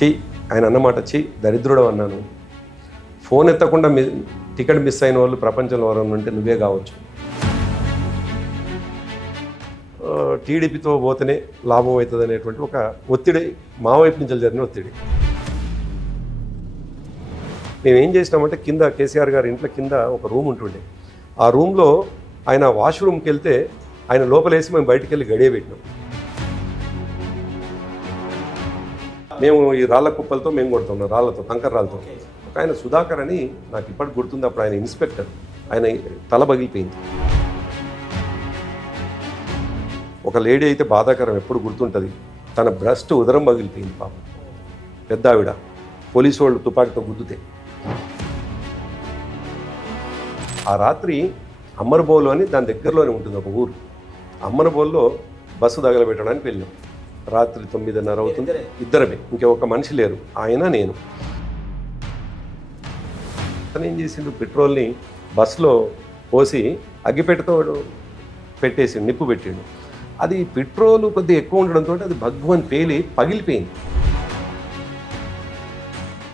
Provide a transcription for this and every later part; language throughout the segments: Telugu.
ఛీ ఆయన అన్నమాట ఛీ దరిద్రుడు అన్నాను. ఫోన్ ఎత్తకుండా టికెట్ మిస్ అయిన వాళ్ళు ప్రపంచంలో ఎవరైనా ఉంటే నువ్వే కావచ్చు. టీడీపీతో పోతేనే లాభం అవుతుంది అనేటువంటి ఒక ఒత్తిడి మా వైపు నుంచి జరిగిన ఒత్తిడి. మేము ఏం చేసినామంటే కింద కేసీఆర్ గారి ఇంట్లో కింద ఒక రూమ్ ఉంటుండే. ఆ రూమ్లో ఆయన వాష్రూమ్కి వెళ్తే ఆయన లోపలేసి మేము బయటికి వెళ్ళి గడియ పెట్టినాం. మేము ఈ రాళ్ళ కుప్పలతో మేము కొడుతున్నాం, రాళ్ళతో, కంకర రాళ్ళతో. ఒక ఆయన సుధాకర్ అని నాకు ఇప్పటికి గుర్తుంది, అప్పుడు ఆయన ఇన్స్పెక్టర్, ఆయన తల పగిలిపోయింది. ఒక లేడీ అయితే బాధాకరం ఎప్పుడు గుర్తుంటుంది, తన బ్రెస్ట్ ఉదరం పగిలిపోయింది పాపం, పెద్ద ఆవిడ, పోలీసు వాళ్ళు తుపాకీతో గుద్దుతే. ఆ రాత్రి అమ్మరబోలు అని దాని దగ్గరలోనే ఉంటుంది ఒక ఊరు, అమ్మరబోల్లో బస్సు తగలబెట్టడానికి వెళ్ళాం. రాత్రి 9:30 అవుతుంది, ఇద్దరమే, ఇంకొక మనిషి లేరు, ఆయన నేను. అతను ఏం చేసిండు, పెట్రోల్ని బస్సులో పోసి అగ్గిపెట్టతో పెట్టేసి నిప్పు పెట్టిండు. అది పెట్రోల్ కొద్దిగా ఎక్కువ ఉండడంతో అది భగ్గుమని పేలి పగిలిపోయింది.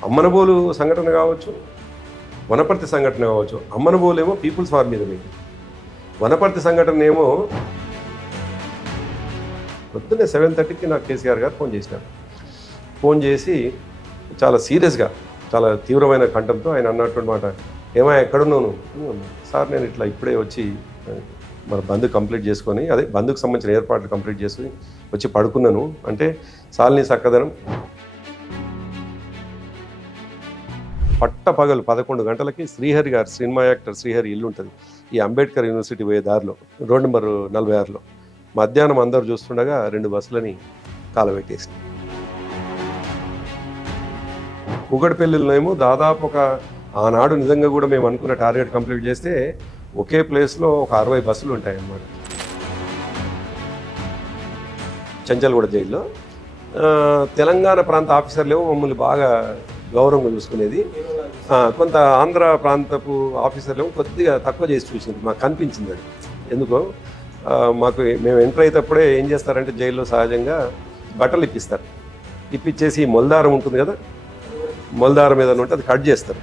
అమ్మనబోలు సంఘటన కావచ్చు, వనపర్తి సంఘటన కావచ్చు. అమ్మనబోలు ఏమో పీపుల్స్ వార్ మీద పోయింది, వనపర్తి సంఘటన ఏమో పొద్దున్నే 7:30కి నాకు కేసీఆర్ గారు ఫోన్ చేసినారు. ఫోన్ చేసి చాలా సీరియస్గా, చాలా తీవ్రమైన కంఠంతో ఆయన అన్నటువంటి మాట, ఏమో ఎక్కడున్నాను సార్, నేను ఇట్లా ఇప్పుడే వచ్చి మన బంద్ కంప్లీట్ చేసుకొని, అదే బంద్కు సంబంధించిన ఏర్పాట్లు కంప్లీట్ చేసుకుని వచ్చి పడుకున్నాను అంటే, సాల్ని చక్కదనం. పట్టపగలు 11 గంటలకి శ్రీహరి గారు, సినిమా యాక్టర్ శ్రీహరి ఇల్లు ఉంటుంది ఈ అంబేద్కర్ యూనివర్సిటీ పోయే దారిలో, రోడ్ నెంబర్ 46లో. మధ్యాహ్నం అందరూ చూస్తుండగా 2 బస్సులని కాలబెట్టేసి, కూకట్పల్లిలోనేమో దాదాపు ఒక ఆనాడు నిజంగా కూడా మేము అనుకున్న టార్గెట్ కంప్లీట్ చేస్తే ఒకే ప్లేస్లో ఒక 60 బస్సులు ఉంటాయి అన్నమాట. చెంచల్గూడ జైల్లో తెలంగాణ ప్రాంత ఆఫీసర్లు మమ్మల్ని బాగా గౌరవంగా చూసుకునేది, కొంత ఆంధ్ర ప్రాంతపు ఆఫీసర్లు కొద్దిగా తక్కువ చేసి చూసింది, మాకు కనిపించింది. అది ఎందుకో మాకు మేము ఎంటర్ అయ్యేటప్పుడే ఏం చేస్తారంటే జైల్లో సహజంగా బట్టలు ఇప్పిస్తారు, ఇప్పించేసి మొలదారం ఉంటుంది కదా, మొలదారం ఏదైనా ఉంటే అది కట్ చేస్తారు.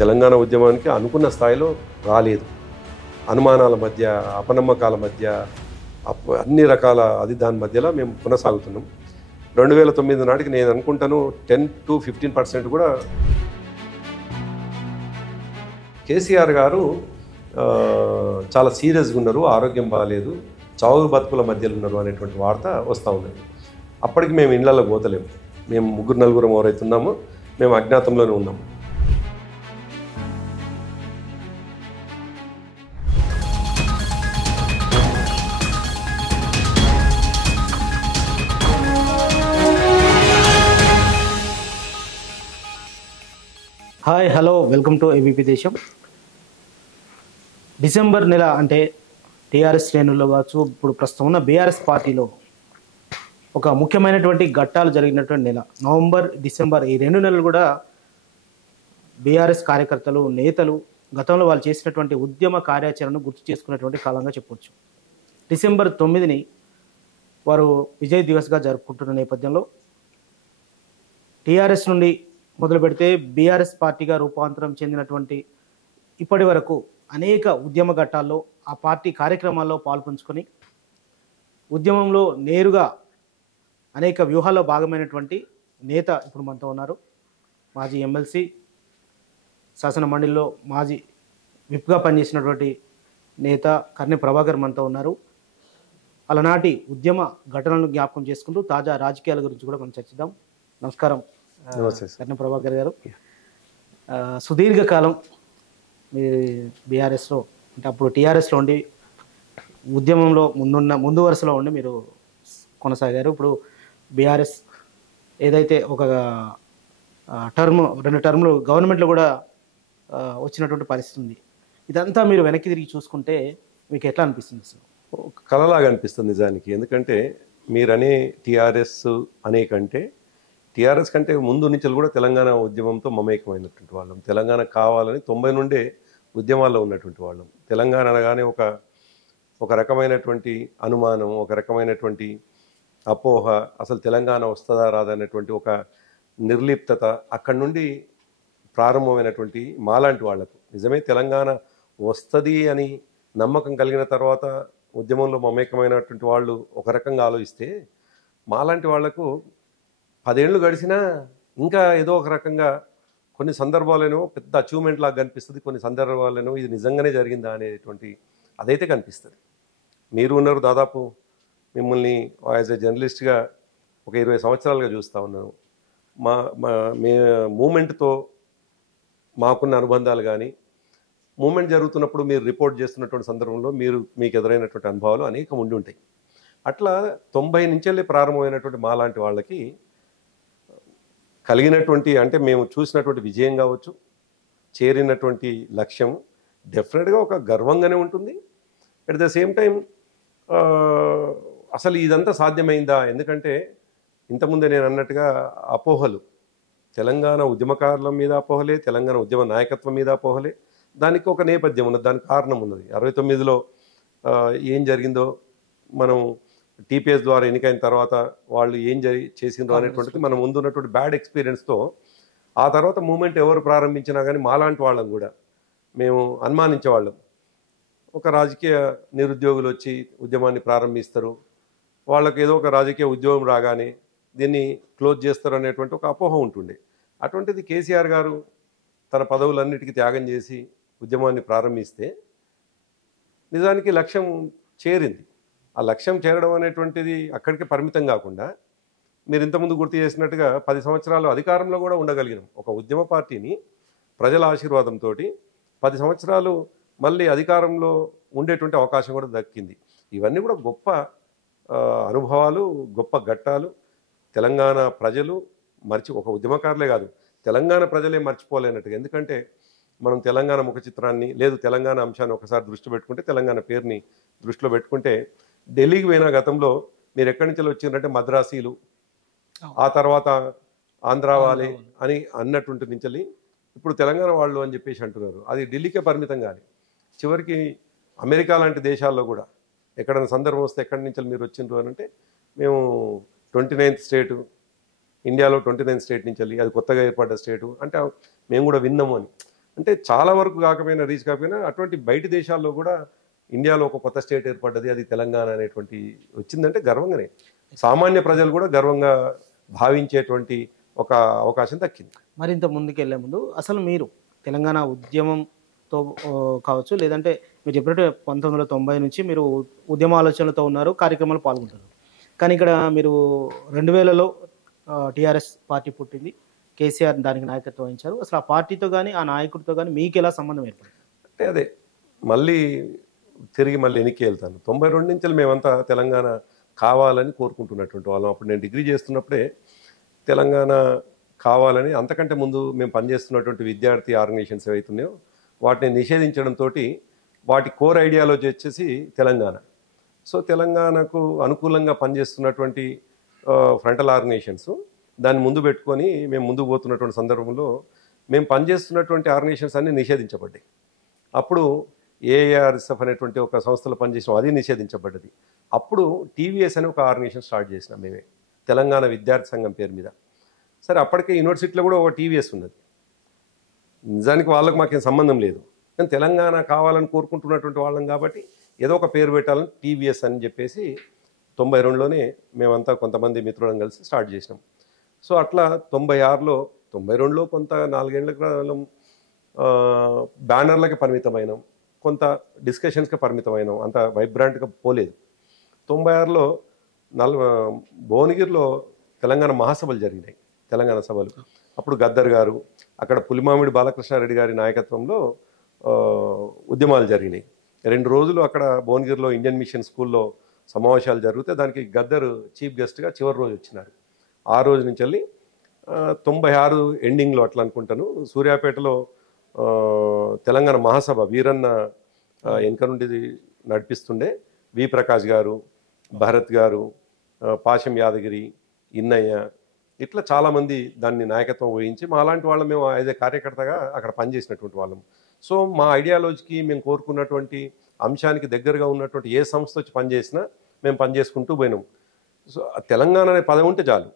తెలంగాణ ఉద్యమానికి అనుకున్న స్థాయిలో రాలేదు, అనుమానాల మధ్య, అపనమ్మకాల మధ్య, అన్ని రకాల దాని మధ్యలో మేము కొనసాగుతున్నాం. 2009 నాటికి నేను అనుకుంటాను 10 to 15% కూడా. కేసీఆర్ గారు చాలా సీరియస్గా ఉన్నారు, ఆరోగ్యం బాగాలేదు, చావు బతుకుల మధ్యలో ఉన్నారు అనేటువంటి వార్త వస్తూ ఉన్నది. అప్పటికి మేము ఇళ్లలో పోతలేము, మేము 3-4 ఎవరైతే ఉన్నామో మేము అజ్ఞాతంలోనే ఉన్నాము. Hi, hello, welcome to ABP దేశం. డిసెంబర్ నెల అంటే టీఆర్ఎస్ శ్రేణుల్లో కావచ్చు, ఇప్పుడు ప్రస్తుతం ఉన్న బీఆర్ఎస్ పార్టీలో ఒక ముఖ్యమైనటువంటి ఘట్టాలు జరిగినటువంటి నెల. నవంబర్, డిసెంబర్ ఈ 2 నెలలు కూడా బీఆర్ఎస్ కార్యకర్తలు, నేతలు గతంలో వాళ్ళు చేసినటువంటి ఉద్యమ కార్యాచరణను గుర్తు చేసుకున్నటువంటి కాలంగా చెప్పవచ్చు. డిసెంబర్ 9ని వారు విజయ్ దివస్గా జరుపుకుంటున్న నేపథ్యంలో టీఆర్ఎస్ నుండి మొదలు పెడితే బీఆర్ఎస్ పార్టీగా రూపాంతరం చెందినటువంటి ఇప్పటి వరకు అనేక ఉద్యమ ఘట్టాల్లో ఆ పార్టీ కార్యక్రమాల్లో పాల్పంచుకొని ఉద్యమంలో నేరుగా అనేక వ్యూహాల్లో భాగమైనటువంటి నేత ఇప్పుడు మనతో ఉన్నారు. మాజీ ఎమ్మెల్సీ, శాసన మండలిలో మాజీ విప్గా పనిచేసినటువంటి నేత కర్నె ప్రభాకర్ మనతో ఉన్నారు. అలనాటి ఉద్యమ ఘటనలను జ్ఞాపకం చేసుకుంటూ తాజా రాజకీయాల గురించి కూడా మనం చర్చిద్దాం. నమస్కారం కర్నె ప్రభాకర్ గారు. సుదీర్ఘకాలం మీ బీఆర్ఎస్లో, అంటే అప్పుడు టీఆర్ఎస్లో ఉండి ఉద్యమంలో ముందు వరుసలో ఉండి మీరు కొనసాగారు. ఇప్పుడు బీఆర్ఎస్ ఏదైతే ఒక 2 టర్ములు గవర్నమెంట్లో కూడా వచ్చినటువంటి పరిస్థితి ఉంది. ఇదంతా మీరు వెనక్కి తిరిగి చూసుకుంటే మీకు ఎట్లా అనిపిస్తుంది? అసలు కలలాగా అనిపిస్తుంది నిజానికి. ఎందుకంటే మీరనే టీఆర్ఎస్ అనే కంటే, టీఆర్ఎస్ కంటే ముందు నుంచి కూడా తెలంగాణ ఉద్యమంతో మమేకమైనటువంటి వాళ్ళం. తెలంగాణ కావాలని 90 నుండే ఉద్యమాల్లో ఉన్నటువంటి వాళ్ళం. తెలంగాణ అనగానే ఒక రకమైనటువంటి అనుమానం, ఒక రకమైనటువంటి అపోహ, అసలు తెలంగాణ వస్తుందా రాదా అనేటువంటి ఒక నిర్లిప్తత అక్కడి నుండి ప్రారంభమైనటువంటి మాలాంటి వాళ్లకు నిజమే తెలంగాణ వస్తుంది అని నమ్మకం కలిగిన తర్వాత ఉద్యమంలో మమేకమైనటువంటి వాళ్ళు ఒక రకంగా ఆలోచిస్తే, మాలాంటి వాళ్లకు 10 ఏళ్ళు గడిచినా ఇంకా ఏదో ఒక రకంగా కొన్ని సందర్భాలేనో పెద్ద అచీవ్మెంట్ లాగా కనిపిస్తుంది, కొన్ని సందర్భాలేనో ఇది నిజంగానే జరిగిందా అనేటువంటి అదైతే కనిపిస్తుంది. మీరు ఉన్నారు, దాదాపు మిమ్మల్ని యాజ్ ఎ జర్నలిస్ట్గా ఒక 20 సంవత్సరాలుగా చూస్తూ ఉన్నాను. మే మూమెంట్తో మాకున్న అనుబంధాలు కానీ, మూమెంట్ జరుగుతున్నప్పుడు మీరు రిపోర్ట్ చేస్తున్నటువంటి సందర్భంలో మీకు ఎదురైనటువంటి అనుభవాలు అనేకం ఉండి ఉంటాయి. అట్లా 90 నుంచెల్లే ప్రారంభమైనటువంటి మాలాంటి వాళ్ళకి కలిగినటువంటి, అంటే మేము చూసినటువంటి విజయం కావచ్చు, చేరినటువంటి లక్ష్యం డెఫినెట్గా ఒక గర్వంగానే ఉంటుంది. అట్ ద సేమ్ టైం అసలు ఇదంతా సాధ్యమైందా? ఎందుకంటే ఇంతకుముందే నేను అన్నట్టుగా అపోహలు, తెలంగాణ ఉద్యమకారుల మీద అపోహలే, తెలంగాణ ఉద్యమ నాయకత్వం మీద అపోహలే. దానికి ఒక నేపథ్యం ఉన్నది, దానికి కారణం ఉన్నది. 69లో ఏం జరిగిందో, మనం టీపీఎస్ ద్వారా ఎన్నికైన తర్వాత వాళ్ళు ఏం చేసిండ్రో అనేటువంటిది మన ముందు ఉన్నటువంటి బ్యాడ్ ఎక్స్పీరియన్స్తో ఆ తర్వాత మూమెంట్ ఎవరు ప్రారంభించినా కానీ మాలాంటి వాళ్ళం కూడా మేము అనుమానించేవాళ్ళం. ఒక రాజకీయ నిరుద్యోగులు వచ్చి ఉద్యమాన్ని ప్రారంభిస్తారు, వాళ్ళకి ఏదో ఒక రాజకీయ ఉద్యోగం రాగానే దీన్ని క్లోజ్ చేస్తారు అనేటువంటి ఒక అపోహ ఉంటుండే. అటువంటిది కేసీఆర్ గారు తన పదవులన్నిటికీ త్యాగం చేసి ఉద్యమాన్ని ప్రారంభిస్తే నిజానికి లక్ష్యం చేరింది. ఆ లక్ష్యం చేరడం అనేటువంటిది అక్కడికి పరిమితం కాకుండా, మీరు ఇంతకుముందు గుర్తు చేసినట్టుగా 10 సంవత్సరాలు అధికారంలో కూడా ఉండగలిగినాం. ఒక ఉద్యమ పార్టీని ప్రజల ఆశీర్వాదంతో 10 సంవత్సరాలు మళ్ళీ అధికారంలో ఉండేటువంటి అవకాశం కూడా దక్కింది. ఇవన్నీ కూడా గొప్ప అనుభవాలు, గొప్ప ఘట్టాలు. తెలంగాణ ప్రజలు ఒక ఉద్యమకారులే కాదు, తెలంగాణ ప్రజలే మర్చిపోలేనట్టుగా. ఎందుకంటే మనం తెలంగాణ ముఖ చిత్రాన్ని, లేదు తెలంగాణ అంశాన్ని ఒకసారి దృష్టి పెట్టుకుంటే, తెలంగాణ పేరుని దృష్టిలో పెట్టుకుంటే, ఢిల్లీకి పోయిన గతంలో మీరు ఎక్కడి నుంచి వచ్చిందంటే మద్రాసీలు, ఆ తర్వాత ఆంధ్ర వాళ్ళే అని అన్నటువంటి నుంచి ఇప్పుడు తెలంగాణ వాళ్ళు అని చెప్పేసి అంటున్నారు. అది ఢిల్లీకే పరిమితం కాదు, చివరికి అమెరికా లాంటి దేశాల్లో కూడా ఎక్కడైనా సందర్భం వస్తే ఎక్కడి నుంచి మీరు వచ్చిండ్రు అని అంటే, మేము 29th స్టేటు, ఇండియాలో 29th స్టేట్ నుంచి వెళ్ళి, అది కొత్తగా ఏర్పడ్డ స్టేటు అంటే మేము కూడా విన్నాము అని. అంటే చాలా వరకు కాకపోయినా, రీచ్ కాకపోయినా, అటువంటి బయటి దేశాల్లో కూడా ఇండియాలో ఒక కొత్త స్టేట్ ఏర్పడ్డది, అది తెలంగాణ అనేటువంటి వచ్చిందంటే గర్వంగానే, సామాన్య ప్రజలు కూడా గర్వంగా భావించేటువంటి ఒక అవకాశం దక్కింది. మరింత ముందుకెళ్లే ముందు అసలు మీరు తెలంగాణ ఉద్యమంతో కావచ్చు, లేదంటే మీరు చెప్పినట్టు 1990 నుంచి మీరు ఉద్యమ ఆలోచనలతో ఉన్నారు, కార్యక్రమాలు పాల్గొంటున్నారు. కానీ ఇక్కడ మీరు 2000లో టీఆర్ఎస్ పార్టీ పుట్టింది, కేసీఆర్ దానికి నాయకత్వం వహించారు. అసలు ఆ పార్టీతో కానీ ఆ నాయకుడితో కానీ మీకు ఎలా సంబంధం ఏర్పడింది? అంటే అదే మళ్ళీ ఎన్నికకి వెళ్తాను. 92 నుంచి మేమంతా తెలంగాణ కావాలని కోరుకుంటున్నటువంటి వాళ్ళం. అప్పుడు నేను డిగ్రీ చేస్తున్నప్పుడే తెలంగాణ కావాలని, అంతకంటే ముందు మేము పనిచేస్తున్నటువంటి విద్యార్థి ఆర్గనైజేషన్స్ ఏవైతున్నాయో వాటిని నిషేధించడంతో వాటి కోర్ ఐడియాలజీ వచ్చేసి తెలంగాణ. సో తెలంగాణకు అనుకూలంగా పనిచేస్తున్నటువంటి ఫ్రంటల్ ఆర్గనైజేషన్స్ దాన్ని ముందు పెట్టుకొని మేము ముందుకు పోతున్నటువంటి సందర్భంలో మేము పనిచేస్తున్నటువంటి ఆర్గనైజేషన్స్ అన్నీ నిషేధించబడ్డాయి. అప్పుడు ఏఆర్ఎస్ఎఫ్ అనేటువంటి ఒక సంస్థలో పనిచేసాం, అది నిషేధించబడ్డది. అప్పుడు టీవీఎస్ అనే ఒక ఆర్గనైజేషన్ స్టార్ట్ చేసినాం మేమే, తెలంగాణ విద్యార్థి సంఘం పేరు మీద. సరే, అప్పటికే యూనివర్సిటీలో కూడా ఒక టీవీఎస్ ఉన్నది. నిజానికి వాళ్ళకు మాకేం సంబంధం లేదు, కానీ తెలంగాణ కావాలని కోరుకుంటున్నటువంటి వాళ్ళం కాబట్టి ఏదో ఒక పేరు పెట్టాలని టీవీఎస్ అని చెప్పేసి 92లోనే మేమంతా కొంతమంది మిత్రులను కలిసి స్టార్ట్ చేసినాం. సో అట్లా 96లో 92లో కొంత 4 ఏళ్ల కాలం బ్యానర్లకి పరిమితమైనాం, కొంత డిస్కషన్స్కి పరిమితమైనాం, అంత వైబ్రాంట్గా పోలేదు. 96లో భువనగిరిలో తెలంగాణ మహాసభలు జరిగినాయి, తెలంగాణ సభలు. అప్పుడు గద్దర్ గారు, అక్కడ పులిమామిడి బాలకృష్ణారెడ్డి గారి నాయకత్వంలో ఉద్యమాలు జరిగినాయి. 2 రోజులు అక్కడ భువనగిరిలో ఇండియన్ మిషన్ స్కూల్లో సమావేశాలు జరిగితే దానికి గద్దర్ చీఫ్ గెస్ట్గా చివరి రోజు వచ్చినారు. ఆ రోజు నుంచి వెళ్ళి 96 ఎండింగ్లో అట్లా అనుకుంటాను, సూర్యాపేటలో తెలంగాణ మహాసభ వీరన్న వెనక నుండి నడిపిస్తుండే, వి ప్రకాష్ గారు, భరత్ గారు, పాశం యాదగిరి, ఇన్నయ్య, ఇట్లా చాలామంది దాన్ని నాయకత్వం వహించి మా అలాంటి వాళ్ళం మేము యాజ్ ఏ కార్యకర్తగా అక్కడ పనిచేసినటువంటి వాళ్ళం. సో మా ఐడియాలజీకి మేము కోరుకున్నటువంటి అంశానికి దగ్గరగా ఉన్నటువంటి ఏ సంస్థ వచ్చి పనిచేసినా మేము పనిచేసుకుంటూ పోయినాం. సో తెలంగాణ అనే పదం ఉంటే చాలు,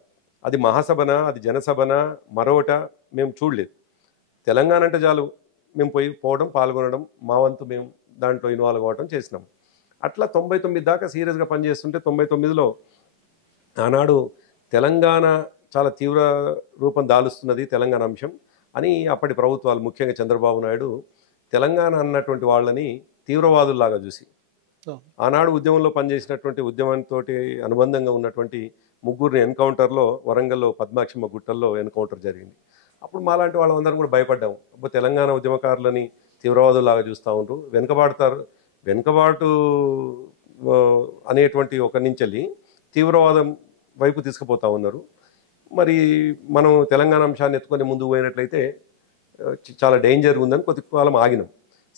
అది మహాసభన, అది జనసభన, మరొకట మేము చూడలేదు. తెలంగాణ అంటే చాలు మేము పోవడం, పాల్గొనడం, మా వంతు మేము దాంట్లో ఇన్వాల్వ్ అవ్వడం చేసినాం. అట్లా 99 దాకా సీరియస్గా పనిచేస్తుంటే 99లో ఆనాడు తెలంగాణ చాలా తీవ్ర రూపం దాలుస్తున్నది తెలంగాణ అంశం అని అప్పటి ప్రభుత్వాలు, ముఖ్యంగా చంద్రబాబు నాయుడు తెలంగాణ అన్నటువంటి వాళ్ళని తీవ్రవాదుల్లాగా చూసి ఆనాడు ఉద్యమంలో పనిచేసినటువంటి, ఉద్యమంతో అనుబంధంగా ఉన్నటువంటి ముగ్గురిని ఎన్కౌంటర్లో వరంగల్లో పద్మాక్షమ్మ గుట్టల్లో ఎన్కౌంటర్ జరిగింది. అప్పుడు మాలాంటి వాళ్ళందరం కూడా భయపడ్డాము. అప్పుడు తెలంగాణ ఉద్యమకారులని తీవ్రవాదుల్లాగా చూస్తూ ఉంటారు, వెనుకబాటు అనేటువంటి ఒక నుంచెల్లి తీవ్రవాదం వైపు తీసుకుపోతా ఉన్నారు. మరి మనం తెలంగాణ అంశాన్ని ఎత్తుకొని ముందుకు పోయినట్లయితే చాలా డేంజర్ ఉందని కొద్ది కాలం ఆగినాం.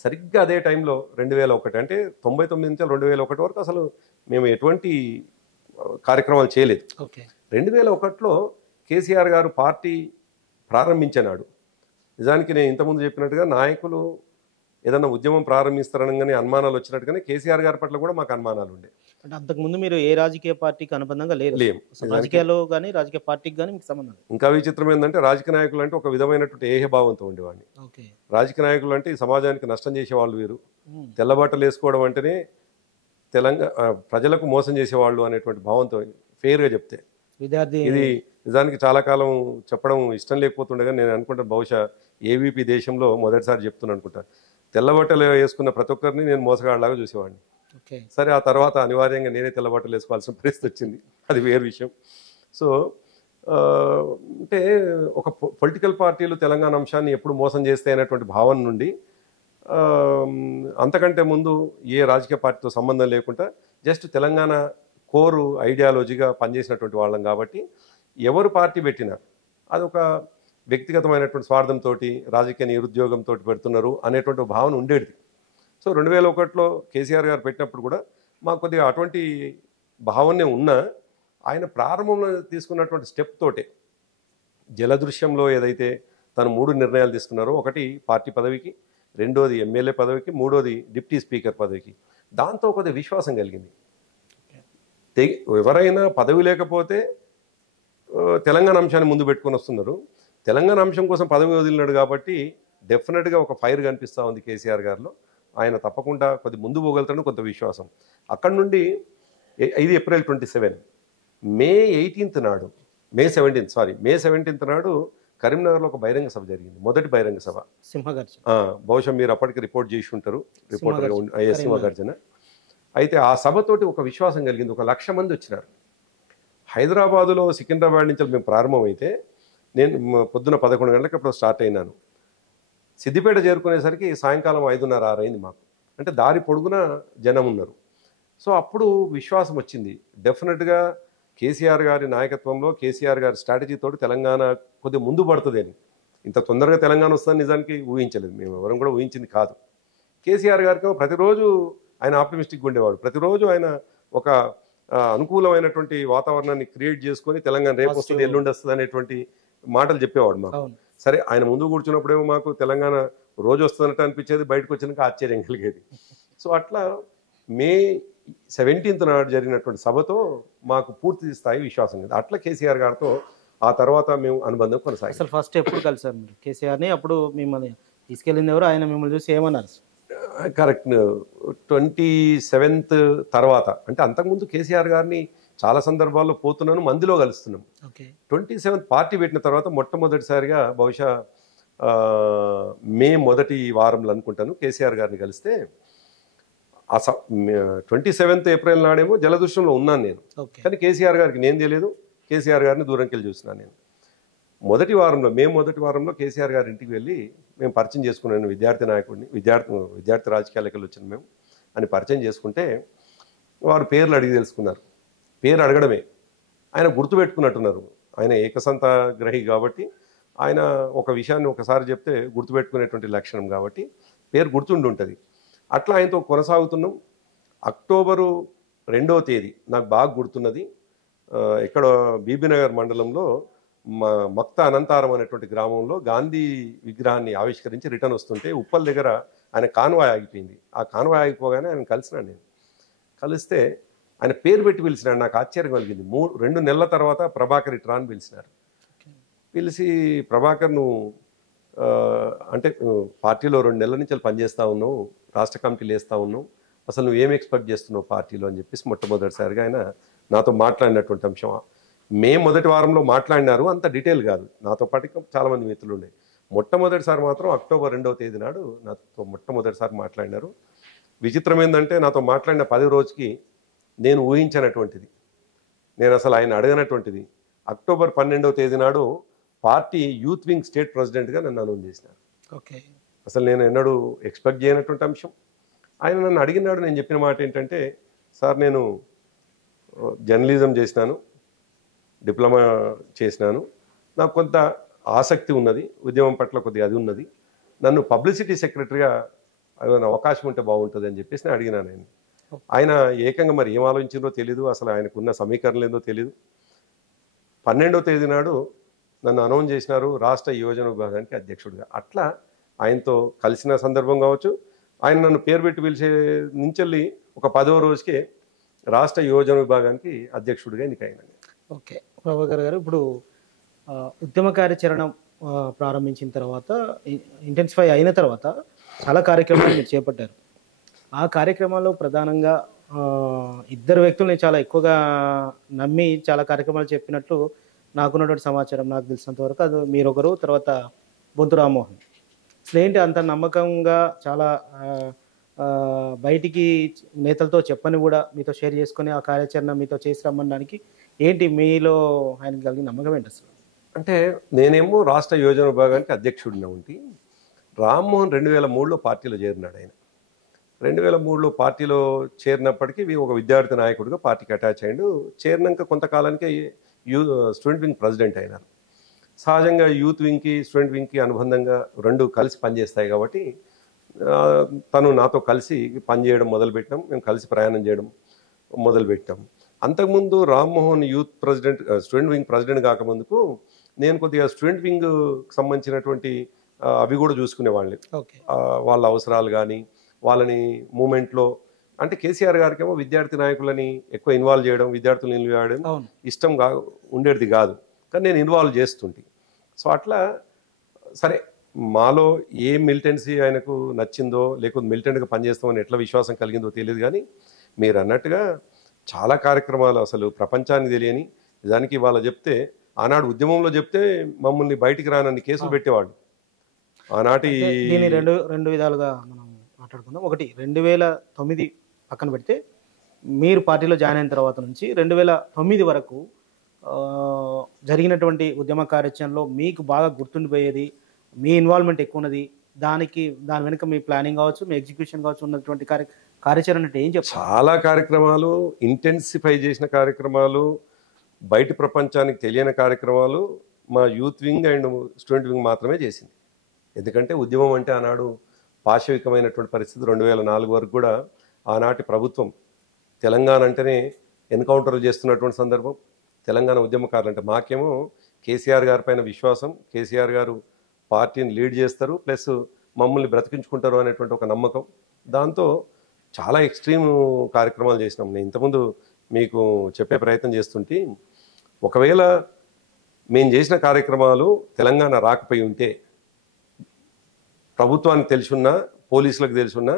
సరిగ్గా అదే టైంలో 2001 అంటే 99 నుంచి 2001 వరకు అసలు మేము ఎటువంటి కార్యక్రమాలు చేయలేదు. 2001లో కేసీఆర్ గారు పార్టీ ప్రారంభించినాడు. నిజానికి నేను ఇంతకుముందు చెప్పినట్టుగా నాయకులు ఏదన్నా ఉద్యమం ప్రారంభిస్తారనగానే అనుమానాలు వచ్చినట్టుగానే కేసీఆర్ గారి పట్ల కూడా మాకు అనుమానాలు ఉండే. అంటే అంతకుముందు మీరు ఏ రాజకీయ పార్టీకి అనుబంధంగా లేరు? రాజకీయాల్లో కానీ రాజకీయ పార్టీకి కానీ మీకు సంబంధం? ఇంకా విచిత్రం ఏంటంటే రాజకీయ నాయకులు అంటే ఒక విధమైనటువంటి ఏహభావంతో ఉండేవాడిని. రాజకీయ నాయకులు అంటే ఈ సమాజానికి నష్టం చేసేవాళ్ళు వీరు, తెల్లబట్టలు వేసుకోవడం అంటేనే ప్రజలకు మోసం చేసేవాళ్ళు అనేటువంటి భావంతో ఫెయిర్గా చెప్తే ఇది నిజానికి చాలా కాలం చెప్పడం ఇష్టం లేకపోతుండగా నేను అనుకుంటాను బహుశా ఏవీపీ దేశంలో మొదటిసారి చెప్తున్నాను అనుకుంటా. తెల్లబట్టలు వేసుకున్న ప్రతి ఒక్కరిని నేను మోసగాళ్ళలాగా చూసేవాడిని. సరే ఆ తర్వాత అనివార్యంగా నేనే తెల్లబట్టలు వేసుకోవాల్సిన పరిస్థితి వచ్చింది, అది వేరు విషయం. సో అంటే ఒక పొలిటికల్ పార్టీలు తెలంగాణ అంశాన్ని ఎప్పుడు మోసం చేస్తే అనేటువంటి భావన నుండి అంతకంటే ముందు ఏ రాజకీయ పార్టీతో సంబంధం లేకుండా జస్ట్ తెలంగాణ కోరు ఐడియాలజీగా పనిచేసినటువంటి వాళ్ళం కాబట్టి ఎవరు పార్టీ పెట్టినా అదొక వ్యక్తిగతమైనటువంటి స్వార్థంతో, రాజకీయ నిరుద్యోగంతో పెడుతున్నారు అనేటువంటి భావన ఉండేది. సో 2001లో కేసీఆర్ గారు పెట్టినప్పుడు కూడా మాకు కొద్దిగా అటువంటి భావనే ఉన్నా ఆయన ప్రారంభంలో తీసుకున్నటువంటి స్టెప్ తోటే జలదృశ్యంలో ఏదైతే తను 3 నిర్ణయాలు తీసుకున్నారో, ఒకటి పార్టీ పదవికి, రెండోది ఎమ్మెల్యే పదవికి, మూడోది డిప్యూటీ స్పీకర్ పదవికి, దాంతో కొద్దిగా విశ్వాసం కలిగింది. ఎవరైనా పదవి లేకపోతే తెలంగాణ అంశాన్ని ముందు పెట్టుకొని వస్తున్నారు, తెలంగాణ అంశం కోసం పదవి వదిలినాడు కాబట్టి డెఫినెట్గా ఒక ఫైర్ కనిపిస్తూ ఉంది కేసీఆర్ గారిలో. ఆయన తప్పకుండా కొద్ది ముందు పోగలుగుతాడని కొంత విశ్వాసం. అక్కడి నుండి ఇది ఏప్రిల్ 27, మే 18 నాడు, మే 17 నాడు కరీంనగర్లో ఒక బహిరంగ సభ జరిగింది, మొదటి బహిరంగ సభ. బహుశా మీరు అప్పటికి రిపోర్ట్ చేసి ఉంటారు, రిపోర్టర్గా సింహగర్జన. అయితే ఆ సభతోటి ఒక విశ్వాసం కలిగింది. 1,00,000 మంది వచ్చినారు. హైదరాబాదులో సికింద్రాబాద్ నుంచి మేము ప్రారంభమైతే నేను పొద్దున 11 గంటలకు అప్పుడు స్టార్ట్ అయినాను. సిద్దిపేట చేరుకునేసరికి సాయంకాలం 5:30, 6 అయింది మాకు. అంటే దారి పొడుగున జనం ఉన్నారు. సో అప్పుడు విశ్వాసం వచ్చింది, డెఫినెట్గా కేసీఆర్ గారి నాయకత్వంలో, కేసీఆర్ గారి స్ట్రాటజీతో తెలంగాణ కొద్దిగా ముందు పడుతుంది అని. ఇంత తొందరగా తెలంగాణ వస్తుందని నిజానికి ఊహించలేదు, మేము ఎవరం కూడా ఊహించింది కాదు. కేసీఆర్ గారికి ప్రతిరోజు ఆయన ఆప్టిమిస్టిక్గా ఉండేవాడు. ప్రతిరోజు ఆయన ఒక అనుకూలమైనటువంటి వాతావరణాన్ని క్రియేట్ చేసుకొని తెలంగాణ రేపు వస్తుంది, ఎల్లుండి వస్తుంది అనేటువంటి మాటలు చెప్పేవాడు మాకు. సరే ఆయన ముందు కూర్చున్నప్పుడేమో మాకు తెలంగాణ రోజు వస్తున్నట్టు అనిపించేది, బయటకు వచ్చినాక ఆశ్చర్యం కలిగేది. సో అట్లా మే 17 నాడు జరిగినటువంటి సభతో మాకు పూర్తి స్థాయి విశ్వాసం ఉంది. అట్లా కేసీఆర్ గారితో ఆ తర్వాత మేము అనుబంధం కొనసాగింది. అసలు ఫస్ట్ ఎప్పుడు కలిసారు మీరు కేసీఆర్ని? అప్పుడు మిమ్మల్ని తీసుకెళ్ళింది ఎవరు? ఆయన మిమ్మల్ని చూసి ఏమన్నారు? కరెక్ట్, 27 తర్వాత. అంటే అంతకుముందు కేసీఆర్ గారిని చాలా సందర్భాల్లో పోతున్నాను, మందిలో కలుస్తున్నాం. 27 పార్టీ పెట్టిన తర్వాత మొట్టమొదటిసారిగా బహుశా మే మొదటి వారంలో అనుకుంటాను కేసీఆర్ గారిని కలిస్తే, 27 ఏప్రిల్ నాడేమో జలదృశ్యంలో ఉన్నాను నేను, కానీ కేసీఆర్ గారికి నేను తెలియదు, కేసీఆర్ గారిని దూరంకి వెళ్ళి చూసినాను నేను. మే మొదటి వారంలో కేసీఆర్ గారి ఇంటికి వెళ్ళి మేము పరిచయం చేసుకున్నాను, విద్యార్థి నాయకుడిని, విద్యార్థి రాజకీయాలకు వచ్చాను మేము అని పరిచయం చేసుకుంటే వారు పేర్లు అడిగి తెలుసుకున్నారు. పేరు అడగడమే, ఆయన గుర్తుపెట్టుకున్నట్టున్నారు. ఆయన ఏకసంత గ్రహి కాబట్టి ఆయన ఒక విషయాన్ని ఒకసారి చెప్తే గుర్తుపెట్టుకునేటువంటి లక్షణం కాబట్టి పేరు గుర్తుండి ఉంటుంది. అట్లా ఆయనతో కొనసాగుతున్నాం. అక్టోబరు 2వ తేదీ నాకు బాగా గుర్తున్నది, ఇక్కడ బీబీనగర్ మండలంలో మక్త అనంతారం అనేటువంటి గ్రామంలో గాంధీ విగ్రహాన్ని ఆవిష్కరించి రిటర్న్ వస్తుంటే ఉప్పల్ దగ్గర ఆయన కాన్వాయ్ ఆగిపోయింది. ఆ కాన్వాయ్ ఆగిపోగానే ఆయన కలిసినాను నేను. కలిస్తే ఆయన పేరు పెట్టి పిలిచినాడు. నాకు ఆశ్చర్యం కలిగింది. 2 నెలల తర్వాత ప్రభాకర్ ఇట్రా అని పిలిచినారు. పిలిచి ప్రభాకర్ నువ్వు అంటే పార్టీలో 2 నెలల నుంచి పనిచేస్తూ ఉన్నావు, రాష్ట్ర కమిటీలు వేస్తూ ఉన్నావు, అసలు నువ్వు ఏం ఎక్స్పెక్ట్ చేస్తున్నావు పార్టీలో అని చెప్పేసి మొట్టమొదటిసారిగా ఆయన నాతో మాట్లాడినటువంటి అంశం. మే మొదటి వారంలో మాట్లాడినారు, అంత డీటెయిల్ కాదు. నాతో పాటు చాలామంది మిత్రులు ఉండే. మొట్టమొదటిసారి మాత్రం అక్టోబర్ 2వ తేదీ నాడు నాతో మొట్టమొదటిసారి మాట్లాడినారు. విచిత్రం ఏంటంటే నాతో మాట్లాడిన 10 రోజుకి నేను ఊహించినటువంటిది, నేను అసలు ఆయన అడగనటువంటిది, అక్టోబర్ 12వ తేదీ నాడు పార్టీ యూత్ వింగ్ స్టేట్ ప్రెసిడెంట్గా నన్ను అనౌన్స్ చేసినారు. ఓకే. అసలు నేను ఎన్నడూ ఎక్స్పెక్ట్ చేయనటువంటి అంశం. ఆయన నన్ను అడిగినాడు. నేను చెప్పిన మాట ఏంటంటే, సార్ నేను జర్నలిజం చేసినాను, డిప్లొమా చేసినాను, నాకు కొంత ఆసక్తి ఉన్నది, ఉద్యమం పట్ల కొద్దిగా అది ఉన్నది, నన్ను పబ్లిసిటీ సెక్రటరీగా ఏమైనా అవకాశం ఉంటే బాగుంటుంది అని చెప్పేసి నేను అడిగినాను ఆయన. ఆయన ఏకంగా మరి ఏం ఆలోచించిందో తెలీదు, అసలు ఆయనకున్న సమీకరణలు ఏందో తెలీదు. 12వ తేదీ నాడు నన్ను అనౌన్స్ చేసినారు రాష్ట్ర యువజన విభాగానికి అధ్యక్షుడిగా. అట్లా ఆయనతో కలిసిన సందర్భం కావచ్చు, ఆయన నన్ను పేరు పెట్టి పిలిచే నుంచి ఒక 10వ రోజుకే రాష్ట్ర యువజన విభాగానికి అధ్యక్షుడిగా ఎన్నికైనాను. ఓకే ప్రభాకర్ గారు, ఇప్పుడు ఉద్యమ కార్యాచరణ ప్రారంభించిన తర్వాత, ఇంటెన్సిఫై అయిన తర్వాత చాలా కార్యక్రమాలు మీరు చేపట్టారు. ఆ కార్యక్రమాల్లో ప్రధానంగా 2 వ్యక్తుల్ని చాలా ఎక్కువగా నమ్మి చాలా కార్యక్రమాలు చెప్పినట్లు నాకున్నటువంటి సమాచారం, నాకు తెలిసినంత వరకు. అది మీరొకరు, తర్వాత బొంతు రామ్మోహన్. అసలు ఏంటి అంత నమ్మకంగా చాలా బయటికి నేతలతో చెప్పని కూడా మీతో షేర్ చేసుకొని ఆ కార్యాచరణ మీతో చేసి రమ్మడానికి ఏంటి మీలో ఆయనకి కలిగిన నమ్మకం ఏంటి అసలు? అంటే నేనేమో రాష్ట్ర యువజన విభాగానికి అధ్యక్షుడిని ఉండి, రామ్మోహన్ 2003లో పార్టీలో చేరినాడు. ఆయన 2003లో పార్టీలో చేరినప్పటికీ ఒక విద్యార్థి నాయకుడిగా పార్టీకి అటాచ్ అయ్యాడు. చేరినాక కొంతకాలానికి స్టూడెంట్ వింగ్ ప్రెసిడెంట్ అయినారు. సహజంగా యూత్ వింగ్కి స్టూడెంట్ వింగ్కి అనుబంధంగా 2 కలిసి పనిచేస్తాయి కాబట్టి తను నాతో కలిసి పనిచేయడం మొదలుపెట్టాం, మేము కలిసి ప్రయాణం చేయడం మొదలుపెట్టాం. అంతకుముందు Rammohan youth president, student wing president కాకముందుకు నేను కొద్దిగా స్టూడెంట్ వింగ్ సంబంధించినటువంటి అవి కూడా చూసుకునేవాళ్ళని. వాళ్ళ అవసరాలు కానీ వాళ్ళని మూమెంట్లో, అంటే కేసీఆర్ గారికి ఏమో విద్యార్థి నాయకులని ఎక్కువ ఇన్వాల్వ్ చేయడం, విద్యార్థులను ఇన్వాల్వ్ చేయడం ఇష్టం ఉండేది కాదు, కానీ నేను ఇన్వాల్వ్ చేస్తుంటే. సో అట్లా సరే, మాలో ఏ మిలిటెన్సీ ఆయనకు నచ్చిందో లేకపోతే మిలిటెంట్గా పనిచేస్తామని ఎట్లా విశ్వాసం కలిగిందో తెలియదు, కానీ మీరు అన్నట్టుగా చాలా కార్యక్రమాలు అసలు ప్రపంచానికి తెలియని, నిజానికి ఇవాళ చెప్తే, ఆనాడు ఉద్యమంలో చెప్తే మమ్మల్ని బయటికి రానన్ని కేసులు పెట్టేవాళ్ళు. ఆనాటి దీన్ని రెండు విధాలుగా మనం మాట్లాడుకుందాం. ఒకటి, 2009 పక్కన పెడితే మీరు పార్టీలో జాయిన్ అయిన తర్వాత నుంచి 2009 వరకు జరిగినటువంటి ఉద్యమ కార్యాచరణలో మీకు బాగా గుర్తుండిపోయేది, మీ ఇన్వాల్వ్మెంట్ ఎక్కువ ఉన్నది, దాని వెనుక మీ ప్లానింగ్ కావచ్చు, మీ ఎగ్జిక్యూషన్ కావచ్చు ఉన్నటువంటి కార్యాచరణ అంటే ఏం చెప్తారు? చాలా కార్యక్రమాలు, ఇంటెన్సిఫై చేసిన కార్యక్రమాలు, బయట ప్రపంచానికి తెలియని కార్యక్రమాలు మా youth wing and student wing మాత్రమే చేసింది. ఎందుకంటే ఉద్యమం అంటే ఆనాడు పాశవికమైనటువంటి పరిస్థితి. 2004 వరకు కూడా ఆనాటి ప్రభుత్వం తెలంగాణ అంటేనే ఎన్కౌంటర్లు చేస్తున్నటువంటి సందర్భం. తెలంగాణ ఉద్యమకారులు అంటే మాకేమో కేసీఆర్ గారి పైన విశ్వాసం, కేసీఆర్ గారు పార్టీని లీడ్ చేస్తారు, ప్లస్ మమ్మల్ని బ్రతికించుకుంటారు అనేటువంటి ఒక నమ్మకం. దాంతో చాలా ఎక్స్ట్రీమ్ కార్యక్రమాలు చేసినాం. నేను ఇంతకుముందు మీకు చెప్పే ప్రయత్నం చేస్తుంటే, ఒకవేళ మేము చేసిన కార్యక్రమాలు తెలంగాణ రాకపోయి ఉంటే, ప్రభుత్వానికి తెలుసున్నా, పోలీసులకు తెలుసున్నా,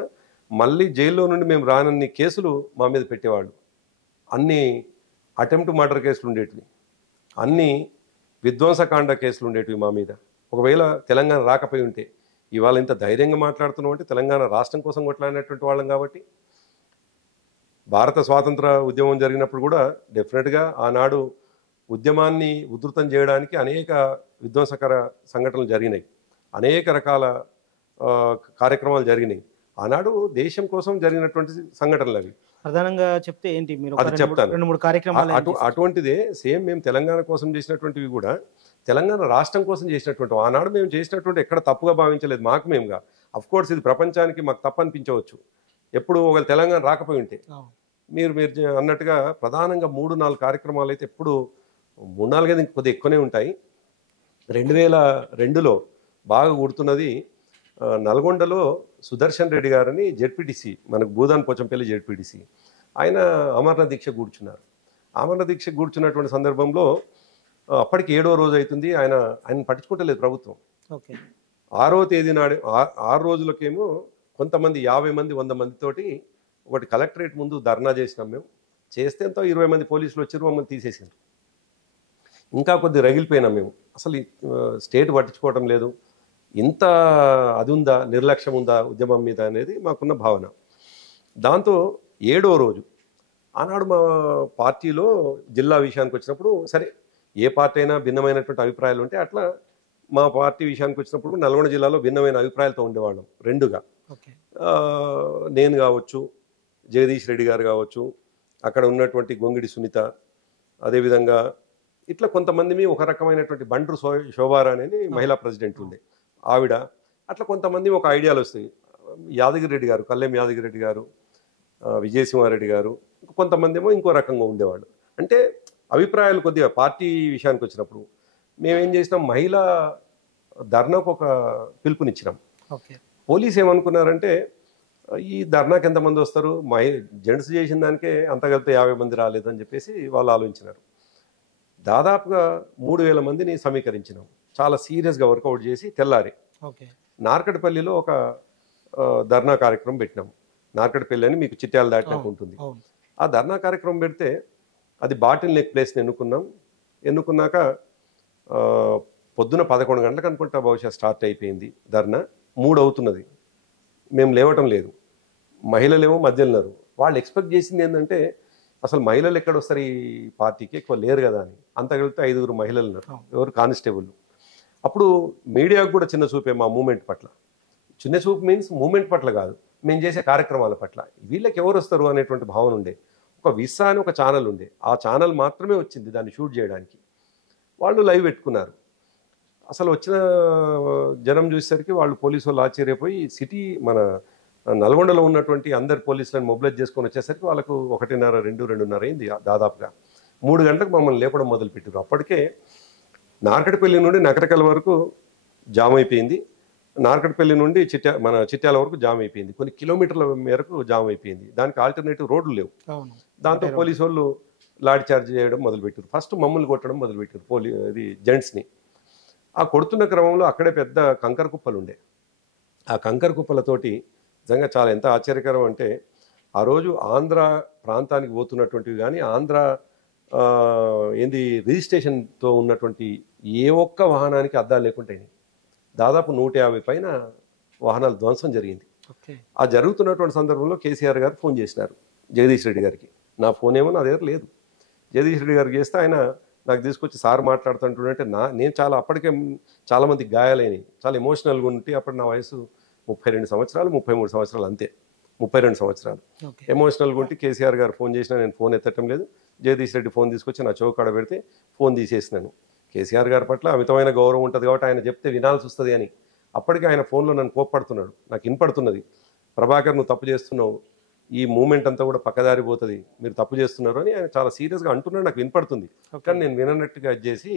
మళ్ళీ జైల్లో నుండి మేము రానన్ని కేసులు మా మీద పెట్టేవాళ్ళు. అన్ని అటెంప్ట్ మర్డర్ కేసులు ఉండేటివి, అన్ని విధ్వంసకాండ కేసులు ఉండేటివి మా మీద. ఒకవేళ తెలంగాణ రాకపోయి ఉంటే, ఇవాళ ఇంత ధైర్యంగా మాట్లాడుతున్నాం అంటే తెలంగాణ రాష్ట్రం కోసం కొట్లాడినటువంటి వాళ్ళం కాబట్టి. భారత స్వాతంత్ర ఉద్యమం జరిగినప్పుడు కూడా డెఫినెట్గా ఆనాడు ఉద్యమాన్ని ఉధృతం చేయడానికి అనేక విధ్వంసకర సంఘటనలు జరిగినాయి, అనేక రకాల కార్యక్రమాలు జరిగినాయి. ఆనాడు దేశం కోసం జరిగినటువంటి సంఘటనలు అవి. ప్రధానంగా చెప్తే ఏంటి మీరు? అది చెప్తాను. 2-3 కార్యక్రమాలు అటువంటిదే సేమ్ మేము తెలంగాణ కోసం చేసినటువంటివి కూడా తెలంగాణ రాష్ట్రం కోసం చేసినటువంటి. ఆనాడు మేము చేసినటువంటి ఎక్కడ తప్పుగా భావించలేదు, మాకు మేముగా. అఫ్ కోర్స్ ఇది ప్రపంచానికి మాకు తప్పు అనిపించవచ్చు ఎప్పుడు ఒకవేళ తెలంగాణ రాకపోయి ఉంటే. మీరు అన్నట్టుగా ప్రధానంగా 3-4 కార్యక్రమాలు అయితే ఎప్పుడు 3-4 కొద్దిగా ఎక్కువనే ఉంటాయి. 2002లో బాగా గుర్తున్నది, నల్గొండలో సుదర్శన్ రెడ్డి గారని జెడ్పీటీసీ, మనకు భూదాన్ పోచంపల్లి జెడ్పీటీసీ, ఆయన అమరణ దీక్ష కూర్చున్నారు. అమరణ దీక్ష కూర్చున్నటువంటి సందర్భంలో అప్పటికి 7వ రోజు అవుతుంది. ఆయన పట్టించుకుంటలేదు ప్రభుత్వం. ఓకే. 6వ తేదీ నాడు 6 రోజులకేమో కొంతమంది 50 మంది 100 మందితోటి ఒకటి కలెక్టరేట్ ముందు ధర్నా చేసినాం మేము. చేస్తే ఎంతో 20 మంది పోలీసులు వచ్చారు, మమ్మల్ని తీసేసారు. ఇంకా కొద్ది రగిలిపోయినాం మేము. అసలు స్టేట్ పట్టించుకోవటం లేదు, ఇంత అది ఉందా, నిర్లక్ష్యం ఉందా ఉద్యమం మీద అనేది మాకున్న భావన. దాంతో 7వ రోజు ఆనాడు మా పార్టీలో జిల్లా విషయానికి వచ్చినప్పుడు, సరే ఏ పార్టీ అయినా భిన్నమైనటువంటి అభిప్రాయాలు ఉంటే అట్లా మా పార్టీ విషయానికి వచ్చినప్పుడు నల్గొండ జిల్లాలో భిన్నమైన అభిప్రాయాలతో ఉండేవాళ్ళం రెండుగా. నేను కావచ్చు, జగదీష్ రెడ్డి గారు కావచ్చు, అక్కడ ఉన్నటువంటి గొంగిడి సునీత, అదేవిధంగా ఇట్లా కొంతమంది ఒక రకమైనటువంటి బండ్రు శోభారాణి అని మహిళా ప్రెసిడెంట్ ఉండే ఆవిడ, అట్లా కొంతమంది ఒక ఐడియాలు వస్తాయి. యాదగిరి రెడ్డి గారు, కల్లెం యాదగిరి రెడ్డి గారు, విజయసింహారెడ్డి గారు, కొంతమంది ఏమో ఇంకో రకంగా ఉండేవాళ్ళు. అంటే అభిప్రాయాలు కొద్దిగా పార్టీ విషయానికి వచ్చినప్పుడు మేమేం చేసినాం, మహిళా ధర్నాకు ఒక పిలుపునిచ్చినాం. పోలీసు ఏమనుకున్నారంటే ఈ ధర్నాకి ఎంతమంది వస్తారు, జెంట్స్ చేసిన దానికే అంత కలిపితే 50 మంది రాలేదని చెప్పేసి వాళ్ళు ఆలోచించినారు. దాదాపుగా 3000 మందిని సమీకరించినాం. చాలా సీరియస్గా వర్కౌట్ చేసి తెల్లారి నార్కట్పల్లిలో ఒక ధర్నా కార్యక్రమం పెట్టినాం. నార్కట్పల్లి అని మీకు చిట్యాల దాటినాక ఉంటుంది. ఆ ధర్నా కార్యక్రమం పెడితే అది బాటిల్ నెక్ ప్లేస్ని ఎన్నుకున్నాక పొద్దున 11 గంటలకు అనుకుంటా బహుశా స్టార్ట్ అయిపోయింది ధర్నా. 3 అవుతున్నది, మేము లేవటం లేదు. మహిళలేమో మధ్యలో ఉన్నారు. వాళ్ళు ఎక్స్పెక్ట్ చేసింది ఏంటంటే అసలు మహిళలు ఎక్కడ వస్తారు ఈ పార్టీకి, ఎక్కువ లేరు కదా అని. అంత కలిపితే 5 మహిళలు ఉన్నారు, ఎవరు కానిస్టేబుల్. అప్పుడు మీడియాకు కూడా చిన్న చూపే మా మూమెంట్ పట్ల. చిన్న చూపు మీన్స్ మూమెంట్ పట్ల కాదు, మేము చేసే కార్యక్రమాల పట్ల. వీళ్ళకి ఎవరు వస్తారు అనేటువంటి భావన ఉండే. ఒక విస్సా అని ఒక ఛానల్ ఉండే, ఆ ఛానల్ మాత్రమే వచ్చింది దాన్ని షూట్ చేయడానికి. వాళ్ళు లైవ్ పెట్టుకున్నారు. అసలు వచ్చిన జనం చూసేసరికి వాళ్ళు పోలీసు వాళ్ళు ఆశ్చర్యపోయి సిటీ మన నల్గొండలో ఉన్నటువంటి అందరి పోలీసులను మొబిలైజ్ చేసుకొని వచ్చేసరికి వాళ్ళకు 1:30, 2:30 అయింది. దాదాపుగా 3 గంటలకు మమ్మల్ని లేపడం మొదలుపెట్టారు. అప్పటికే నార్కట్పల్లి నుండి నకరకల్ వరకు జామ్ అయిపోయింది. నార్కట్పల్లి నుండి చిట్యాల వరకు జామ్ అయిపోయింది. కొన్ని కిలోమీటర్ల మేరకు జామ్ అయిపోయింది. దానికి ఆల్టర్నేటివ్ రోడ్లు లేవు. దాంతో పోలీసు వాళ్ళు లాఠీ చార్జ్ చేయడం మొదలుపెట్టారు. ఫస్ట్ మమ్మల్ని కొట్టడం మొదలుపెట్టారు ఇది జెంట్స్ని. ఆ కొడుతున్న క్రమంలో అక్కడే పెద్ద కంకర కుప్పలు ఉండే. ఆ కంకర కుప్పలతోటి నిజంగా చాలా ఎంత ఆశ్చర్యకరం అంటే, ఆ రోజు ఆంధ్ర ప్రాంతానికి పోతున్నటువంటివి కానీ ఆంధ్ర రిజిస్ట్రేషన్తో ఉన్నటువంటి ఏ ఒక్క వాహనానికి అద్దాలు లేకుంటే దాదాపు 150 పైన వాహనాలు ధ్వంసం జరిగింది. ఆ జరుగుతున్నటువంటి సందర్భంలో కేసీఆర్ గారు ఫోన్ చేసినారు జగదీష్ రెడ్డి గారికి. నా ఫోన్ ఏమో నా దగ్గర లేదు. జగదీష్ రెడ్డి గారికి చేస్తే ఆయన నాకు తీసుకొచ్చి సార్ మాట్లాడుతుంటుంటే నేను అప్పటికే చాలామంది గాయాలైనవి, చాలా ఎమోషనల్గా ఉంటే అప్పుడు నా వయసు 32 సంవత్సరాలు 33 సంవత్సరాలు అంతే, 32 సంవత్సరాలు. ఎమోషనల్గా ఉంటే కేసీఆర్ గారు ఫోన్ చేసినా నేను ఫోన్ ఎత్తటం లేదు. జగదీష్ రెడ్డి ఫోన్ తీసుకొచ్చి నా చౌకాడ పెడితే ఫోన్ తీసేసినాను. కేసీఆర్ గారి పట్ల అమితమైన గౌరవం ఉంటుంది కాబట్టి ఆయన చెప్తే వినాల్సి వస్తుంది అని. అప్పటికే ఆయన ఫోన్లో నన్ను కోప్పడుతున్నాడు. నాకు వినపడుతున్నది, ప్రభాకర్ నువ్వు తప్పు చేస్తున్నావు, ఈ మూమెంట్ అంతా కూడా పక్కదారి పోతుంది, మీరు తప్పు చేస్తున్నారు అని ఆయన చాలా సీరియస్గా అంటున్నాడు. నాకు వినపడుతుంది, కానీ నేను విననట్టుగా చేసి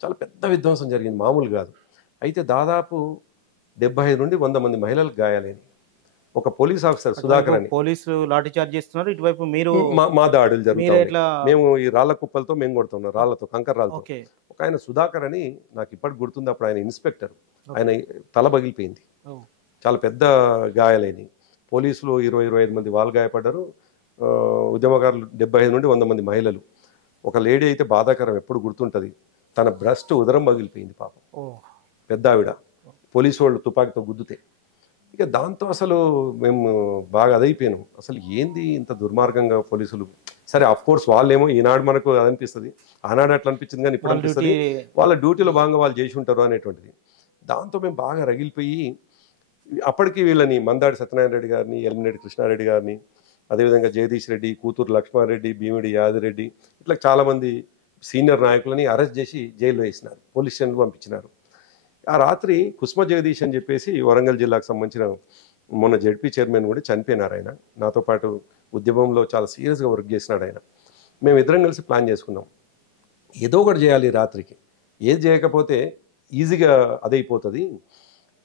చాలా పెద్ద విధ్వంసం జరిగింది, మామూలు కాదు. అయితే దాదాపు 75 నుండి 100 మంది మహిళలకు గాయాలైనవి. ఒక పోలీస్ ఆఫీసర్ సుధాకర్ అని, పోలీసులు లాఠీ చార్జ్ చేస్తున్నారు, ఇటువైపు మీరు మా దాడులు జరుగుతాయి. మేము ఈ రాళ్ల కుప్పలతో మేము కొడుతున్నాం, రాళ్లతో, కంకర రాళ్ళతో. ఒక ఆయన సుధాకర్ అని నాకు ఇప్పటికి గుర్తుంది. అప్పుడు ఆయన ఇన్స్పెక్టర్, ఆయన తల పగిలిపోయింది, చాలా పెద్ద గాయాలైనవి. పోలీసులు 20-25 మంది వాళ్ళు గాయపడ్డారు. ఉద్యమకారులు 75 నుండి 100 మంది మహిళలు. ఒక లేడీ అయితే బాధాకరం, ఎప్పుడు గుర్తుంటుంది, తన బ్రెస్ట్ ఉదరం పగిలిపోయింది పాపం, పెద్ద ఆవిడ. పోలీసు వాళ్ళు తుపాకీతో గుద్దుతే ఇక దాంతో అసలు మేము బాగా అదైపోయాను. అసలు ఏంది ఇంత దుర్మార్గంగా పోలీసులు. సరే ఆఫ్ కోర్స్ వాళ్ళేమో ఈనాడు మనకు అనిపిస్తుంది, ఆనాడు అట్లా అనిపించింది, కానీ ఇప్పుడు అనిపిస్తుంది వాళ్ళ డ్యూటీలో భాగంగా వాళ్ళు చేసి ఉంటారు అనేటువంటిది. దాంతో మేము బాగా రగిలిపోయి అప్పటికి వీళ్ళని మందాడి సత్యనారాయణ రెడ్డి గారిని, ఎల్మినేటి కృష్ణారెడ్డి గారిని, అదేవిధంగా జగదీష్ రెడ్డి, కూతురు లక్ష్మారెడ్డి, భీమిడి యాదిరెడ్డి, ఇట్లా చాలామంది సీనియర్ నాయకులని అరెస్ట్ చేసి జైల్లో వేసినారు, పోలీస్ స్టేషన్కి పంపించినారు. ఆ రాత్రి కుస్మ జగదీష్ అని చెప్పేసి వరంగల్ జిల్లాకు సంబంధించిన మొన్న జెడ్పీ చైర్మన్ కూడా చనిపోయినారు. ఆయన నాతో పాటు ఉద్యమంలో చాలా సీరియస్గా వర్క్ చేసినాడు ఆయన. మేమిద్దరం కలిసి ప్లాన్ చేసుకున్నాం, ఏదో ఒకటి చేయాలి రాత్రికి, ఏది చేయకపోతే ఈజీగా అదైపోతుంది,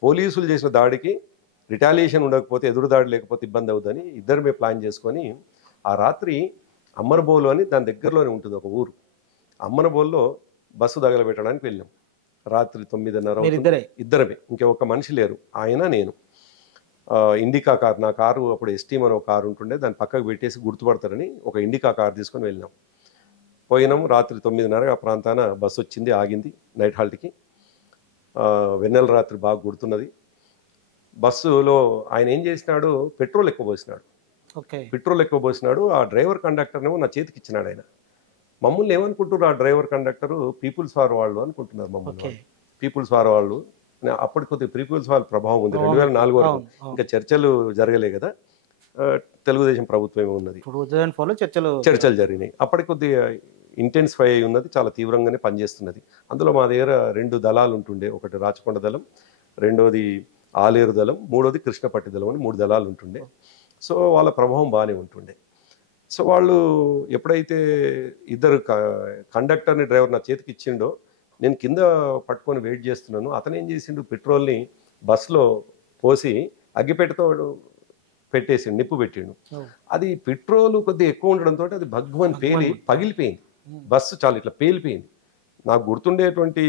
పోలీసులు చేసిన దాడికి రిటాలియేషన్ ఉండకపోతే, ఎదురు దాడి లేకపోతే ఇబ్బంది అవుతుందని ఇద్దరు మేము ప్లాన్ చేసుకొని ఆ రాత్రి అమ్మనబోలు అని దాని దగ్గరలోనే ఉంటుంది ఒక ఊరు. అమ్మనబోల్లో బస్సు తగలబెట్టడానికి వెళ్ళాం. రాత్రి 9:30 మీరిద్దరే? ఇద్దరమే, ఇంకొక మనిషి లేరు, ఆయన నేను. ఇండికా కార్, నా కారు అప్పుడు ఎస్టీమ్ అని ఒక కారు ఉంటుండే, దాన్ని పక్కకు పెట్టేసి గుర్తుపడతారని ఒక ఇండికా కార్ తీసుకొని వెళ్ళినాం. పోయినాం రాత్రి 9:30 ఆ ప్రాంతాన బస్సు వచ్చింది, ఆగింది నైట్ హాల్ట్కి. వెన్నెల రాత్రి బాగా గుర్తున్నది. బస్సులో ఆయన ఏం చేసినాడు, పెట్రోల్ ఎక్కువ పోసినాడు. పెట్రోల్ ఎక్కువ పోసినాడు. ఆ డ్రైవర్ కండక్టర్నేమో నా చేతికి ఇచ్చినాడు ఆయన. మమ్మల్ని ఏమనుకుంటున్నారు, ఆ డ్రైవర్ కండక్టరు పీపుల్స్ వార్ వాళ్ళు అనుకుంటున్నారు మమ్మల్ని. పీపుల్స్ వార్ వాళ్ళు అప్పటి కొద్దిగా పీపుల్స్ వార్ ప్రభావం ఉంది. 2004 వరకు ఇంకా చర్చలు జరగలే కదా, తెలుగుదేశం ప్రభుత్వమే ఉన్నది, చర్చలు జరిగినాయి. అప్పటికి కొద్దిగా ఇంటెన్సిఫై అయి ఉన్నది, చాలా తీవ్రంగానే పనిచేస్తున్నది. అందులో మా దగ్గర 2 దళాలు ఉంటుండే, ఒకటి రాచకొండ దళం, రెండోది ఆలేరు దళం, మూడోది కృష్ణపట్టి దళం అని 3 దళాలు ఉంటుండే. సో వాళ్ళ ప్రభావం బాగానే ఉంటుండే. సో వాళ్ళు ఎప్పుడైతే ఇద్దరు కండక్టర్ని డ్రైవర్ నా చేతికి ఇచ్చిండో, నేను కింద పట్టుకొని వెయిట్ చేస్తున్నాను. అతను ఏం చేసిండు, పెట్రోల్ని బస్సులో పోసి అగ్గిపెట్టతో పెట్టేసిండు, నిప్పు పెట్టిండు. అది పెట్రోల్ కొద్దిగా ఎక్కువ ఉండడంతో అది భగ్గుమని పేలి పగిలిపోయింది. బస్సు చాలా ఇట్లా పేలిపోయింది. నాకు గుర్తుండేటువంటి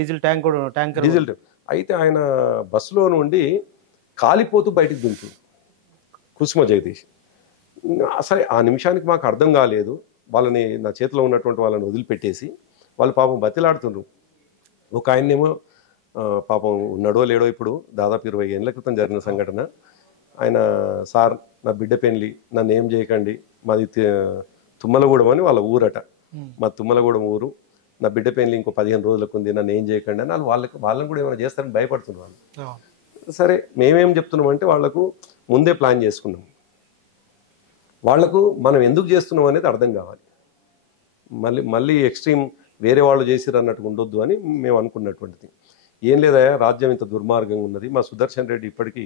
డీజిల్ ట్యాంక్ డీజిల్. అయితే ఆయన బస్సులో నుండి కాలిపోతూ బయటకు దించింది కుసుమ జగదీష్. సరే ఆ నిమిషానికి మాకు అర్థం కాలేదు. వాళ్ళని నా చేతిలో ఉన్నటువంటి వాళ్ళని వదిలిపెట్టేసి వాళ్ళు పాపం బతిలాడుతున్నారు. ఒక ఆయన్నేమో పాపం ఉన్నాడో లేడో, ఇప్పుడు దాదాపు 20 ఏళ్ళ క్రితం జరిగిన సంఘటన. ఆయన, సార్ నా బిడ్డ పెళ్లి, నన్ను ఏం చేయకండి, మాది తుమ్మలగూడెం అని వాళ్ళ ఊరట, మా తుమ్మలగూడెం ఊరు, నా బిడ్డ పెళ్లి ఇంకో 15 రోజులకు ఉంది, నన్ను ఏం చేయకండి అని వాళ్ళని కూడా ఏమైనా చేస్తారని భయపడుతున్నారు వాళ్ళు. సరే మేమేం చెప్తున్నామంటే వాళ్లకు ముందే ప్లాన్ చేసుకున్నాం. వాళ్లకు మనం ఎందుకు చేస్తున్నాం అనేది అర్థం కావాలి. మళ్ళీ ఎక్స్ట్రీమ్ వేరే వాళ్ళు చేసిరు అన్నట్టు ఉండొద్దు అని మేము అనుకున్నటువంటిది. ఏం లేదా, రాజ్యం ఇంత దుర్మార్గంగా ఉన్నది. మా సుదర్శన్ రెడ్డి ఇప్పటికీ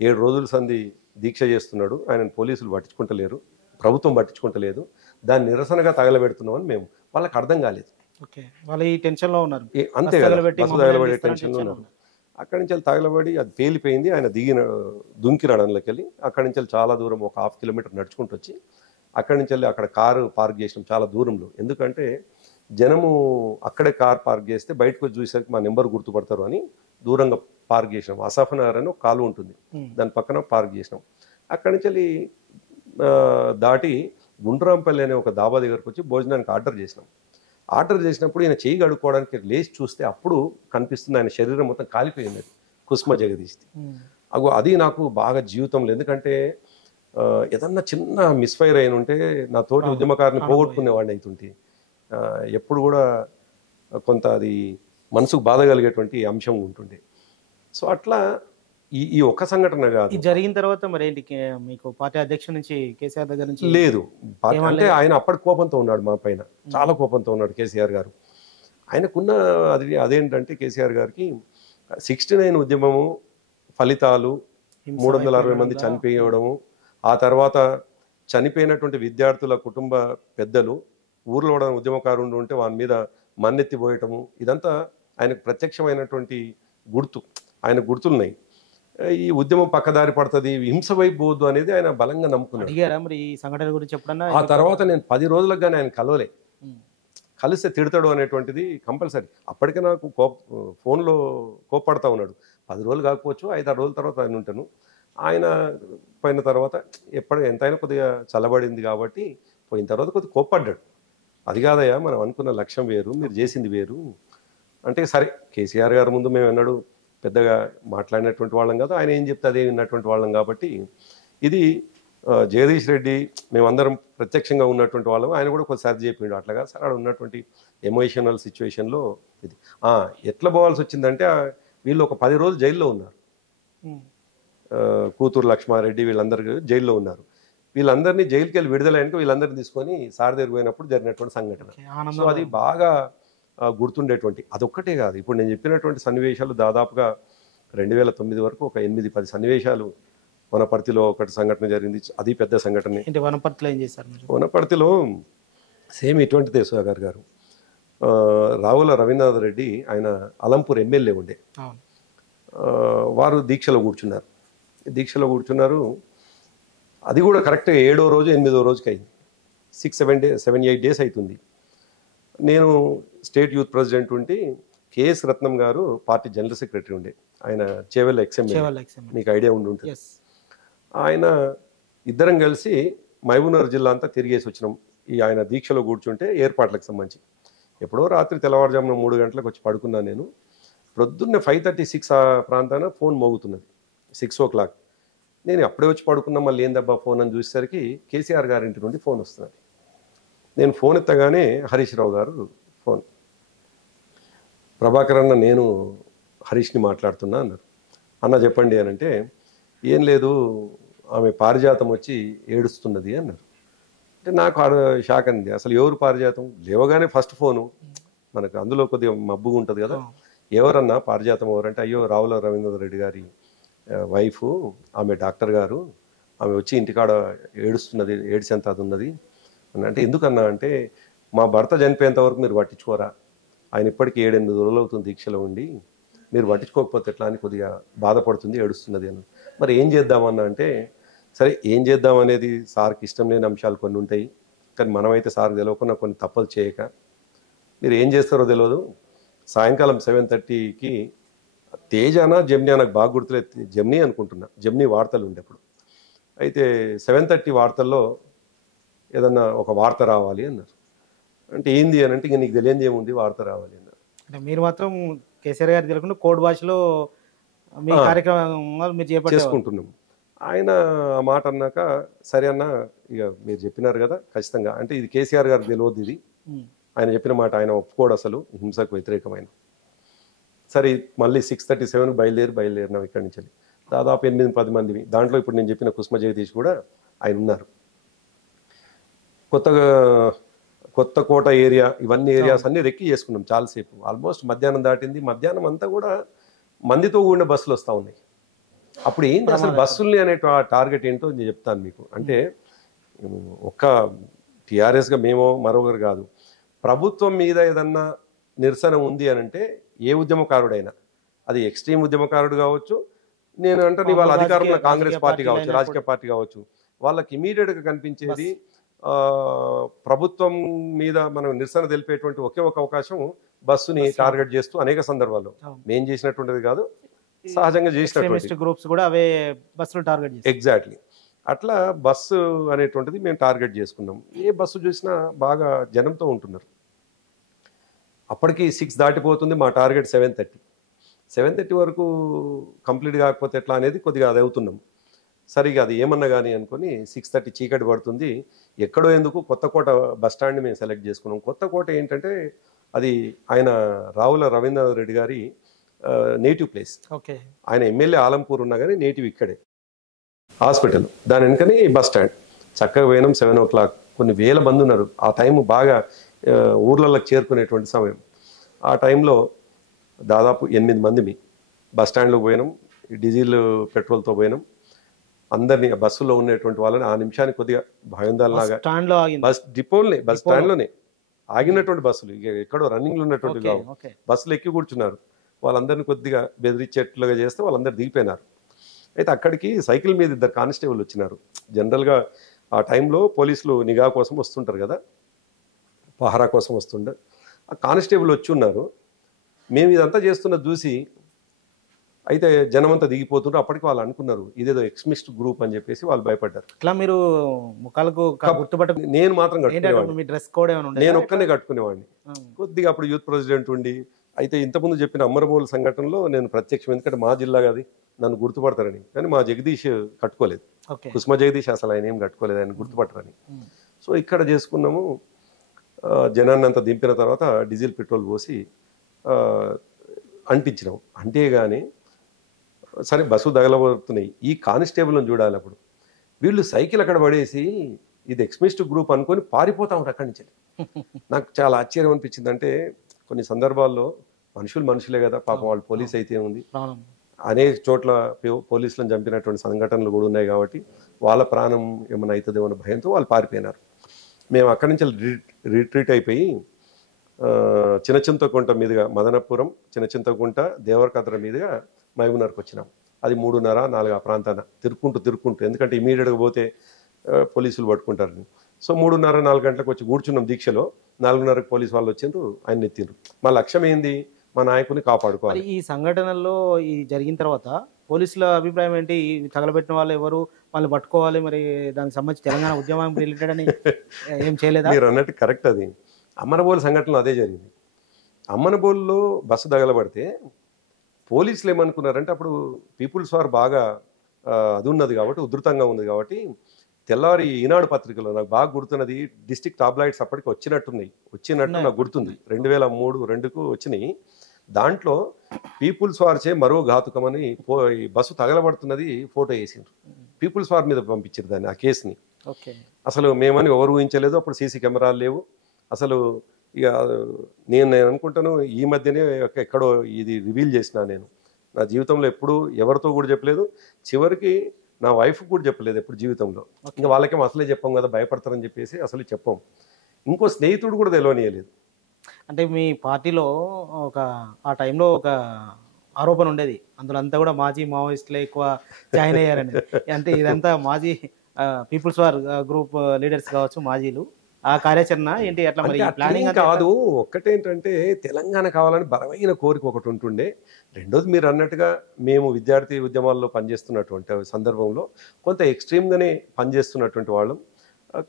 7 రోజుల సంధి దీక్ష చేస్తున్నాడు, ఆయన పోలీసులు పట్టించుకుంటలేరు, ప్రభుత్వం పట్టించుకుంటలేదు, దాన్ని నిరసనగా తగలబెడుతున్నామని మేము, వాళ్ళకి అర్థం కాలేదు. వాళ్ళు ఈ టెన్షన్లో ఉన్నారు, అంతే కదా, బస్సు తగలబడే టెన్షన్లో ఉన్నారు. అక్కడి నుంచి తగలబడి అది పేలిపోయింది. ఆయన దుంకినాడు అందులోకి వెళ్ళి. అక్కడి నుంచి చాలా దూరం, ఒక 1/2 కిలోమీటర్ నడుచుకుంటూ వచ్చి అక్కడి నుంచి వెళ్ళి అక్కడ కారు పార్క్ చేసినాం చాలా దూరంలో. ఎందుకంటే జనము అక్కడే కార్ పార్క్ చేస్తే బయటకు వచ్చి చూసేసరికి మా నెంబర్ గుర్తుపడతారు అని దూరంగా పార్క్ చేసినాం. అసాఫ్ నగర్ అని ఒక కాలు ఉంటుంది, దాని పక్కన పార్క్ చేసినాం. అక్కడి నుంచి వెళ్ళి దాటి గుండ్రాంపల్లి అనే ఒక దాబా దగ్గరకు వచ్చి భోజనానికి ఆర్డర్ చేసినాం. ఆర్డర్ చేసినప్పుడు ఈయన చేయి కడుక్కోవడానికి లేచి చూస్తే అప్పుడు కనిపిస్తుంది ఆయన శరీరం మొత్తం కాలిపోయింది, కుసుమ జగదీష్ది. అది నాకు బాగా జీవితంలో, ఎందుకంటే ఏదన్నా చిన్న మిస్ఫైర్ అయిన ఉంటే నా తోటి ఉద్యమకారుని పోగొట్టుకునేవాడిని అవుతుంటే, ఎప్పుడు కూడా కొంత అది మనసుకు బాధ కలిగేటువంటి అంశం ఉంటుండే. సో అట్లా ఈ ఒక్క సంఘటన కాదు. జరిగిన తర్వాత మరి ఏంటి, మీకు పార్టీ అధ్యక్షుడి నుంచి, కేసీఆర్ దగ్గర నుంచి లేదు, అంటే ఆయన అప్పటి కోపంతో ఉన్నాడు మా పైన, చాలా కోపంతో ఉన్నాడు కేసీఆర్ గారు. ఆయనకున్న అదేంటంటే కేసీఆర్ గారికి 69 ఉద్యమము ఫలితాలు, 360 మంది చనిపోయడము, ఆ తర్వాత చనిపోయినటువంటి విద్యార్థుల కుటుంబ పెద్దలు, ఊర్లో ఉద్యమకారుడు ఉంటే వాని మీద మన్నెత్తిపోయటము, ఇదంతా ఆయనకు ప్రత్యక్షమైనటువంటి గుర్తు, ఆయన గుర్తులున్నాయి. ఈ ఉద్యమం పక్కదారి పడుతుంది, హింస వైపు పోవద్దు అనేది ఆయన బలంగా నమ్ముకున్నాడు. ఆ తర్వాత నేను 10 రోజులకు కానీ ఆయన కలవలే, కలిస్తే తిడతాడు అనేటువంటిది కంపల్సరీ. అప్పటికే నాకు ఫోన్లో కోప్పడతా ఉన్నాడు. 10 రోజులు కాకపోవచ్చు, 5-6 రోజుల తర్వాత ఆయన ఉంటాను. ఆయన పోయిన తర్వాత ఎంతైనా కొద్దిగా చల్లబడింది కాబట్టి పోయిన తర్వాత కొద్దిగా కోప్పడ్డాడు. అది కాదయ్యా, మనం అనుకున్న లక్ష్యం వేరు, మీరు చేసింది వేరు అంటే, సరే కేసీఆర్ గారి ముందు మేము అన్నాడు పెద్దగా మాట్లాడినటువంటి వాళ్ళం కాదు, ఆయన ఏం చెప్తే అదే విన్నటువంటి వాళ్ళం కాబట్టి, ఇది జగదీష్ రెడ్డి మేమందరం ప్రత్యక్షంగా ఉన్నటువంటి వాళ్ళం, ఆయన కూడా కొంచెం సరి చెప్పిండు. అట్లాగా సార్ అక్కడ ఉన్నటువంటి ఎమోషనల్ సిచ్యువేషన్లో ఇది ఎట్లా పోవాల్సి వచ్చిందంటే, వీళ్ళు ఒక 10 రోజులు జైల్లో ఉన్నారు. కూతురు లక్ష్మారెడ్డి వీళ్ళందరూ జైల్లో ఉన్నారు. వీళ్ళందరినీ జైలుకి వెళ్ళి విడుదలైనక వీళ్ళందరినీ తీసుకొని సార్ దగ్గర పోయినప్పుడు జరిగినటువంటి సంఘటన. సో అది బాగా గుర్తుండేటువంటి, అదొక్కటే కాదు, ఇప్పుడు నేను చెప్పినటువంటి సన్నివేశాలు దాదాపుగా 2009 వరకు ఒక 8-10 సన్నివేశాలు. వనపర్తిలో ఒకటి సంఘటన జరిగింది, అది పెద్ద సంఘటన. వనపర్తిలో ఏం చేశారు? వనపర్తిలో సేమ్ ఇటువంటిదే సుధాకర్ గారు. రావుల రవీంద్రనాథ్ రెడ్డి ఆయన అలంపూర్ ఎమ్మెల్యే ఉండే, వారు దీక్షలో కూర్చున్నారు. అది కూడా కరెక్ట్గా 7వ రోజు 8వ రోజుకి అయింది. 7-8 డేస్ అవుతుంది. నేను స్టేట్ యూత్ ప్రెసిడెంట్ ఉండి కేఎస్ రత్నం గారు పార్టీ జనరల్ సెక్రటరీ ఉండే, ఆయన చేవెళ్ళ ఎక్స్ఎంఎల్ఏ, మీకు ఐడియా ఉండి ఉంటుంది. ఆయన ఇద్దరం కలిసి మహబూబ్నగర్ జిల్లా అంతా తిరిగేసి వచ్చినాం. ఈ ఆయన దీక్షలో కూర్చుంటే ఏర్పాట్లకు సంబంధించి ఎప్పుడో రాత్రి తెల్లవారుజామున 3 గంటలకు వచ్చి పడుకున్నాను నేను. ప్రొద్దున్నే 5:36 ఆ ప్రాంతాన ఫోన్ మోగుతున్నది, 6 o'clock. నేను అప్పుడే వచ్చి పడుకున్నా, మళ్ళీ ఏందబ్బా ఫోన్ అని చూసేసరికి కేసీఆర్ గారి ఇంటి నుండి ఫోన్ వస్తున్నది. నేను ఫోన్ ఎత్తగానే హరీష్ రావు గారు ఫోన్, ప్రభాకర్ అన్న నేను హరీష్ని మాట్లాడుతున్నా అన్నారు. అన్న చెప్పండి అని అంటే, ఏం లేదు ఆమె పారిజాతం వచ్చి ఏడుస్తున్నది అన్నారు. అంటే నాకు షాక్ అంది, అసలు ఎవరు పారిజాతం? లేవగానే ఫస్ట్ ఫోను మనకు అందులో కొద్దిగా మబ్బుగా ఉంటుంది కదా, ఎవరన్నా పారిజాతం ఎవరంటే, అయ్యో రావుల రవీంద్ర రెడ్డి గారి వైఫ్, ఆమె డాక్టర్ గారు, ఆమె వచ్చి ఇంటికాడ ఏడుస్తున్నది, ఏడ్చేంత అది ఉన్నది అని అంటే, ఎందుకన్నా అంటే మా భర్త చనిపోయేంత వరకు మీరు పట్టించుకోరా, ఆయన ఇప్పటికీ 7-8 రోజులు అవుతుంది దీక్షలో ఉండి, మీరు పట్టించుకోకపోతే ఎట్లా అని కొద్దిగా బాధపడుతుంది, ఏడుస్తున్నది అని. మరి ఏం చేద్దామన్నా అంటే, సరే ఏం చేద్దాం అనేది సార్కి ఇష్టం లేని అంశాలు కొన్ని ఉంటాయి, కానీ మనమైతే సార్కి తెలియకుండా కొన్ని తప్పలు చేయక, మీరు ఏం చేస్తారో తెలియదు, సాయంకాలం 7:30కి తేజానా జెమ్నీ నాకు బాగా గుర్తులేదు, జెమ్నీ అనుకుంటున్నా, జెమ్నీ వార్తలు ఉండేప్పుడు. అయితే 7:30 వార్తల్లో ఏదన్నా ఒక వార్త రావాలి అన్నారు. అంటే ఏంది అని అంటే, ఇంక నీకు తెలియంది ఏముంది, వార్త రావాలి అన్నారు. అంటే మీరు మాత్రం కేసీఆర్ గారు తెలియకుండా కోడ్ భాషలో మీ కార్యక్రమాలు మీరు చేసుకుంటున్నాం. ఆయన ఆ మాట అన్నాక, సరే అన్న ఇక మీరు చెప్పినారు కదా ఖచ్చితంగా, అంటే ఇది కేసీఆర్ గారికి తెలియదు, ఇది ఆయన చెప్పిన మాట ఆయన ఒప్పుకోడు, అసలు హింసకు వ్యతిరేకమైన. సరే మళ్ళీ 6:37 బయలుదేరినాం ఇక్కడి నుంచి. దాదాపు 8-10 మంది, దాంట్లో ఇప్పుడు నేను చెప్పిన కుస్మ జగదీష్ కూడా ఆయన ఉన్నారు. కొత్త కోట ఏరియా, ఇవన్నీ ఏరియాస్ అన్ని రెక్కి చేసుకున్నాం చాలాసేపు. ఆల్మోస్ట్ మధ్యాహ్నం దాటింది. మధ్యాహ్నం అంతా కూడా మందితో కూడిన బస్సులు వస్తూ ఉన్నాయి. అప్పుడు ఏంటి అసలు బస్సుల్ని అనే టార్గెట్ ఏంటో నేను చెప్తాను మీకు. అంటే ఒక్క టీఆర్ఎస్గా మేమో మరొకరు కాదు, ప్రభుత్వం మీద ఏదన్నా నిరసన ఉంది అని అంటే ఏ ఉద్యమకారుడైనా, అది ఎక్స్ట్రీమ్ ఉద్యమకారుడు కావచ్చు, నేను అంటే వాళ్ళ అధికారంలో కాంగ్రెస్ పార్టీ కావచ్చు, రాజకీయ పార్టీ కావచ్చు, వాళ్ళకి ఇమీడియట్గా కనిపించేది ప్రభుత్వం మీద మనం నిరసన తెలిపేటువంటి ఒకే ఒక అవకాశం బస్సుని టార్గెట్ చేస్తూ అనేక సందర్భాల్లో మేం చేసినటువంటిది కాదు, సహజంగా చేసినటువంటి గ్రూప్స్ కూడా అవే బస్సులు టార్గెట్ చేస్తాయి. ఎగ్జాక్ట్లీ అట్లా బస్సు అనేటువంటిది మేము టార్గెట్ చేసుకున్నాం. ఏ బస్సు చూసినా బాగా జనంతో ఉంటున్నారు. అప్పటికి 6 దాటిపోతుంది, మా టార్గెట్ 7:30 వరకు కంప్లీట్ కాకపోతే ఎట్లా అనేది కొద్దిగా అది అవుతున్నాం. సరిగా అది ఏమన్నా కానీ అనుకుని 6:30 చీకటి పడుతుంది. ఎక్కడో ఎందుకు కొత్తకోట బస్ స్టాండ్ని మేము సెలెక్ట్ చేసుకున్నాం. కొత్తకోట ఏంటంటే అది ఆయన రావుల రవీంద్ర రెడ్డి గారి నేటివ్ ప్లేస్. ఆయన ఎమ్మెల్యే ఆలంపూర్ ఉన్నా కానీ నేటివ్ ఇక్కడే. హాస్పిటల్ దాని వెనుకని బస్ స్టాండ్. చక్కగా పోయినాం. 7 o'clock. కొన్ని వేల మంది ఉన్నారు. ఆ టైం బాగా ఊర్లలోకి చేరుకునేటువంటి సమయం. ఆ టైంలో దాదాపు 8 మంది బస్ స్టాండ్లోకి పోయినాం. డీజిల్ పెట్రోల్తో పోయినాం. అందరినీ బస్సులో ఉన్నటువంటి వాళ్ళని ఆ నిమిషానికి కొద్దిగా భయందాల్లాగా బస్ డిపోల్ని బస్ స్టాండ్లోనే ఆగినటువంటి బస్సులు, ఇక ఎక్కడో రన్నింగ్లో ఉన్నటువంటి బస్సులు ఎక్కి కూర్చున్నారు. వాళ్ళందరినీ కొద్దిగా బెదిరించేట్లుగా చేస్తే వాళ్ళందరూ దిగిపోయినారు. అయితే అక్కడికి సైకిల్ మీద 2 కానిస్టేబుల్ వచ్చినారు. జనరల్గా ఆ టైంలో పోలీసులు నిఘా కోసం వస్తుంటారు కదా, పహరా కోసం వస్తుండే. ఆ కానిస్టేబుల్ వచ్చి ఉన్నారు. మేము ఇదంతా చేస్తున్నది చూసి అయితే జనమంతా దిగిపోతుంటారు. అప్పటికి వాళ్ళు అనుకున్నారు ఇదేదో ఎక్స్ట్రీమిస్ట్ గ్రూప్ అని చెప్పేసి వాళ్ళు భయపడ్డారు. ఇట్లా మీరు ముఖాలకు గుర్తుపట్ట నేను మాత్రం కట్టుకునేవాడిని, డ్రెస్ కోడ్ ఏమైనా నేను ఒక్కనే కట్టుకునేవాడిని. కొద్దిగా అప్పుడు యూత్ ప్రెసిడెంట్ ఉండి, అయితే ఇంతకుముందు చెప్పిన అమరమూల సంఘటనలో నేను ప్రత్యక్షం, ఎందుకంటే మా జిల్లా అది నన్ను గుర్తుపడతారని. కానీ మా జగదీష్ కట్టుకోలేదు, కుస్మ జగదీష్ అసలు ఆయన ఏం కట్టుకోలేదు, ఆయన గుర్తుపట్టరని. సో ఇక్కడ చేసుకున్నాము. జనాన్ని అంతా దింపిన తర్వాత డీజిల్ పెట్రోల్ పోసి అంటించినాం. అంటే కానీ సరే బస్సు తగలబోతున్నాయి. ఈ కానిస్టేబుల్ని చూడాలి. అప్పుడు వీళ్ళు సైకిల్ అక్కడ పడేసి ఇది ఎక్స్ట్రీమిస్ట్ గ్రూప్ అనుకొని పారిపోతా ఉంటారు అక్కడి నుంచి. నాకు చాలా ఆశ్చర్యం అనిపించింది. అంటే కొన్ని సందర్భాల్లో మనుషులే కదా పాపం, వాళ్ళు పోలీస్ అయితే ఉంది, అనేక చోట్ల పోలీసులను చంపినటువంటి సంఘటనలు కూడా ఉన్నాయి కాబట్టి వాళ్ళ ప్రాణం ఏమైనా అవుతుందేమో అన్న భయంతో వాళ్ళు పారిపోయినారు. మేము అక్కడి నుంచి రిట్రీట్ అయిపోయి చిన్నచింతకుంట మీదుగా మదనపురం, చిన్నచింతకుంట, దేవరకద్ర మీదుగా మహబూబ్నగర్కి వచ్చినాం. అది 3:30-4 ఆ ప్రాంతాన తిరుక్కుంటూ, ఎందుకంటే ఇమీడియట్గా పోతే పోలీసులు పట్టుకుంటారని. సో 3:30, 4 గంటలకు వచ్చి కూర్చున్నాం దీక్షలో. 4:30కు పోలీసు వాళ్ళు వచ్చిండ్రు, ఆయన ఎత్తిండ్రు. మా లక్ష్యం ఏంది, మా నాయకుని కాపాడుకోవాలి. మరి ఈ సంఘటనల్లో ఈ జరిగిన తర్వాత పోలీసుల అభిప్రాయం ఏంటి? ఈ తగలబెట్టిన వాళ్ళు ఎవరు, వాళ్ళని పట్టుకోవాలి, మరి దానికి సంబంధించి తెలంగాణ ఉద్యమం రిలేటెడ్ అని ఏం చేయలేదా? మీరు అన్నట్టు కరెక్ట్. అది అమ్మనబోలు సంఘటనలో అదే జరిగింది. అమ్మనబోలులో బస్సు తగలబడితే పోలీసులు ఏమనుకున్నారంటే, అప్పుడు పీపుల్స్ వార్ బాగా అది ఉన్నది కాబట్టి, ఉధృతంగా ఉంది కాబట్టి, తెల్లవారి ఈనాడు పత్రికలో నాకు బాగా గుర్తున్నది, డిస్ట్రిక్ట్ టాబ్లాయిడ్స్ అప్పటికి వచ్చినట్టు నాకు గుర్తుంది. 2003-2కు వచ్చినాయి. దాంట్లో పీపుల్స్ వార్చే మరో ఘాతుకమని ఈ బస్సు తగలబడుతున్నది ఫోటో వేసిండ్రు. పీపుల్స్ వార్ మీద పంపించారు దాన్ని, ఆ కేసుని. అసలు మేమని ఎవరు ఊహించలేదు. అప్పుడు సీసీ కెమెరాలు లేవు అసలు. ఇక నేను అనుకుంటాను ఈ మధ్యనే ఎక్కడో ఇది రివీల్ చేసిన. నేను నా జీవితంలో ఎప్పుడు ఎవరితో కూడా చెప్పలేదు, చివరికి నా వైఫ్ కూడా చెప్పలేదు ఎప్పుడు జీవితంలో. ఇంకా వాళ్ళకేం అసలే చెప్పాం కదా, భయపడతారని చెప్పేసి అసలు చెప్పాం. ఇంకో స్నేహితుడు కూడా తెలియనియలేదు. అంటే మీ పార్టీలో ఆ టైంలో ఒక ఆరోపణ ఉండేది, అందులో అంతా కూడా మాజీ మావోయిస్టులే ఎక్కువ జాయిన్ అయ్యారని. అంటే ఇదంతా మాజీ పీపుల్స్ వార్ గ్రూప్ లీడర్స్ కావచ్చు, మాజీలు. ఆ కార్యాచరణ ఏంటి అట్లా మరి ప్లానింగ్ కాదు. ఒక్కటేంటంటే తెలంగాణ కావాలని బలమైన కోరిక ఒకటి ఉంటుండే. రెండోది మీరు అన్నట్టుగా మేము విద్యార్థి ఉద్యమాల్లో పనిచేస్తున్నటువంటి సందర్భంలో కొంత ఎక్స్ట్రీమ్గానే పనిచేస్తున్నటువంటి వాళ్ళం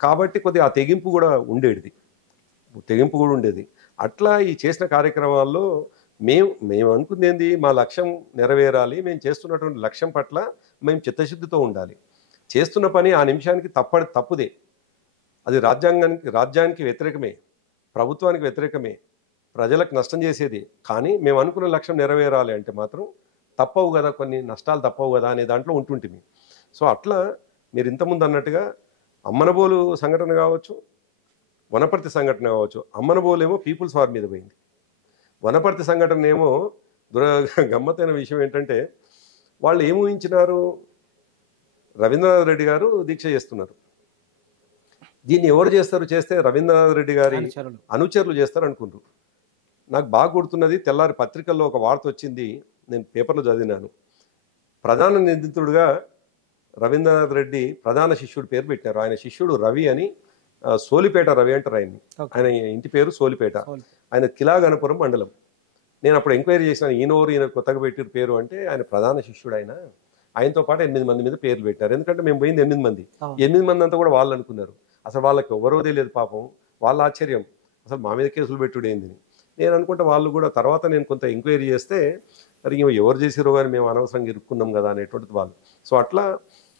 కాబట్టి కొద్దిగా ఆ తెగింపు కూడా ఉండేది. అట్లా ఈ చేసిన కార్యక్రమాల్లో మేము అనుకుంది ఏంది, మా లక్ష్యం నెరవేరాలి, మేము చేస్తున్నటువంటి లక్ష్యం పట్ల మేము చిత్తశుద్ధితో ఉండాలి. చేస్తున్న పని ఆ నిమిషానికి తప్పుదే, అది రాజ్యానికి వ్యతిరేకమే, ప్రభుత్వానికి వ్యతిరేకమే, ప్రజలకు నష్టం చేసేది. కానీ మేము అనుకున్న లక్ష్యం నెరవేరాలి అంటే మాత్రం తప్పవు కదా, కొన్ని నష్టాలు తప్పవు కదా అనే దాంట్లో ఉంటుంటిమి. సో అట్లా మీరు ఇంతకుముందు అన్నట్టుగా అమ్మనబోలు సంఘటన కావచ్చు, వనపర్తి సంఘటన కావచ్చు. అమ్మనబోలు ఏమో పీపుల్స్ వార్ మీద పోయింది. వనపర్తి సంఘటన ఏమో గమ్మత్తైన విషయం ఏంటంటే, వాళ్ళు ఏమి ఊహించినారు, రవీంద్రనాథ్ రెడ్డి గారు దీక్ష చేస్తున్నారు. దీన్ని ఎవరు చేస్తే రవీంద్రనాథ్ రెడ్డి గారి అనుచరులు చేస్తారు అనుకుంటారు. నాకు బాగా గుర్తున్నది, తెల్లారి పత్రికల్లో ఒక వార్త వచ్చింది, నేను పేపర్లో చదివినాను. ప్రధాన నిందితుడుగా రవీంద్రనాథ్ రెడ్డి ప్రధాన శిష్యుడి పేరు పెట్టారు. ఆయన శిష్యుడు రవి అని, సోలిపేట రవి అంటారు ఆయన్ని. ఆయన ఇంటి పేరు సోలిపేట. ఆయన కిలాగనపురం మండలం. నేను అప్పుడు ఎంక్వైరీ చేసిన, ఈయన కొత్తగా పెట్టిన పేరు అంటే ఆయన ప్రధాన శిష్యుడు. ఆయనతో పాటు 8 మంది మీద పేర్లు పెట్టారు. ఎందుకంటే మేము పోయింది 8 మంది. 8 మంది అంతా కూడా వాళ్ళు అనుకున్నారు. అసలు వాళ్ళకి ఎవరో తెలియదు పాపం. వాళ్ళ ఆశ్చర్యం, అసలు మా మీద కేసులు పెట్టుడేంది. నేను అనుకుంటే వాళ్ళు కూడా తర్వాత నేను కొంత ఎంక్వైరీ చేస్తే, మరి ఎవరు చేసిరో కానీ మేము అనవసరంగా ఇరుక్కున్నాం కదా అనేటువంటిది వాళ్ళు. సో అట్లా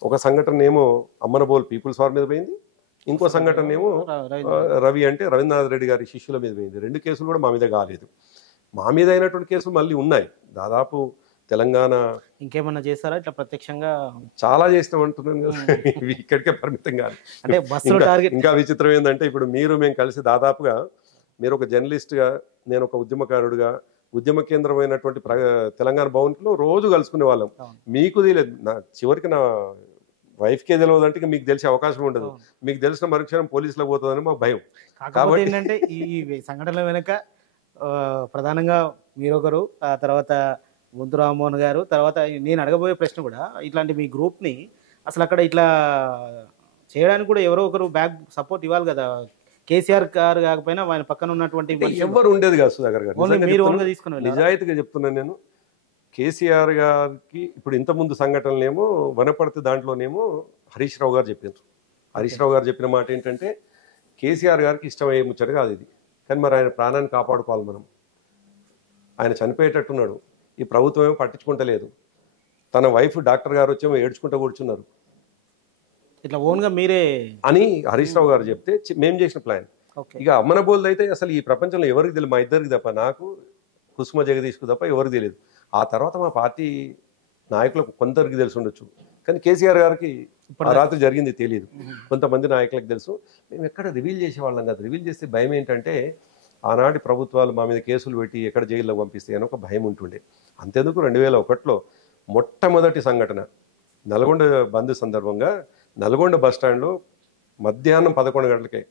ఒక సంఘటన ఏమో అమ్మనబోల్ పీపుల్స్ వార్ మీద పోయింది, ఇంకో సంఘటన ఏమో రవి అంటే రవీంద్రనాథ్ రెడ్డి గారి శిష్యుల మీద పోయింది. 2 కేసులు కూడా మా మీద కాలేదు. మా మీద అయినటువంటి కేసులు మళ్ళీ ఉన్నాయి. దాదాపు తెలంగాణ ఇంకేమన్నా చేస్తారా ఇట్లా ప్రత్యక్షంగా? చాలా చేస్తామంటున్నాను కదా, ఇక్కడికే పరిమితం కాదు. అంటే ఇంకా విచిత్రం ఏంటంటే, ఇప్పుడు మేము కలిసి దాదాపుగా, మీరు ఒక జర్నలిస్ట్గా, నేను ఒక ఉద్యమకారుడుగా, ఉద్యమ కేంద్రమైనటువంటి తెలంగాణ భవన్లో రోజు కలుసుకునే వాళ్ళం. మీకు తెలియదు, చివరికి నా వైఫ్కే తెలియదు అంటే మీకు తెలిసే అవకాశం ఉండదు. మీకు తెలిసిన మరుక్షణం పోలీసులకు పోతుందని మా భయం. కాబట్టి ఏంటంటే ఈ సంఘటనల వెనుక ప్రధానంగా మీరొకరు, ఆ తర్వాత ముందు రామ్మోహన్ గారు, తర్వాత నేను అడగబోయే ప్రశ్న కూడా, ఇట్లాంటి మీ గ్రూప్ని అసలు అక్కడ ఇట్లా చేయడానికి కూడా ఎవరో ఒకరు బ్యాక్ సపోర్ట్ ఇవ్వాలి కదా. కేసీఆర్ గారు కాకపోయినా ఆయన పక్కన ఉన్నటువంటి ఎవరు ఉండేది కాదు సుధాకర్ గారు. మీరు ఓన్గా తీసుకున్నారు. నిజాయితీగా చెప్తున్నాను నేను. కేసీఆర్ గారికి ఇప్పుడు ఇంతకుముందు సంఘటనలేమో వనపర్తి దాంట్లోనేమో హరీష్ రావు గారు చెప్పారు. హరీష్ రావు గారు చెప్పిన మాట ఏంటంటే, కేసీఆర్ గారికి ఇష్టమయ్యే ముచ్చట కాదు ఇది, కానీ మరి ఆయన ప్రాణాన్ని కాపాడుకోవాలి మనం. ఆయన చనిపోయేటట్టున్నాడు, ఈ ప్రభుత్వం ఏమో పట్టించుకుంటలేదు. తన వైఫ్ డాక్టర్ గారు వచ్చేమో ఏడ్చుకుంటూ కూర్చున్నారు. ఇట్లా ఓన్గా మీరే అని హరీష్ రావు గారు చెప్తే మేము చేసిన ప్లాన్. ఇక అమ్మనబోల్ది అయితే అసలు ఈ ప్రపంచంలో ఎవరికి తెలియదు, మా ఇద్దరికి తప్ప, నాకు కుసుమ జగదీష్కు తప్ప ఎవరికి తెలియదు. ఆ తర్వాత మా పార్టీ నాయకులకు కొందరికి తెలిసి ఉండొచ్చు, కానీ కేసీఆర్ గారికి ఆ రాత్రి జరిగింది తెలియదు. కొంతమంది నాయకులకు తెలుసు. మేము ఎక్కడ రివీల్ చేసేవాళ్ళం కాదు. రివీల్ చేస్తే భయం ఏంటంటే, ఆనాటి ప్రభుత్వాలు మా మీద కేసులు పెట్టి ఎక్కడ జైల్లో పంపిస్తాయి అని ఒక భయం ఉంటుండే. అంతేందుకు 2001లో మొట్టమొదటి సంఘటన నల్గొండ బంద్ సందర్భంగా నల్గొండ బస్టాండ్లో మధ్యాహ్నం 11 గంటలకే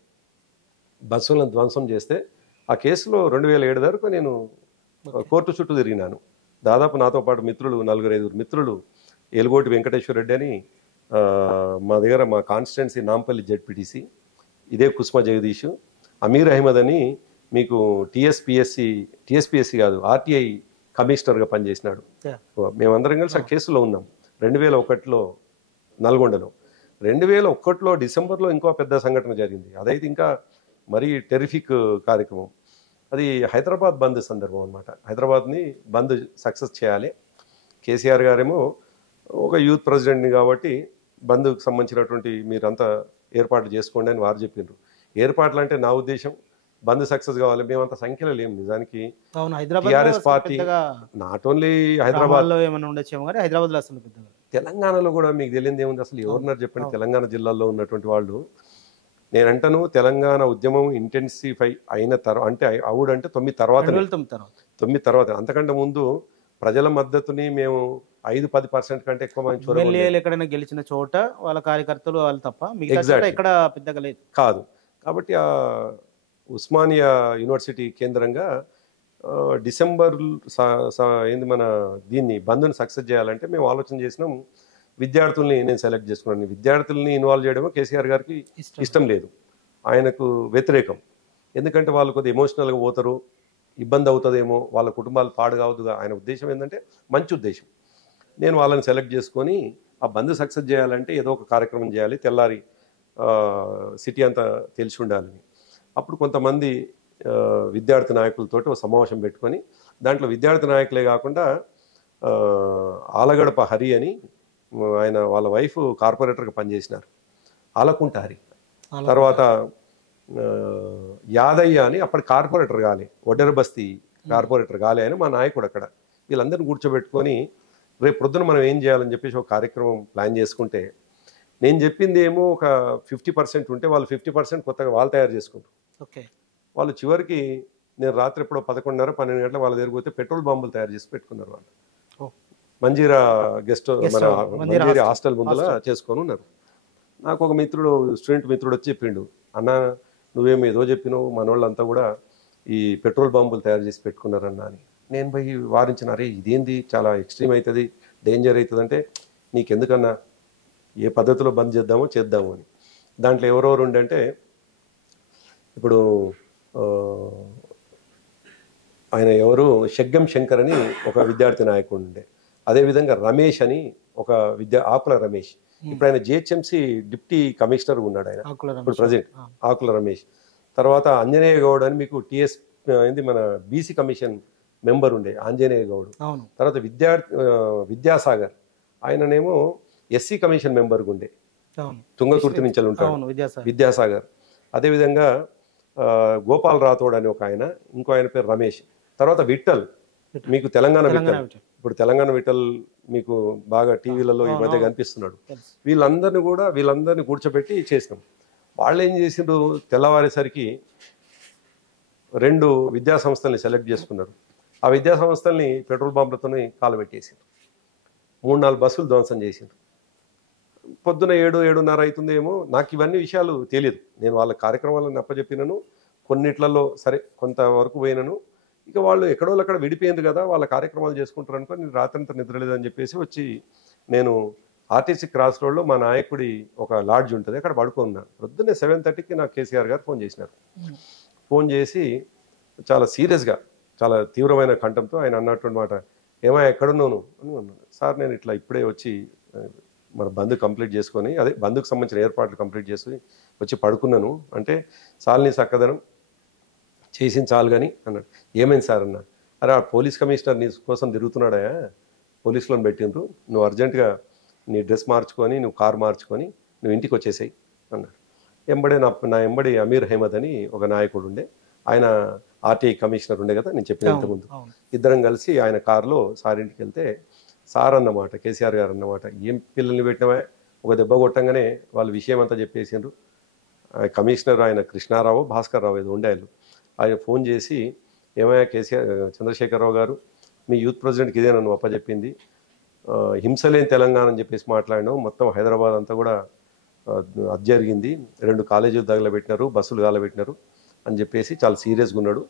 బస్సులను ధ్వంసం చేస్తే, ఆ కేసులో 2007 వరకు నేను కోర్టు చుట్టూ తిరిగినాను. దాదాపు నాతో పాటు మిత్రులు 4-5 మిత్రులు, ఎలుగోటి వెంకటేశ్వర రెడ్డి అని మా దగ్గర మా కాన్స్టిట్యున్సీ నాంపల్లి జెడ్పీటీసీ ఇదే కుస్మా జగదీష్, అమీర్ అహ్మద్ అని మీకు టీఎస్పిఎస్సి కాదు ఆర్టీఐ కమిషనర్గా పనిచేసినాడు. మేమందరం కలిసి ఆ కేసులో ఉన్నాం 2001లో నల్గొండలో. 2001లో డిసెంబర్లో ఇంకో పెద్ద సంఘటన జరిగింది. అదైతే ఇంకా మరీ టెరిఫిక్ కార్యక్రమం. అది హైదరాబాద్ బంద్ సందర్భం అనమాట. హైదరాబాద్ని బంద్ సక్సెస్ చేయాలి. కేసీఆర్ గారేమో ఒక యూత్ ప్రెసిడెంట్ని కాబట్టి బంద్కు సంబంధించినటువంటి మీరంతా ఏర్పాట్లు చేసుకోండి అని వారు చెప్పిండ్రు. ఏర్పాట్లు అంటే నా ఉద్దేశం బంద్ సక్సెస్ కావాలి. మేమంత సంఖ్యలో లేము నిజానికి. టీఆర్ఎస్ పార్టీ నాట్ ఓన్లీ హైదరాబాద్లో ఏమైనా ఉండొచ్చేమో కానీ హైదరాబాద్లో అసలు పెద్దగా, తెలంగాణలో కూడా మీకు తెలియదు ఏముంది అసలు. ఎవరున్నారు చెప్పండి తెలంగాణ జిల్లాల్లో ఉన్నటువంటి వాళ్ళు. నేనంటాను తెలంగాణ ఉద్యమం ఇంటెన్సిఫై అయిన తర్వాత, అంటే అవుడంటే 9 తర్వాత, అంతకంటే ముందు ప్రజల మద్దతుని మేము 5-10% కంటే ఎక్కువ మంది ఎమ్మెల్యేలు ఎక్కడైనా గెలిచిన చోట వాళ్ళ కార్యకర్తలు వాళ్ళు తప్ప మిగతా ఎక్కడ పెద్దగా లేదు కాదు. కాబట్టి ఆ ఉస్మానియా యూనివర్సిటీ కేంద్రంగా డిసెంబర్ ఏంది మన దీన్ని బంద్ని సక్సెస్ చేయాలంటే మేము ఆలోచన చేసినాం. విద్యార్థుల్ని నేను సెలెక్ట్ చేసుకున్నాను. విద్యార్థుల్ని ఇన్వాల్వ్ చేయడమో కేసీఆర్ గారికి ఇష్టం లేదు, ఆయనకు వ్యతిరేకం. ఎందుకంటే వాళ్ళు కొద్దిగా ఎమోషనల్గా పోతారు, ఇబ్బంది అవుతుందేమో, వాళ్ళ కుటుంబాలు పాడు కావద్దుగా. ఆయన ఉద్దేశం ఏంటంటే మంచి ఉద్దేశం. నేను వాళ్ళని సెలెక్ట్ చేసుకొని ఆ బంద్ సక్సెస్ చేయాలంటే ఏదో ఒక కార్యక్రమం చేయాలి, తెల్లారి సిటీ అంతా తెలిసి ఉండాలని. అప్పుడు కొంతమంది విద్యార్థి నాయకులతోటి ఒక సమావేశం పెట్టుకొని, దాంట్లో విద్యార్థి నాయకులే కాకుండా ఆలగడప హరి అని ఆయన వాళ్ళ వైఫ్ కార్పొరేటర్గా పనిచేసినారు, ఆలకుంట హరి. తర్వాత యాదయ్య అని అప్పటి కార్పొరేటర్ కాలే, ఒడ్డెర బస్తీ కార్పొరేటర్ కాలే ఆయన మా నాయకుడు అక్కడ. వీళ్ళందరినీ కూర్చోబెట్టుకొని రేపు పొద్దున మనం ఏం చేయాలని చెప్పేసి ఒక కార్యక్రమం ప్లాన్ చేసుకుంటే, నేను చెప్పింది ఏమో ఒక 50% ఉంటే వాళ్ళు 50% కొత్తగా వాళ్ళు తయారు చేసుకుంటారు. ఓకే, వాళ్ళు చివరికి నేను రాత్రి ఎప్పుడో 11:30-12 గంటలకు వాళ్ళ దగ్గర పోతే పెట్రోల్ బాంబులు తయారు చేసి పెట్టుకున్నారు. వాళ్ళు మంజీరా మన మంజీరా హాస్టల్ ముందర చేసుకొని ఉన్నారు. నాకు ఒక స్టూడెంట్ మిత్రుడు వచ్చి చెప్పిండు, అన్న నువ్వేమో ఏదో చెప్పినావు, మన వాళ్ళంతా కూడా ఈ పెట్రోల్ బాంబులు తయారు చేసి పెట్టుకున్నారన్నా అని. నేను పోయి వారించినారే ఇదేంది, చాలా ఎక్స్ట్రీమ్ అవుతుంది, డేంజర్ అవుతుంది అంటే, నీకెందుకన్నా ఏ పద్ధతిలో బంద్ చేద్దాము అని. దాంట్లో ఎవరెవరు ఉండంటే ఇప్పుడు ఆయన ఎవరు షగ్గం శంకర్ అని ఒక విద్యార్థి నాయకుడు ఉండే, అదేవిధంగా రమేష్ అని ఒక ఆకుల రమేష్, ఇప్పుడు ఆయన జిహెచ్ఎంసీ డిప్టీ కమిషనర్ ఉన్నాడు ఆయన ఇప్పుడు ప్రజెంట్, ఆకుల రమేష్. తర్వాత ఆంజనేయ గౌడ్ అని మీకు టిఎస్ ఏంది మన బీసీ కమిషన్ మెంబర్ ఉండే ఆంజనేయ గౌడ్. తర్వాత విద్యాసాగర్ ఆయననేమో ఎస్సీ కమిషన్ మెంబర్గా ఉండే, తుంగతుర్తి నుంచి ఉంటాడు విద్యాసాగర్. అదేవిధంగా గోపాల్ రాథోడ్ అని ఒక ఆయన, ఇంకో ఆయన పేరు రమేష్. తర్వాత విఠల్, మీకు తెలంగాణ విఠల్, ఇప్పుడు తెలంగాణ విఠల్ మీకు బాగా టీవీలలో ఈ మధ్య కనిపిస్తున్నాడు. వీళ్ళందరినీ కూర్చోబెట్టి చేసినాం. వాళ్ళు ఏం చేసిండ్రు, తెల్లవారేసరికి 2 విద్యా సంస్థల్ని సెలెక్ట్ చేసుకున్నారు. ఆ విద్యా సంస్థల్ని పెట్రోల్ బాంబులతో కాలబెట్టేసిండ్రు. 3-4 బస్సులు ధ్వంసం చేసిండ్రు. పొద్దున 7-7:30 అవుతుందేమో. నాకు ఇవన్నీ విషయాలు తెలియదు. నేను వాళ్ళ కార్యక్రమాలను అప్పచెప్పినను, కొన్నిట్లలో సరే కొంతవరకు పోయినను. ఇక వాళ్ళు ఎక్కడో అక్కడ విడిపోయింది కదా, వాళ్ళ కార్యక్రమాలు చేసుకుంటారు అనుకో, నేను రాత్రంతా నిద్రలేదని చెప్పేసి వచ్చి నేను ఆర్టీసీ క్రాస్ రోడ్లో మా నాయకుడి ఒక లాడ్జ్ ఉంటుంది, అక్కడ పడుకున్నాను. పొద్దున్నే 7:30కి నాకు కేసీఆర్ గారు ఫోన్ చేసినారు. ఫోన్ చేసి చాలా సీరియస్గా, చాలా తీవ్రమైన కంఠంతో ఆయన అన్నటువంటి మాట, ఏమైనా ఎక్కడున్నాను అని అన్నాను. సార్ నేను ఇట్లా ఇప్పుడే వచ్చి మన బంద్ కంప్లీట్ చేసుకొని, అదే బంద్కు సంబంధించిన ఏర్పాట్లు కంప్లీట్ చేసుకుని వచ్చి పడుకున్నాను అంటే, సాల్ని సక్కదనం చేసింది చాలు కానీ అన్నాడు. ఏమైంది సార్ అన్నా. అరే ఆ పోలీస్ కమిషనర్ నీ కోసం తిరుగుతున్నాడా, పోలీసులను పెట్టిండ్రు, నువ్వు అర్జెంటుగా నీ డ్రెస్ మార్చుకొని నువ్వు కారు మార్చుకొని నువ్వు ఇంటికి వచ్చేసాయి అన్నాడు. నా ఎంబడి అమీర్ అహ్మద్ అని ఒక నాయకుడు ఉండే, ఆయన ఆర్టీఐ కమిషనర్ ఉండే కదా నేను చెప్పిన ఇంతకుముందు. ఇద్దరం కలిసి ఆయన కారులో సార్ ఇంటికి వెళ్తే, సార్ అన్నమాట కేసీఆర్ గారు అన్నమాట, ఏం పిల్లల్ని పెట్టినవా, ఒక దెబ్బ కొట్టంగానే వాళ్ళ విషయం అంతా చెప్పేసిండ్రు. కమిషనర్ ఆయన కృష్ణారావు భాస్కర్ రావు ఏదో ఉండేవాళ్ళు. ఆయన ఫోన్ చేసి, ఏమయ్యా చంద్రశేఖరరావు గారు, మీ యూత్ ప్రెసిడెంట్కి ఇదే నన్ను అప్పచెప్పింది, హింసలేని తెలంగాణ అని చెప్పేసి మాట్లాడినాం, మొత్తం హైదరాబాద్ అంతా కూడా అది జరిగింది, 2 కాలేజీలు తగలబెట్టినారు, బస్సులు తగలబెట్టినారు అని చెప్పేసి చాలా సీరియస్గా ఉన్నాడు.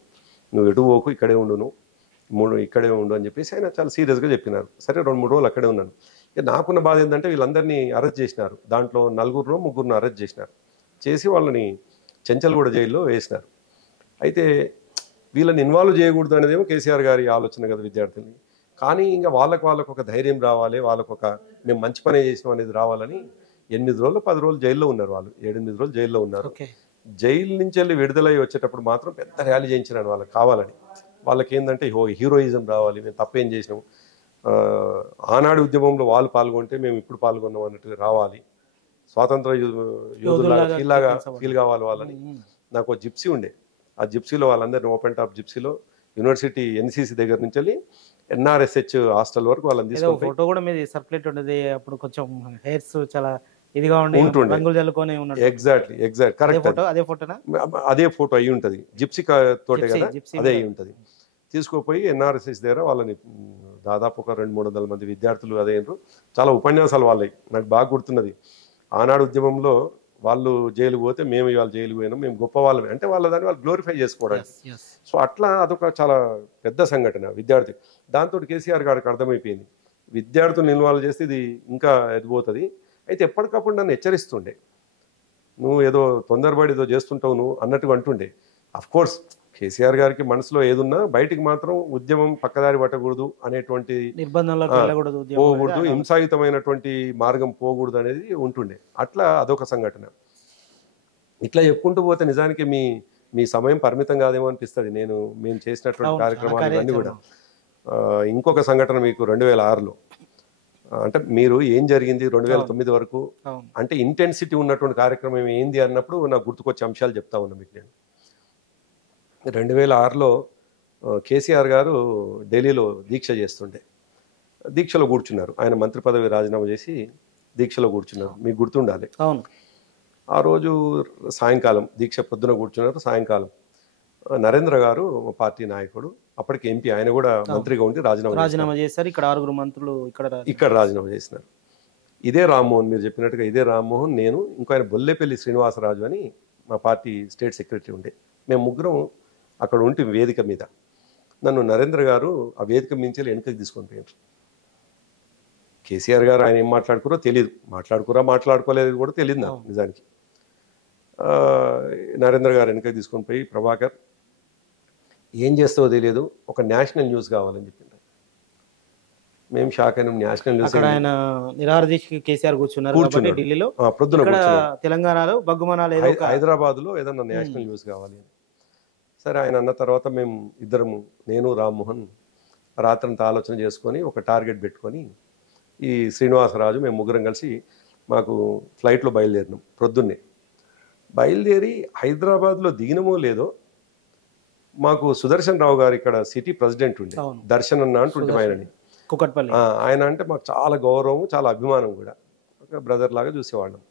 నువ్వు ఎటు పోకు, ఇక్కడే ఉండు, నువ్వు ఇక్కడే ఉండు అని చెప్పేసి ఆయన చాలా సీరియస్గా చెప్పినారు. సరే 2-3 రోజులు అక్కడే ఉన్నాను. ఇక నాకున్న బాధ ఏంటంటే వీళ్ళందరినీ అరెస్ట్ చేసినారు. దాంట్లో 4 ముగ్గురును అరెస్ట్ చేసినారు. చేసి వాళ్ళని చెంచల్గూడ జైల్లో వేసినారు. అయితే వీళ్ళని ఇన్వాల్వ్ చేయకూడదు అనేదేమో కేసీఆర్ గారి ఆలోచన కదా విద్యార్థుల్ని. కానీ ఇంకా వాళ్ళకు ఒక ధైర్యం రావాలి, మేము మంచి పని చేసినాం అనేది రావాలని 8 రోజులు 10 రోజులు జైల్లో ఉన్నారు. వాళ్ళు 7-8 రోజులు జైల్లో ఉన్నారు. జైలు నుంచి వెళ్ళి విడుదలై వచ్చేటప్పుడు మాత్రం పెద్ద ర్యాలీ చేయించినాను వాళ్ళకి కావాలని. వాళ్ళకి ఏంటంటే హీరోయిజం రావాలి, మేము తప్పేం చేసినాం, ఆనాడు ఉద్యమంలో వాళ్ళు పాల్గొంటే మేము ఇప్పుడు పాల్గొన్నాం అన్నట్టుగా రావాలి, స్వాతంత్ర యోధులాగా ఫీల్ కావాలి వాళ్ళని. నాకు ఒక జిప్సీ ఉండే, ఆ జిప్సీలో వాళ్ళందరినీ ఓపెన్ టాప్ జిప్సీలో యూనివర్సిటీ ఎన్సీసీ దగ్గర నుంచి వెళ్ళి ఎన్ఆర్ఎస్హెచ్ హాస్టల్ వరకు వాళ్ళని తీసుకొని ఫోటో కూడా మీది సర్క్యులేట్ ఉండేది అప్పుడు, కొంచెం హెయిర్స్ చాలా ఇదిగా ఉంటుండే, రంగులు చల్లుకొని ఉన్నాడు. ఎగ్జాక్ట్ కరెక్ట్, అదే ఫోటోనా? అదే ఫోటో అయి ఉంటుంది, జిప్సీ తోటే కదా, అదే అయి ఉంటుంది. తీసుకుపోయి ఎన్ఆర్ఎస్ఎస్ దగ్గర వాళ్ళని దాదాపు ఒక 200-300 మంది విద్యార్థులు అదేంటారు, చాలా ఉపన్యాసాలు వాళ్ళవి నాకు బాగా గుర్తున్నది. ఆనాడు ఉద్యమంలో వాళ్ళు జైలుకు పోతే మేము ఇవాళ జైలుకు పోయినాం, మేము గొప్ప వాళ్ళమే అంటే దాన్ని వాళ్ళు గ్లోరిఫై చేసుకోవడానికి. సో అట్లా అదొక చాలా పెద్ద సంఘటన విద్యార్థి. దాంతో కేసీఆర్ గారికి అర్థమైపోయింది, విద్యార్థులను ఇన్వాల్వ్ చేస్తే ఇది ఇంకా ఎదిపోతుంది. అయితే ఎప్పటికప్పుడు నన్ను హెచ్చరిస్తుండే, నువ్వు ఏదో తొందరపడి ఏదో చేస్తుంటావు నువ్వు అన్నట్టుగా అంటుండే. అఫ్కోర్స్ కేసీఆర్ గారికి మనసులో ఏదున్నా బయటికి మాత్రం ఉద్యమం పక్కదారి పట్టకూడదు అనేటువంటి పోకూడదు, హింసాయుతమైనటువంటి మార్గం పోకూడదు అనేది ఉంటుండే. అట్లా అదొక సంఘటన. ఇట్లా చెప్పుకుంటూ పోతే నిజానికి మీ సమయం పరిమితం కాదేమో అనిపిస్తుంది మేము చేసినటువంటి కార్యక్రమాలు ఇవన్నీ కూడా. ఇంకొక సంఘటన మీకు 2006లో, అంటే మీరు ఏం జరిగింది 2009 వరకు అంటే ఇంటెన్సిటీ ఉన్నటువంటి కార్యక్రమం ఏంది అన్నప్పుడు నాకు గుర్తుకొచ్చే అంశాలు చెప్తా ఉన్నా మీకు. నేను 2006లో కేసీఆర్ గారు ఢిల్లీలో దీక్ష చేస్తుండే, దీక్షలో కూర్చున్నారు. ఆయన మంత్రి పదవి రాజీనామా చేసి దీక్షలో కూర్చున్నారు, మీకు గుర్తుండాలి. ఆ రోజు సాయంకాలం దీక్ష పొద్దున కూర్చున్నారు, సాయంకాలం నరేంద్ర గారు పార్టీ నాయకుడు, అప్పటికి ఎంపీ, ఆయన కూడా మంత్రిగా ఉండి రాజీనామా చేశారు. ఇక్కడ 6 మంత్రులు ఇక్కడ రాజీనామా చేసినారు. ఇదే రామ్మోహన్, మీరు చెప్పినట్టుగా ఇదే రామ్మోహన్, నేను ఇంకో ఆయన బొల్లేపల్లి శ్రీనివాసరాజు అని మా పార్టీ స్టేట్ సెక్రటరీ ఉండే, మేము ముగ్గురం అక్కడ ఉంటే వేదిక మీద. నన్ను నరేంద్ర గారు ఆ వేదిక మించి వెనుకకి తీసుకొని పోయారు. కేసీఆర్ గారు ఆయన ఏం మాట్లాడుకురో తెలియదు, మాట్లాడుకోలేదు కూడా తెలియదు నాకు నిజానికి. నరేంద్ర గారు వెనుకకి తీసుకొని పోయి, ప్రభాకర్ ఏం చేస్తావో తెలియదు, ఒక నేషనల్ న్యూస్ కావాలని చెప్పింది. మేము షాక్ అయినాం, నేషనల్ న్యూస్. కేసీఆర్ కూర్చున్నారు ఢిల్లీలో, ప్రొద్దున తెలంగాణలో హైదరాబాద్లో ఏదన్నా నేషనల్ న్యూస్ కావాలి అని. సరే ఆయన అన్న తర్వాత మేము ఇద్దరము, నేను రామ్మోహన్ రాత్రంతా ఆలోచన చేసుకొని ఒక టార్గెట్ పెట్టుకొని ఈ శ్రీనివాసరాజు మేము ముగ్గురం కలిసి మాకు ఫ్లైట్లో బయలుదేరినాం. ప్రొద్దున్నే బయలుదేరి హైదరాబాద్లో దిగినమో లేదో మాకు సుదర్శన్ రావు గారు ఇక్కడ సిటీ ప్రెసిడెంట్ ఉండే, దర్శన్ అన్న అంటుంటే ఆయనని, ఆయన అంటే మాకు చాలా గౌరవం, చాలా అభిమానం కూడా, ఒక బ్రదర్ లాగా చూసేవాళ్ళం.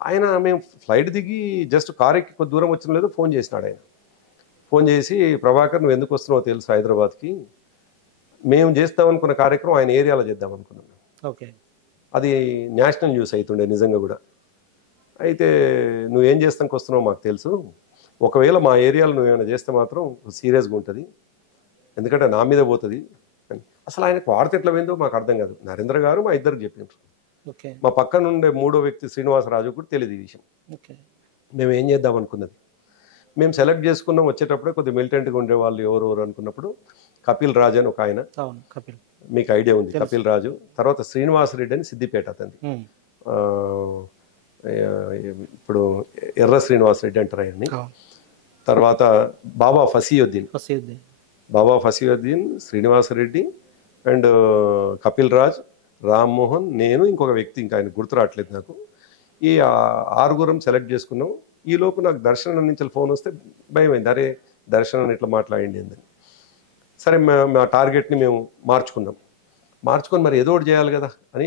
ఆయన మేము ఫ్లైట్ దిగి జస్ట్ కార్ ఎక్కి కొద్ది దూరం వచ్చిన లేదో ఫోన్ చేసినాడు. ఆయన ఫోన్ చేసి, ప్రభాకర్ నువ్వు ఎందుకు వస్తున్నావో తెలుసు హైదరాబాద్కి, మేము చేస్తామనుకున్న కార్యక్రమం ఆయన ఏరియాలో చేద్దాం అనుకున్నాం. అది నేషనల్ న్యూస్ అవుతుండే నిజంగా కూడా. అయితే నువ్వేం చేస్తానికి వస్తున్నావు మాకు తెలుసు, ఒకవేళ మా ఏరియాలో నువ్వేమైనా చేస్తే మాత్రం సీరియస్గా ఉంటుంది, ఎందుకంటే నా మీద పోతుంది. అసలు ఆయనకు వార్త ఎట్లా పోయిందో మాకు అర్థం కాదు. నరేంద్ర గారు మా ఇద్దరికి చెప్పినారు, మా పక్కన ఉండే 3వ వ్యక్తి శ్రీనివాసరాజు కూడా తెలియదు ఈ విషయం. మేము ఏం చేద్దాం అనుకున్నది, మేము సెలెక్ట్ చేసుకున్నాం. వచ్చేటప్పుడే కొద్దిగా మిలిటెంట్గా ఉండేవాళ్ళు ఎవరెవరు అనుకున్నప్పుడు కపిల్ రాజు అని ఒక ఆయన, మీకు ఐడియా ఉంది కపిల్ రాజు. తర్వాత శ్రీనివాసరెడ్డి అని సిద్దిపేట అతన్ని, ఇప్పుడు ఎర్ర శ్రీనివాసరెడ్డి అంటారు ఆయన్ని. తర్వాత బాబా ఫసీయుద్దీన్, శ్రీనివాసరెడ్డి అండ్ కపిల్ రాజ్, రామ్మోహన్, నేను, ఇంకొక వ్యక్తి ఇంకా ఆయన గుర్తు రావట్లేదు నాకు. ఈ 6గురం సెలెక్ట్ చేసుకున్నాం. ఈలోపు నాకు దర్శనం నుంచి ఫోన్ వస్తే భయం అయింది, అరే దర్శనం ఇట్లా మాట్లాడింది ఏందని. సరే మా టార్గెట్ని మేము మార్చుకొని మరి ఏదో ఒకటి చేయాలి కదా అని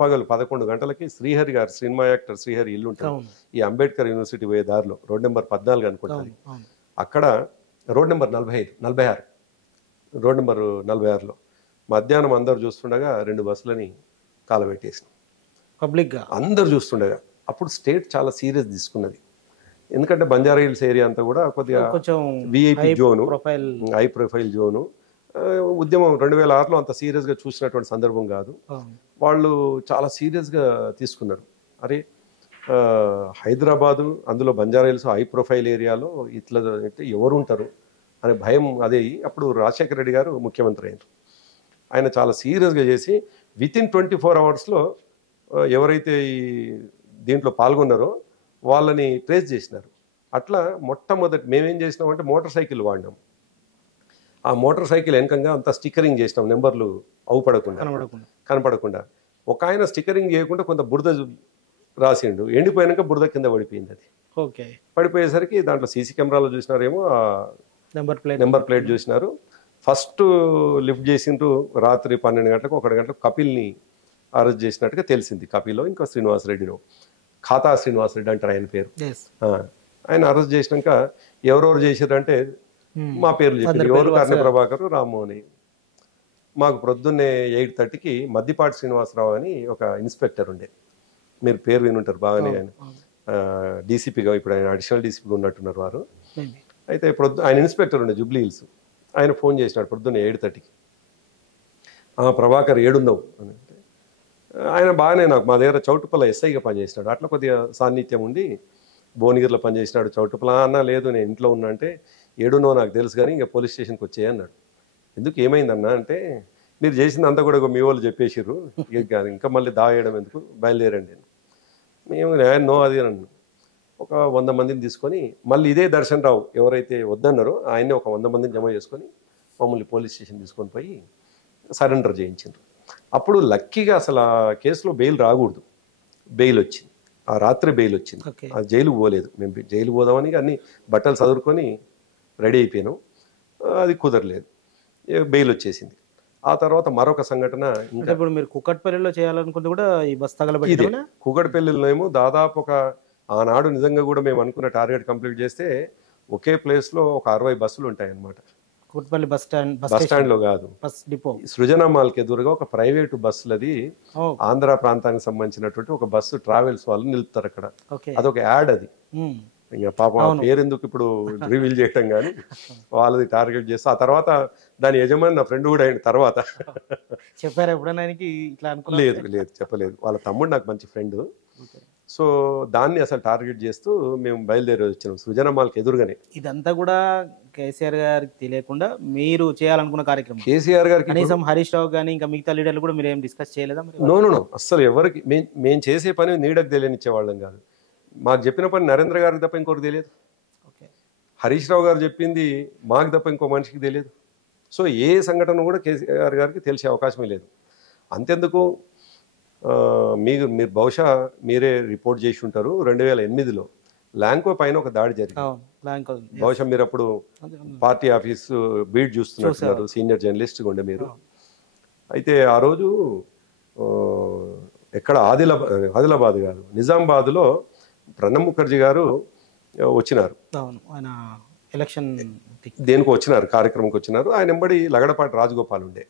పగలు 11 గంటలకి శ్రీహరి గారు, సినిమా యాక్టర్ శ్రీహరి ఇల్లు ఉంటుంది ఈ అంబేద్కర్ యూనివర్సిటీ పోయే దారిలో, రోడ్ నెంబర్ 14 అనుకుంటుంది, అక్కడ రోడ్ నెంబర్ 46 రోడ్ నెంబర్ 46లో మధ్యాహ్నం అందరు చూస్తుండగా 2 బస్సులని కాలబెట్టేసినాం పబ్లిక్గా, అందరు చూస్తుండగా. అప్పుడు స్టేట్ చాలా సీరియస్ తీసుకున్నది, ఎందుకంటే బంజారా హిల్స్ ఏరియా అంతా కూడా కొద్దిగా VIP zone, high profile zone. ఉద్యమం 2006లో అంత సీరియస్గా చూసినటువంటి సందర్భం కాదు. వాళ్ళు చాలా సీరియస్గా తీసుకున్నారు. అరే హైదరాబాదు, అందులో బంజారాహిల్స్ హై ప్రొఫైల్ ఏరియాలో ఇట్లా అయితే ఎవరు ఉంటారు అనే భయం అదే. అప్పుడు రాజశేఖర రెడ్డి గారు ముఖ్యమంత్రి అయ్యారు. ఆయన చాలా సీరియస్గా చేసి వితిన్ 24 అవర్స్లో ఎవరైతే ఈ దీంట్లో పాల్గొన్నారో వాళ్ళని ట్రేస్ చేసినారు. అట్లా మొట్టమొదటి మేమేం చేసినామంటే మోటార్ సైకిల్ వాడినాం. ఆ మోటార్ సైకిల్ వెనకంగా అంతా స్టిక్కరింగ్ చేసినాం, నెంబర్లు కనపడకుండా. ఒక ఆయన స్టిక్కరింగ్ చేయకుండా కొంత బురద రాసిండు, ఎండిపోయాక బురద కింద పడిపోయింది. అది పడిపోయేసరికి దాంట్లో సీసీ కెమెరాలో చూసినారేమో నెంబర్ ప్లేట్ చూసినారు. ఫస్ట్ లిఫ్ట్ చేసిండ్రు రాత్రి 12 గంటలకు 1 గంటలకు కపిల్ని అరెస్ట్ చేసినట్టుగా తెలిసింది. కపిల్లో ఇంకో శ్రీనివాసరెడ్డిలో, ఖాతా శ్రీనివాసరెడ్డి అంటారు ఆయన పేరు. ఆయన అరెస్ట్ చేసినాక ఎవరెవరు చేశారంటే మా పేర్లు చెప్పారు. ఎవరు? కర్ణ ప్రభాకర్, రామ్మోహన్. మాకు ప్రొద్దున్నే 8:30కి మద్దిపాటి శ్రీనివాసరావు అని ఒక ఇన్స్పెక్టర్ ఉండే, మీరు పేరు వినుంటారు బాగానే. ఆయన డీసీపీగా, ఇప్పుడు ఆయన అడిషనల్ డీసీపీగా ఉన్నట్టున్నారు వారు. అయితే ఆయన ఇన్స్పెక్టర్ ఉండే జూబ్లీ హిల్స్. ఆయన ఫోన్ చేసినాడు పొద్దున్న 8:30కి, ప్రభాకర్ ఏడున్నావు అని. అంటే ఆయన బాగానే నాకు మా దగ్గర చౌటుపల్ల ఎస్ఐగా పనిచేసినాడు. అట్లా కొద్దిగా సాన్నిధ్యం ఉండి భువనగిరిలో పనిచేసినాడు. చౌటుపల్ల అన్న లేదు నేను ఇంట్లో ఉన్నా అంటే, ఏడున్నో నాకు తెలుసు కానీ ఇంకా పోలీస్ స్టేషన్కి వచ్చేయి అన్నాడు. ఎందుకు ఏమైందన్నా అంటే, మీరు చేసింది అంతా కూడా మీ వాళ్ళు చెప్పేసిర్రు, ఇంకా మళ్ళీ దావేయడం ఎందుకు, బయలుదేరండి. మేము నో అది అన్నాను. ఒక 100 మందిని తీసుకొని మళ్ళీ ఇదే దర్శన్ రావు ఎవరైతే వద్దన్నారో ఆయన్ని ఒక 100 మందిని జమ చేసుకొని మమ్మల్ని పోలీస్ స్టేషన్ తీసుకొని పోయి సరెండర్ చేయించారు. అప్పుడు లక్కీగా అసలు ఆ కేసులో బెయిల్ రాకూడదు, బెయిల్ వచ్చింది. ఆ రాత్రి బెయిల్ వచ్చింది. ఆ జైలుకు పోలేదు. మేము జైలుకు పోదామని అన్ని బట్టలు చదువుకొని రెడీ అయిపోయాను. అది కుదరలేదు, బెయిల్ వచ్చేసింది. ఆ తర్వాత మరొక సంఘటన, ఇంకా ఇప్పుడు మీరు కుకట్పల్లిలో చేయాలనుకుంటే కూడా ఈ బస్ తగలబెట్టి, కుకట్పల్లిలో ఏమో దాదాపు ఒక ఆనాడు నిజంగా కూడా మేము అనుకున్న టార్గెట్ కంప్లీట్ చేస్తే ఒకే ప్లేస్లో ఒక 60 బస్సులు ఉంటాయన్నమాట. కుకట్పల్లి బస్ స్టాండ్లో కాదు, బస్ డిపో సృజన మాల్కి ఎదురుగా ఒక ప్రైవేటు బస్సులది ఆంధ్ర ప్రాంతానికి సంబంధించినటువంటి ఒక బస్సు ట్రావెల్స్ వాళ్ళు నిలుపుతారు అక్కడ. అదొక యాడ్ అది. ఇంకా పాపం పేరు ఎందుకు ఇప్పుడు రివీల్ చేయటం, కానీ వాళ్ళది టార్గెట్ చేస్తే ఆ తర్వాత దాని యజమాని నా ఫ్రెండ్ కూడా అయిన తర్వాత చెప్పారు ఎప్పుడైనా ఇట్లా? లేదు లేదు చెప్పలేదు. వాళ్ళ తమ్ముడు నాకు మంచి ఫ్రెండ్. సో దాన్ని అసలు టార్గెట్ చేస్తూ మేము బయలుదేరి వచ్చినాం సృజన మాల్కి ఎదురుగానే. ఇదంతా కూడా కేసీఆర్ గారికి తెలియకుండా మీరు చేయాలనుకున్న కార్యక్రమం. కేసీఆర్ గారికి కనీసం హరీష్ రావు కానీ ఇంకా మిగతా లీడర్లు కూడా మీరు ఏం డిస్కస్ చేయలేదా? నో అస్సలు ఎవరికి మేము చేసే పని నీడకు తెలియనిచ్చేవాళ్ళం కాదు. మాకు చెప్పిన పని నరేంద్ర గారికి తప్ప ఇంకోటి తెలియదు, హరీష్ రావు గారు చెప్పింది మాకు తప్ప ఇంకో మనిషికి తెలియదు. సో ఏ సంఘటన కూడా కేసీఆర్ గారికి తెలిసే అవకాశమే లేదు. అంతెందుకు, మీరు బహుశా మీరే రిపోర్ట్ చేసి ఉంటారు, 2008లో ల్యాంకో పైన ఒక దాడి జరిగింది. బహుశా మీరు అప్పుడు పార్టీ ఆఫీసు బీట్ చూస్తున్నారు, సీనియర్ జర్నలిస్ట్గా ఉండే మీరు. అయితే ఆ రోజు ఎక్కడ ఆదిలాబాద్ కాదు, నిజామాబాద్లో ప్రణబ్ ముఖర్జీ గారు వచ్చినారు. ఎలక్షన్ దేనికి వచ్చినారు, కార్యక్రమంకి వచ్చినారు. ఆయన వెంబడి లగడపాటి రాజగోపాల్ ఉండే.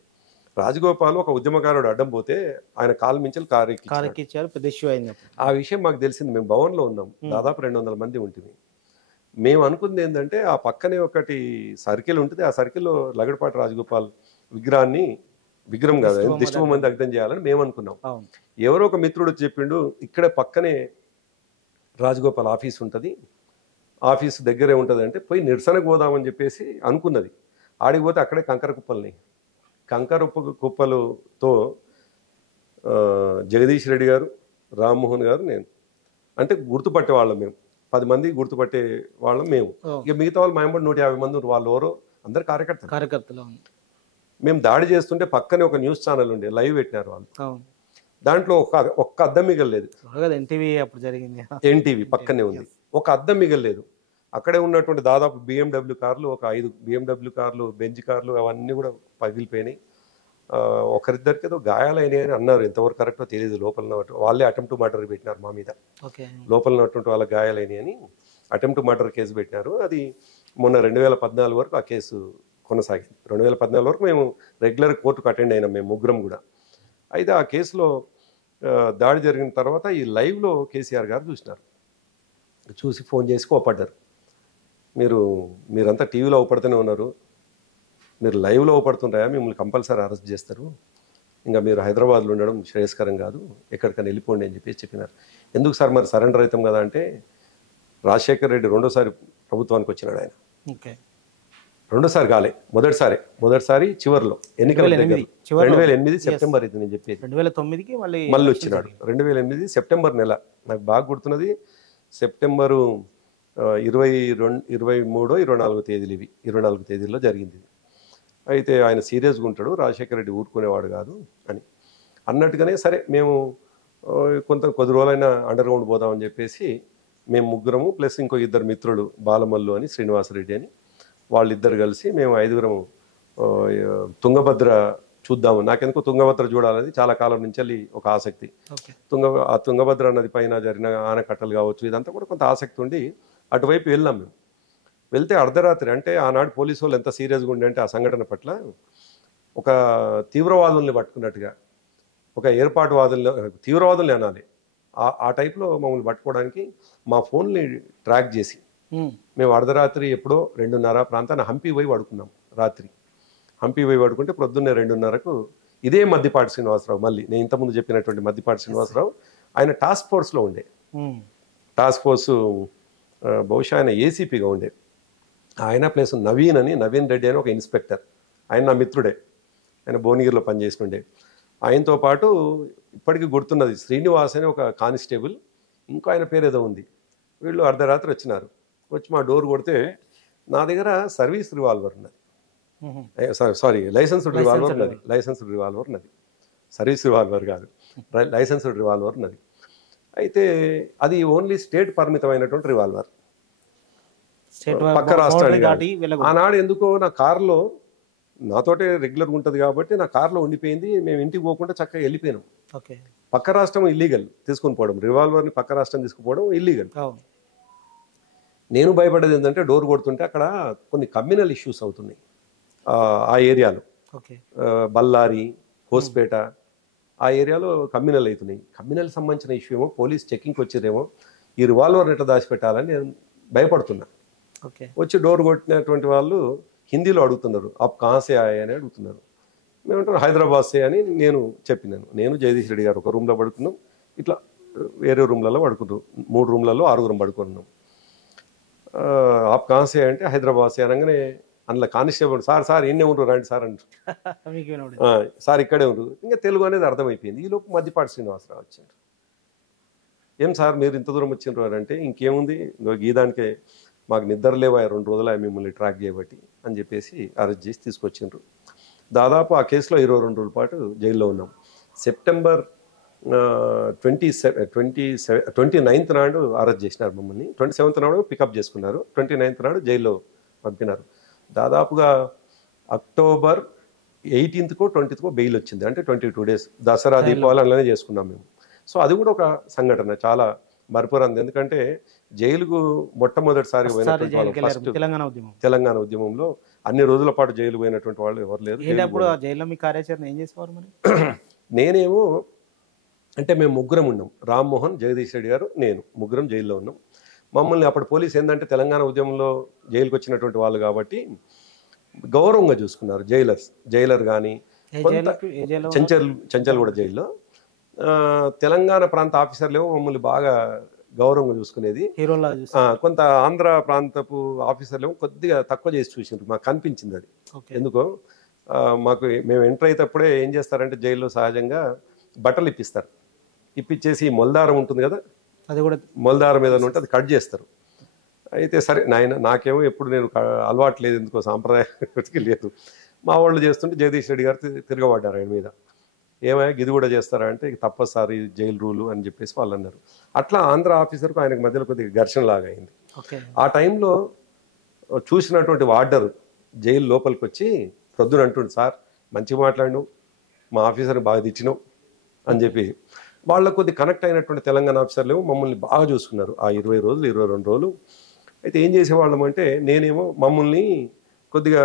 రాజగోపాల్ ఒక ఉద్యమకారుడు అడ్డం పోతే ఆయన కాలు మించలు కారెక్కిచ్చారు, పెద్ద ఇష్యూ అయింది. ఆ విషయం మాకు తెలిసింది. మేము భవన్లో ఉన్నాం, దాదాపు 200 మంది ఉంటుంది. మేము అనుకుంది ఏంటంటే ఆ పక్కనే ఒకటి సర్కిల్ ఉంటుంది, ఆ సర్కిల్లో లగడపాటి రాజగోపాల్ విగ్రహం కాదు దిష్టిబొమ్మ దగ్ధం చేయాలని మేము అనుకున్నాం. ఎవరో ఒక మిత్రుడు చెప్పిండు, ఇక్కడ పక్కనే రాజగోపాల్ ఆఫీస్ ఉంటుంది, ఆఫీస్ దగ్గరే ఉంటుంది అంటే పోయి నిరసనకు పోదామని చెప్పేసి అనుకున్నది. ఆడికి పోతే అక్కడే కంకర కుప్పలతో జగదీష్ రెడ్డి గారు, రామ్మోహన్ గారు, నేను అంటే గుర్తుపట్టే వాళ్ళం. మేము 10 మంది గుర్తుపట్టే వాళ్ళం మేము. ఇక మిగతా వాళ్ళు మా 150 మంది వాళ్ళు ఎవరో అందరు కార్యకర్తలు. మేము దాడి చేస్తుంటే పక్కనే ఒక న్యూస్ ఛానల్ ఉండే, లైవ్ పెట్టినారు వాళ్ళు. దాంట్లో ఒక్క అద్దం మిగలలేదు. ఎన్టీవీ పక్కనే ఉంది, ఒక అద్దం మిగలలేదు. అక్కడే ఉన్నటువంటి దాదాపు BMW కార్లు, ఒక 5 BMW కార్లు, బెంజ్ కార్లు అవన్నీ కూడా పగిలిపోయినాయి. ఒకరిద్దరికి ఏదో గాయాలైనాయి అని అన్నారు, ఎంతవరకు కరెక్టో తెలియదు. లోపల వాళ్ళే అటెంప్ట్ టు మర్డర్ పెట్టినారు మా మీద. లోపల ఉన్నటువంటి వాళ్ళ గాయాలైనాయి అని అటెంప్ట్ టు మర్డర్ కేసు పెట్టినారు. అది మొన్న 2014 వరకు ఆ కేసు కొనసాగింది. 2014 వరకు మేము రెగ్యులర్ కోర్టుకు అటెండ్ అయినాం, మేము ముగ్గురం కూడా. అయితే ఆ కేసులో దాడి జరిగిన తర్వాత ఈ లైవ్లో కేసీఆర్ గారు చూసినారు. చూసి ఫోన్ చేసి కోపడ్డారు, మీరంతా టీవీలో అవపడుతూనే ఉన్నారు, మీరు లైవ్లో పడుతుంటాయా మిమ్మల్ని కంపల్సరీ అరెస్ట్ చేస్తారు, ఇంకా మీరు హైదరాబాద్లో ఉండడం శ్రేయస్కరం కాదు, ఎక్కడికైనా వెళ్ళిపోండి అని చెప్పినారు. ఎందుకు సార్ మరి సరెండర్ అవుతాం కదా అంటే, రాజశేఖర్ రెడ్డి రెండోసారి ప్రభుత్వానికి వచ్చినాడు ఆయన. ఓకే, రెండోసారి కాలే, మొదటిసారి చివరిలో ఎన్నికల 2008 సెప్టెంబర్ ఇది నేను చెప్పేది. 2009కి మళ్ళీ వచ్చినాడు. 2008 సెప్టెంబర్ నెల, నాకు బాగా గుర్తున్నది. సెప్టెంబరు 23-24 తేదీలు ఇవి, 24 తేదీల్లో జరిగింది. అయితే ఆయన సీరియస్గా ఉంటాడు, రాజశేఖర రెడ్డి ఊరుకునేవాడు కాదు అని అన్నట్టుగానే, సరే మేము కొద్ది రోజులైనా అండర్ గ్రౌండ్ పోదామని చెప్పేసి మేము ముగ్గురము ప్లస్ ఇంకో ఇద్దరు మిత్రులు, బాలమల్లు అని శ్రీనివాసరెడ్డి అని, వాళ్ళిద్దరు కలిసి మేము 5గురము తుంగభద్ర చూద్దాము. నాకెందుకు తుంగభద్ర చూడాలని చాలా కాలం నుంచి వెళ్ళి ఒక ఆసక్తి. తుంగభద్ర నది పైన జరిగిన ఆనకట్టలు కావచ్చు, ఇదంతా కూడా కొంత ఆసక్తి ఉండి అటువైపు వెళ్ళాం మేము. వెళ్తే అర్ధరాత్రి, అంటే ఆనాడు పోలీసు వాళ్ళు ఎంత సీరియస్గా ఉండే అంటే ఆ సంఘటన పట్ల ఒక తీవ్రవాదుల్ని పట్టుకున్నట్టుగా, ఒక తీవ్రవాదుల్ని అనాలి, ఆ టైప్లో మమ్మల్ని పట్టుకోవడానికి మా ఫోన్ని ట్రాక్ చేసి మేము అర్ధరాత్రి ఎప్పుడో 2:30 ప్రాంతాన్ని హంపి పోయి పడుకున్నాం. రాత్రి హంపి పోయి పడుకుంటే పొద్దున్నే 2:30కు ఇదే మద్దిపాటి శ్రీనివాసరావు, మళ్ళీ నేను ఇంతకుముందు చెప్పినటువంటి మద్దిపాటి శ్రీనివాసరావు, ఆయన టాస్క్ ఫోర్స్లో ఉండే. టాస్క్ ఫోర్సు బహుశా ఆయన ఏసీపీగా ఉండే ఆయన, ప్లస్ నవీన్ రెడ్డి అని ఒక ఇన్స్పెక్టర్, ఆయన నా మిత్రుడే, ఆయన భువనగిరిలో పనిచేస్తుండే. ఆయనతో పాటు ఇప్పటికీ గుర్తున్నది శ్రీనివాస్ అని ఒక కానిస్టేబుల్, ఇంకో ఆయన పేరు ఏదో ఉంది. వీళ్ళు అర్ధరాత్రి వచ్చినారు. వచ్చి మా డోర్ కొడితే నా దగ్గర సర్వీస్ రివాల్వర్ ఉన్నది, లైసెన్స్డ్ రివాల్వర్ ఉన్నది, సర్వీస్ రివాల్వర్ కాదు, లైసెన్స్డ్ రివాల్వర్ ఉన్నది. అయితే అది ఓన్లీ స్టేట్ పరిమితమైనటువంటి రివాల్వర్, పక్క రాష్ట్రానికి. ఆనాడు ఎందుకో నా కారులో, నాతోటే రెగ్యులర్గా ఉంటుంది కాబట్టి నా కారులో ఉండిపోయింది. మేము ఇంటికి పోకుండా చక్కగా వెళ్ళిపోయినాం. పక్క రాష్ట్రం ఇల్లీగల్ తీసుకుని పోవడం, రివాల్వర్ని పక్క రాష్ట్రం తీసుకుపోవడం ఇల్లీగల్. నేను భయపడేది ఏంటంటే, డోర్ కొడుతుంటే అక్కడ కొన్ని కమ్యూనల్ ఇష్యూస్ అవుతున్నాయి ఆ ఏరియాలో, బళ్ళారి, హోస్పేట, ఆ ఏరియాలో కమ్యూనల్ అవుతున్నాయి. కమ్యూనల్ సంబంధించిన ఇష్యూ ఏమో, పోలీస్ చెకింగ్కి వచ్చేదేమో, ఈ రివాల్వర్ని ఎట్లా దాచిపెట్టాలని నేను భయపడుతున్నా. వచ్చి డోర్ కొట్టినటువంటి వాళ్ళు హిందీలో అడుగుతున్నారు, ఆప్ కహాసే ఆయే అని అడుగుతున్నారు. మేమంటారు హైదరాబాద్ సే అని నేను చెప్పినాను. నేను జగదీష్ రెడ్డి గారు ఒక రూమ్లో పడుకున్నాం, ఇట్లా వేరే రూమ్లలో పడుకున్నాం, 3 రూమ్లలో 6గురం పడుకున్నాం. ఆప్ కహాసే అంటే హైదరాబాద్ సే అనగానే అందులో కానిస్టేబుల్, సార్ ఎన్నే ఉండరు రండి సార్ అంటారు. సార్ ఇక్కడే ఉండరు. ఇంకా తెలుగు అనేది అర్థమైపోయింది. ఈలోపు మద్దిపాటి శ్రీనివాసరావు వచ్చారు. ఏం సార్ మీరు ఇంత దూరం వచ్చిండ్రు అంటే, ఇంకేముంది గీదానికే మాకు నిద్ర లేవా 2 రోజులు మిమ్మల్ని ట్రాక్ చేయబట్టి అని చెప్పేసి అరెస్ట్ చేసి తీసుకొచ్చిండ్రు. దాదాపు ఆ కేసులో 22 రోజుల పాటు జైల్లో ఉన్నాం. సెప్టెంబర్ 29th నాడు అరెస్ట్ చేసినారు మమ్మల్ని. 27th నాడు పికప్ చేసుకున్నారు. 29th నాడు జైల్లో పంపినారు. దాదాపుగా అక్టోబర్ 18th 20th బెయిల్ వచ్చింది. అంటే 22 days, దసరా దీపావళి అలానే చేసుకున్నాం మేము. సో అది కూడా ఒక సంఘటన చాలా మరపురంది. ఎందుకంటే జైలుకు మొట్టమొదటిసారి పోయినటువంటి తెలంగాణ ఉద్యమంలో అన్ని రోజుల పాటు జైలు పోయినటువంటి వాళ్ళు ఎవరు లేరు. నేనేమో అంటే మేము ముగ్గురం ఉన్నాం, రామ్మోహన్, జగదీష్ రెడ్డి గారు, నేను, ముగ్గురం జైల్లో ఉన్నాం. మమ్మల్ని అప్పుడు పోలీసు ఏంటంటే తెలంగాణ ఉద్యమంలో జైలుకి వచ్చినటువంటి వాళ్ళు కాబట్టి గౌరవంగా చూసుకున్నారు. జైలర్ కానీ చెంచల్గూడ జైల్లో తెలంగాణ ప్రాంత ఆఫీసర్లు ఏమో మమ్మల్ని బాగా గౌరవంగా చూసుకునేది. కొంత ఆంధ్ర ప్రాంతపు ఆఫీసర్లు ఏమో కొద్దిగా తక్కువ చేసి చూసినారు. మాకు కనిపించింది అది. ఎందుకో మేము ఎంటర్ అయ్యేటప్పుడే ఏం చేస్తారంటే, జైల్లో సహజంగా బట్టలు ఇప్పిస్తారు. ఇప్పించేసి మొలదారం ఉంటుంది కదా, అది కూడా మొలదారం ఏదైనా ఉంటే అది కట్ చేస్తారు. అయితే సరే నాకేమో ఎప్పుడు నేను అలవాటు లేదు, ఎందుకో సాంప్రదాయం లేదు. మా వాళ్ళు చేస్తుంటే జగదీష్ రెడ్డి గారు తిరగబడ్డారు ఆయన మీద. ఏమైనా ఇది కూడా చేస్తారా అంటే, తప్పదు సార్ ఈ జైలు రూలు అని చెప్పేసి వాళ్ళు అన్నారు. అట్లా ఆంధ్ర ఆఫీసర్కు ఆయనకు మధ్యలో కొద్దిగా ఘర్షణ లాగా అయింది. ఆ టైంలో చూసినటువంటి వార్డర్ జైలు లోపలికి వచ్చి ప్రొద్దున అంటుండు, సార్ మంచిగా మాట్లాడు, మా ఆఫీసర్ని బాగా తెచ్చినావు అని చెప్పి. వాళ్ళకు కొద్ది కనెక్ట్ అయినటువంటి తెలంగాణ ఆఫీసర్లు మమ్మల్ని బాగా చూసుకున్నారు ఆ 20 రోజులు 22 రోజులు. అయితే ఏం చేసేవాళ్ళం అంటే, నేనేమో మమ్మల్ని కొద్దిగా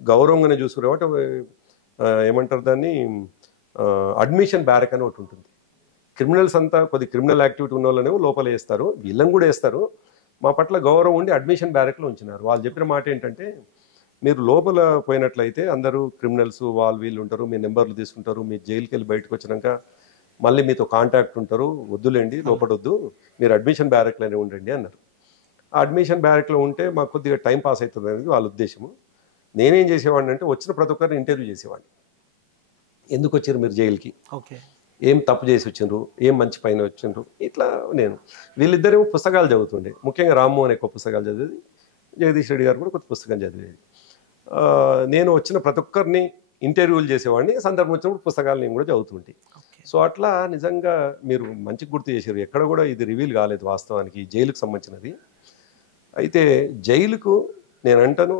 గౌరవంగానే చూసుకునేవాట. ఏమంటారు దాన్ని, అడ్మిషన్ బ్యారక్ అని ఒకటి ఉంటుంది. క్రిమినల్స్ అంతా కొద్ది క్రిమినల్ యాక్టివిటీ ఉన్న వాళ్ళనేమో లోపల వేస్తారు, వీళ్ళని కూడా వేస్తారు. మా పట్ల గౌరవం ఉండి అడ్మిషన్ బ్యారక్లో ఉంచినారు. వాళ్ళు చెప్పిన మాట ఏంటంటే, మీరు లోపల పోయినట్లయితే అందరూ క్రిమినల్స్ వాళ్ళు వీళ్ళు ఉంటారు, మీ నెంబర్లు తీసుకుంటారు, మీ జైలుకి వెళ్ళి బయటకు వచ్చినాక మళ్ళీ మీతో కాంటాక్ట్ ఉంటారు, వద్దులేండి లోపల వద్దు, మీరు అడ్మిషన్ బ్యారెక్లోనే ఉండండి అన్నారు. ఆ అడ్మిషన్ బ్యారెక్లో ఉంటే మాకు కొద్దిగా టైం పాస్ అవుతుంది అనేది వాళ్ళ ఉద్దేశము. నేనేం చేసేవాడిని అంటే వచ్చిన ప్రతి ఒక్కరిని ఇంటర్వ్యూ చేసేవాడిని. ఎందుకు వచ్చారు మీరు జైలుకి, ఓకే, ఏం తప్పు చేసి వచ్చిండ్రు, ఏం మంచి పైన వచ్చిండ్రు, ఇట్లా నేను వీళ్ళిద్దరేమో పుస్తకాలు చదువుతుండే, ముఖ్యంగా రామ్మోహన్ ఎక్కువ పుస్తకాలు చదివేది, జగదీష్ రెడ్డి గారు కూడా కొత్త పుస్తకం చదివేది. నేను వచ్చిన ప్రతి ఒక్కరిని ఇంటర్వ్యూలు చేసేవాడిని, సందర్భం వచ్చినప్పుడు పుస్తకాలు నేను కూడా చదువుతుంటే. సో అట్లా నిజంగా మీరు మంచి గుర్తు చేశారు. ఎక్కడ కూడా ఇది రివీల్ కాలేదు వాస్తవానికి జైలుకు సంబంధించినది. అయితే జైలుకు నేను అంటాను,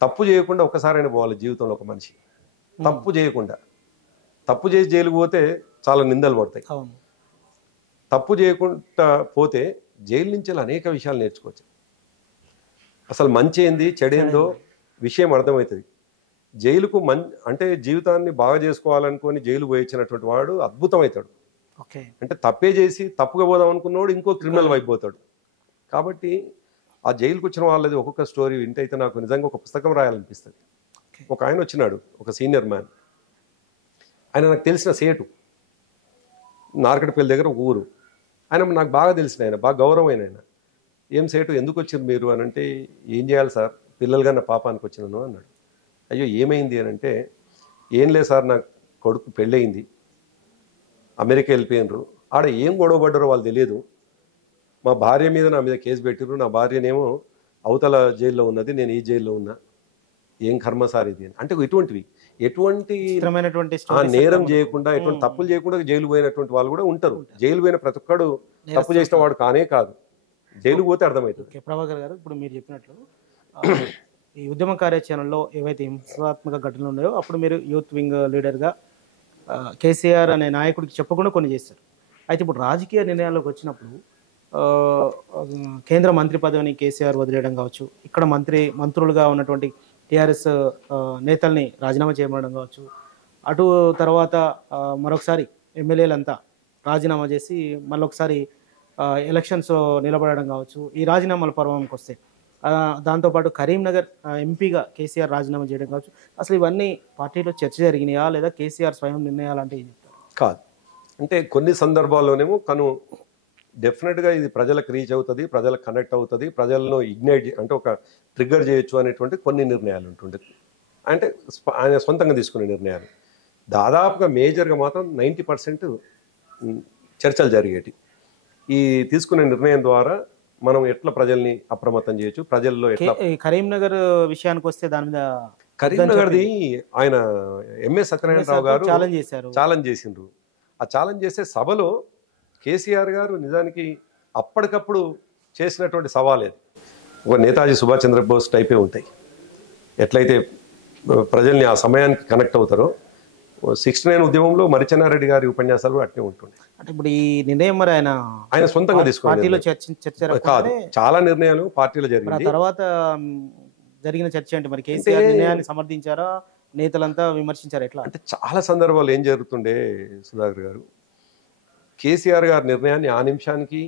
తప్పు చేయకుండా ఒకసారైనా పోవాలి జీవితంలో ఒక మనిషి. తప్పు చేయకుండా, తప్పు చేసి జైలుకు పోతే చాలా నిందలు పడతాయి. తప్పు చేయకుండా పోతే జైలు నుంచి అనేక విషయాలు నేర్చుకోవచ్చు. అసలు మంచి ఏంది చెడేందో విషయం అర్థమవుతుంది. జైలుకు అంటే జీవితాన్ని బాగా చేసుకోవాలనుకొని జైలు పోయించినటువంటి వాడు అద్భుతమవుతాడు. అంటే తప్పే చేసి తప్పుగా పోదాం అనుకున్నవాడు ఇంకో క్రిమినల్ వైపు పోతాడు. కాబట్టి ఆ జైలుకు వచ్చిన వాళ్ళది ఒక్కొక్క స్టోరీ వింటైతే నాకు నిజంగా ఒక పుస్తకం రాయాలనిపిస్తుంది. ఒక ఆయన వచ్చినాడు, ఒక సీనియర్ మ్యాన్, ఆయన నాకు తెలిసిన సేటు, నార్కట్పల్లి దగ్గర ఒక ఊరు. ఆయన నాకు బాగా తెలిసిన ఆయన, బాగా గౌరవమైన ఆయన. ఏం సేటు ఎందుకు వచ్చారు మీరు అని అంటే, ఏం చేయాలి సార్, పిల్లలుగా నా పాపానికి వచ్చినాను అన్నాడు. అయ్యో ఏమైంది అని అంటే, ఏం లేదు సార్, నా కొడుకు పెళ్ళయింది, అమెరికా వెళ్ళిపోయినరు, ఆడ ఏం గొడవ పడ్డారో వాళ్ళు తెలియదు, మా భార్య మీద నా మీద కేసు పెట్టిర్రు, నా భార్యనేమో అవతల జైల్లో ఉన్నది, నేను ఈ జైల్లో ఉన్నా, ఏం కర్మ సార్ ఇది అని. అంటే ఎటువంటి నేరం చేయకుండా, ఎటువంటి తప్పులు చేయకుండా జైలు పోయినటువంటి వాళ్ళు కూడా ఉంటారు. జైలు పోయిన ప్రతి ఒక్కడు తప్పు చేసిన వాడు కానే కాదు, జైలు పోతే అర్థమవుతుంది. ప్రభాకర్ గారు, ఇప్పుడు మీరు చెప్పినట్లు ఈ ఉద్యమ కార్యాచరణలో ఏవైతే హింసాత్మక ఘటనలు ఉన్నాయో అప్పుడు మీరు యూత్ వింగ్ లీడర్గా కేసీఆర్ అనే నాయకుడికి చెప్పకుండా కొన్ని చేస్తారు. అయితే ఇప్పుడు రాజకీయ నిర్ణయాల్లోకి వచ్చినప్పుడు కేంద్ర మంత్రి పదవిని కేసీఆర్ వదిలేయడం కావచ్చు, ఇక్కడ మంత్రులుగా ఉన్నటువంటి టీఆర్ఎస్ నేతల్ని రాజీనామా చేయడం కావచ్చు, అటు తర్వాత మరొకసారి ఎమ్మెల్యేలంతా రాజీనామా చేసి మళ్ళొకసారి ఎలక్షన్స్ నిలబడడం కావచ్చు, ఈ రాజీనామాల పర్వంకి వస్తే దాంతోపాటు కరీంనగర్ ఎంపీగా కేసీఆర్ రాజీనామా చేయడం కావచ్చు, అసలు ఇవన్నీ పార్టీలో చర్చ జరిగినాయా లేదా కేసీఆర్ స్వయం నిర్ణయాలు అంటే ఏం చెప్తారు? కాదు, అంటే కొన్ని సందర్భాల్లోనేమో డెఫినెట్గా ఇది ప్రజలకు రీచ్ అవుతుంది, ప్రజలకు కనెక్ట్ అవుతుంది, ప్రజలను ఇగ్నైట్ అంటే ఒక ట్రిగ్గర్ చేయొచ్చు అనేటువంటి కొన్ని నిర్ణయాలు ఉంటుండే, అంటే ఆయన సొంతంగా తీసుకునే నిర్ణయాలు. దాదాపుగా మేజర్గా మాత్రం 90% చర్చలు జరిగేటి. ఈ తీసుకునే నిర్ణయం ద్వారా మనం ఎట్లా ప్రజల్ని అప్రమత్తం చేయొచ్చు, ప్రజల్లో ఎట్లా. కరీంనగర్ విషయానికి వస్తే దాని మీద కరీంనగర్ది ఆయన ఎంఎస్ సత్యనారాయణరావు గారు ఛాలెంజ్ చేసిండ్రు. ఆ ఛాలెంజ్ చేసే సభలో కేసీఆర్ గారు నిజానికి అప్పటికప్పుడు చేసినటువంటి సవాలేదు ఒక నేతాజీ సుభాష్ చంద్రబోస్ టైపే ఉంటాయి. ఎట్లయితే ప్రజల్ని ఆ సమయానికి కనెక్ట్ అవుతారో 69 ఉద్యమంలో మరిచెన్నారెడ్డి గారి ఉపన్యాసాలు అట్నే ఉంటుండే. అంటే ఇప్పుడు ఈ నిర్ణయం మరి ఆయన సొంతంగా తీసుకున్నారు కాదు, చాలా నిర్ణయాలు పార్టీలో జరిగింది. తర్వాత జరిగిన చర్చ అంటే మరి కేసీఆర్ నిర్ణయాన్ని సమర్థించారా, నేతలంతా విమర్శించారు, ఎట్లా? అంటే చాలా సందర్భాలు ఏం జరుగుతుండే సుధాకర్ గారు, కేసీఆర్ గారి నిర్ణయాన్ని ఆ నిమిషానికి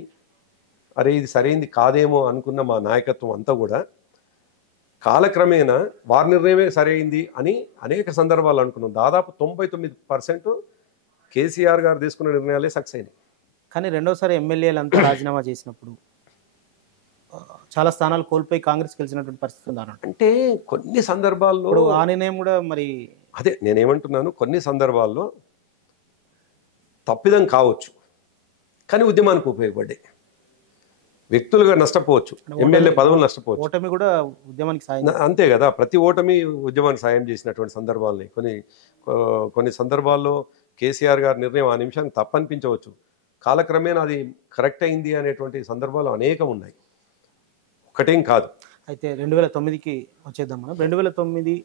అరే ఇది సరైంది కాదేమో అనుకున్న మా నాయకత్వం అంతా కూడా కాలక్రమేణా వారి నిర్ణయమే సరైంది అని అనేక సందర్భాలు అనుకున్నాం. దాదాపు 99% కేసీఆర్ గారు తీసుకున్న నిర్ణయాలే సక్సెస్ అయినాయి. కానీ రెండోసారి ఎమ్మెల్యేలంతా రాజీనామా చేసినప్పుడు చాలా స్థానాలు కోల్పోయి కాంగ్రెస్ గెలిచినటువంటి పరిస్థితి ఉంది. అంటే కొన్ని సందర్భాల్లో ఆ నిర్ణయం కూడా మరి అదే నేనేమంటున్నాను, కొన్ని సందర్భాల్లో తప్పిదం కావచ్చు కానీ ఉద్యమానికి ఉపయోగపడ్డాయి. వ్యక్తులుగా నష్టపోవచ్చు, ఎమ్మెల్యే పదవులు నష్టపోవచ్చు, ఓటమి కూడా ఉద్యమానికి సాయం. అంతే కదా, ప్రతి ఓటమి ఉద్యమానికి సాయం చేసినటువంటి సందర్భాలని. కొన్ని సందర్భాల్లో కేసీఆర్ గారి నిర్ణయం ఆ నిమిషానికి తప్పనిపించవచ్చు, కాలక్రమేణా అది కరెక్ట్ అయింది అనేటువంటి సందర్భాలు అనేకం ఉన్నాయి, ఒకటేం కాదు. అయితే 2009కి వచ్చేద్దాం మనం. 2009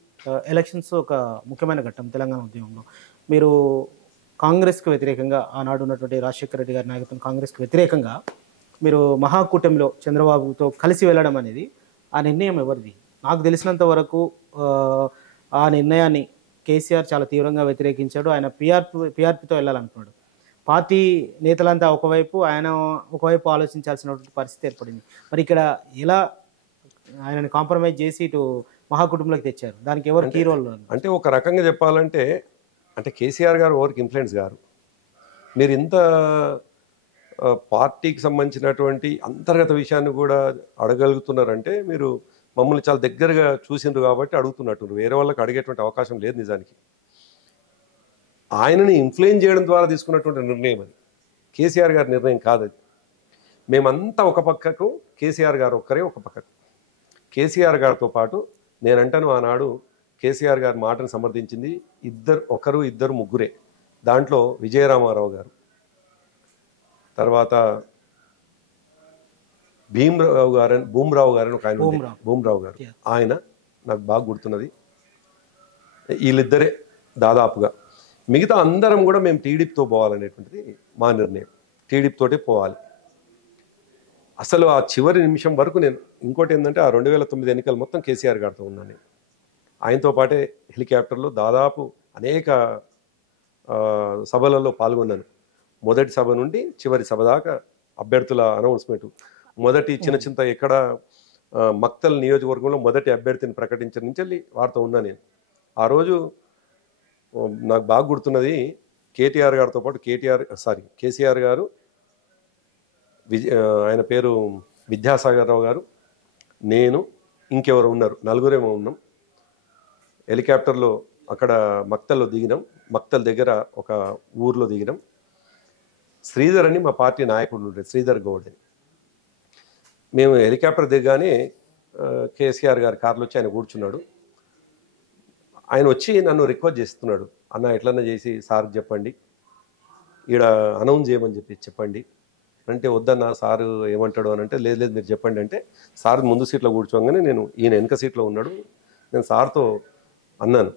ఎలక్షన్స్ ఒక ముఖ్యమైన ఘట్టం తెలంగాణ ఉద్యమంలో. మీరు కాంగ్రెస్కు వ్యతిరేకంగా, ఆనాడు ఉన్నటువంటి రాజశేఖర రెడ్డి గారి నాయకత్వం కాంగ్రెస్కు వ్యతిరేకంగా మీరు మహాకూటమిలో చంద్రబాబుతో కలిసి వెళ్ళడం అనేది, ఆ నిర్ణయం ఎవరిది? నాకు తెలిసినంత వరకు ఆ నిర్ణయాన్ని కేసీఆర్ చాలా తీవ్రంగా వ్యతిరేకించాడు. ఆయన పీఆర్పీతో వెళ్ళాలనుకున్నాడు. పార్టీ నేతలంతా ఒకవైపు, ఆయన ఒకవైపు ఆలోచించాల్సినటువంటి పరిస్థితి ఏర్పడింది. మరి ఇక్కడ ఎలా ఆయనని కాంప్రమైజ్ చేసి ఇటు మహాకుటుంబంలోకి తెచ్చారు. దానికి ఎవరు కీ రోల్? అంటే ఒక రకంగా చెప్పాలంటే అంటే కేసీఆర్ గారు ఎవరికి ఇన్ఫ్లుయెన్స్ గారు. మీరు ఇంత పార్టీకి సంబంధించినటువంటి అంతర్గత విషయాన్ని కూడా అడగలుగుతున్నారంటే మీరు మమ్మల్ని చాలా దగ్గరగా చూసిండ్రు కాబట్టి అడుగుతున్నట్టు. వేరే వాళ్ళకి అడిగేటువంటి అవకాశం లేదు నిజానికి. ఆయనని ఇన్ఫ్లుయెన్స్ చేయడం ద్వారా తీసుకున్నటువంటి నిర్ణయం అది. కేసీఆర్ గారి నిర్ణయం కాదు అది. మేమంతా ఒక పక్కకు, కేసీఆర్ గారు ఒక్కరే ఒక పక్కకు. కేసీఆర్ గారితో పాటు నేనంటాను ఆనాడు కేసీఆర్ గారి మాటను సమర్థించింది ఒకరు ఇద్దరు ముగ్గురే. దాంట్లో విజయరామారావు గారు, తర్వాత భూమరావు గారని ఒక ఆయన, భూమరావు గారు, ఆయన నాకు బాగా గుర్తున్నది. వీళ్ళిద్దరే దాదాపుగా. మిగతా అందరం కూడా మేము టీడీపీతో పోవాలనేటువంటిది మా నిర్ణయం. టీడీపీతోటే పోవాలి. అసలు ఆ చివరి నిమిషం వరకు నేను ఇంకోటి ఏంటంటే ఆ 2009 ఎన్నికలు మొత్తం కేసీఆర్ గారితో ఉన్నాను నేను. ఆయనతో పాటే హెలికాప్టర్లో దాదాపు అనేక సభలలో పాల్గొన్నాను. మొదటి సభ నుండి చివరి సభ దాకా అభ్యర్థుల అనౌన్స్మెంట్, మొదటి చిన్న ఎక్కడ మక్తల్ నియోజకవర్గంలో మొదటి అభ్యర్థిని ప్రకటించిన నుంచి వెళ్ళి వారితో ఉన్నా నేను. ఆ రోజు నాకు బాగా గుర్తున్నది, కేటీఆర్ గారితో పాటు కేసీఆర్ గారు, ఆయన పేరు విద్యాసాగర్ రావు గారు, నేను, ఇంకెవరు ఉన్నారు, నలుగురేమో ఉన్నాం. హెలికాప్టర్లో అక్కడ మక్తల్లో దిగినాం. మక్తల్ దగ్గర ఒక ఊర్లో దిగినాం. శ్రీధర్ అని మా పార్టీ నాయకుడు ఉండే, శ్రీధర్ గౌడ్ అని. మేము హెలికాప్టర్ దిగగానే కేసీఆర్ గారి కార్లో వచ్చి ఆయన కూర్చున్నాడు. ఆయన వచ్చి నన్ను రిక్వెస్ట్ చేస్తున్నాడు, అన్న ఎట్లన్నా చేసి సార్కి చెప్పండి, ఈడ అనౌన్స్ చేయమని చెప్పండి అంటే, వద్దన్న సారు ఏమంటాడు అని అంటే, లేదు మీరు చెప్పండి అంటే, సార్ ముందు సీట్లో కూర్చోగానే ఈయన వెనక సీట్లో ఉన్నాడు. నేను సార్తో అన్నాను,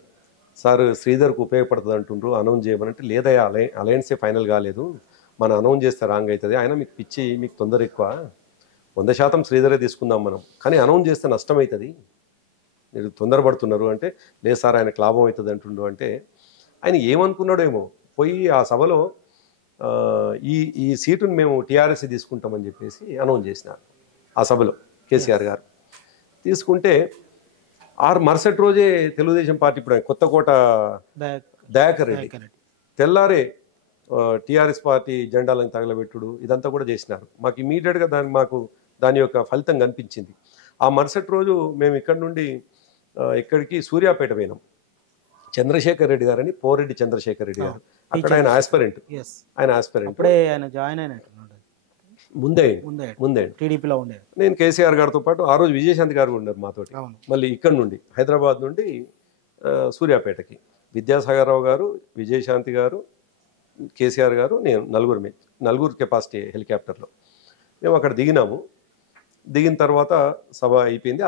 సార్ శ్రీధర్కు ఉపయోగపడుతుంది అంటుండ్రు, అనౌన్స్ చేయమని అంటే, లేదయ్యా అలయన్సే ఫైనల్ కాలేదు, మన అనౌన్స్ చేస్తే రాంగ్ అవుతుంది, ఆయన మీకు పిచ్చి, మీకు తొందర ఎక్కువ, 100% శ్రీధరే తీసుకుందాం మనం, కానీ అనౌన్స్ చేస్తే నష్టం అవుతుంది, మీరు తొందరపడుతున్నారు అంటే, లేదు సార్ ఆయనకు లాభం అవుతుంది అంటుండు అంటే, ఆయన ఏమనుకున్నాడో ఏమో, పోయి ఆ సభలో ఈ సీటును మేము టీఆర్ఎస్ తీసుకుంటామని చెప్పేసి అనౌన్స్ చేసినారు ఆ సభలో కేసీఆర్ గారు. తీసుకుంటే మరుసటి రోజే తెలుగుదేశం పార్టీ, ఇప్పుడు కొత్తకోట దయాకర్ రెడ్డి తెల్లారే టీఆర్ఎస్ పార్టీ జెండాలను తగలబెట్టుడు ఇదంతా కూడా చేసినారు. మాకు ఇమీడియట్గా దాని యొక్క ఫలితం కనిపించింది. ఆ మరుసటి రోజు మేము ఇక్కడ నుండి ఇక్కడికి సూర్యాపేట పోయినాం. చంద్రశేఖర్ రెడ్డి గారని, పోరెడ్డి చంద్రశేఖర్ రెడ్డి గారు, అక్కడ ఆయన ఆస్పిరెంట్. ముందే టీడీపీలో ఉండే. నేను కేసీఆర్ గారితో పాటు ఆ రోజు విజయశాంతి గారు ఉన్నారు మాతోటి. మళ్ళీ ఇక్కడ నుండి హైదరాబాద్ నుండి సూర్యాపేటకి విద్యాసాగర్ రావు గారు, విజయశాంతి గారు, కేసీఆర్ గారు, నేను నలుగురు కెపాసిటీ హెలికాప్టర్లో మేము అక్కడ దిగినాము. దిగిన తర్వాత సభ అయిపోయింది.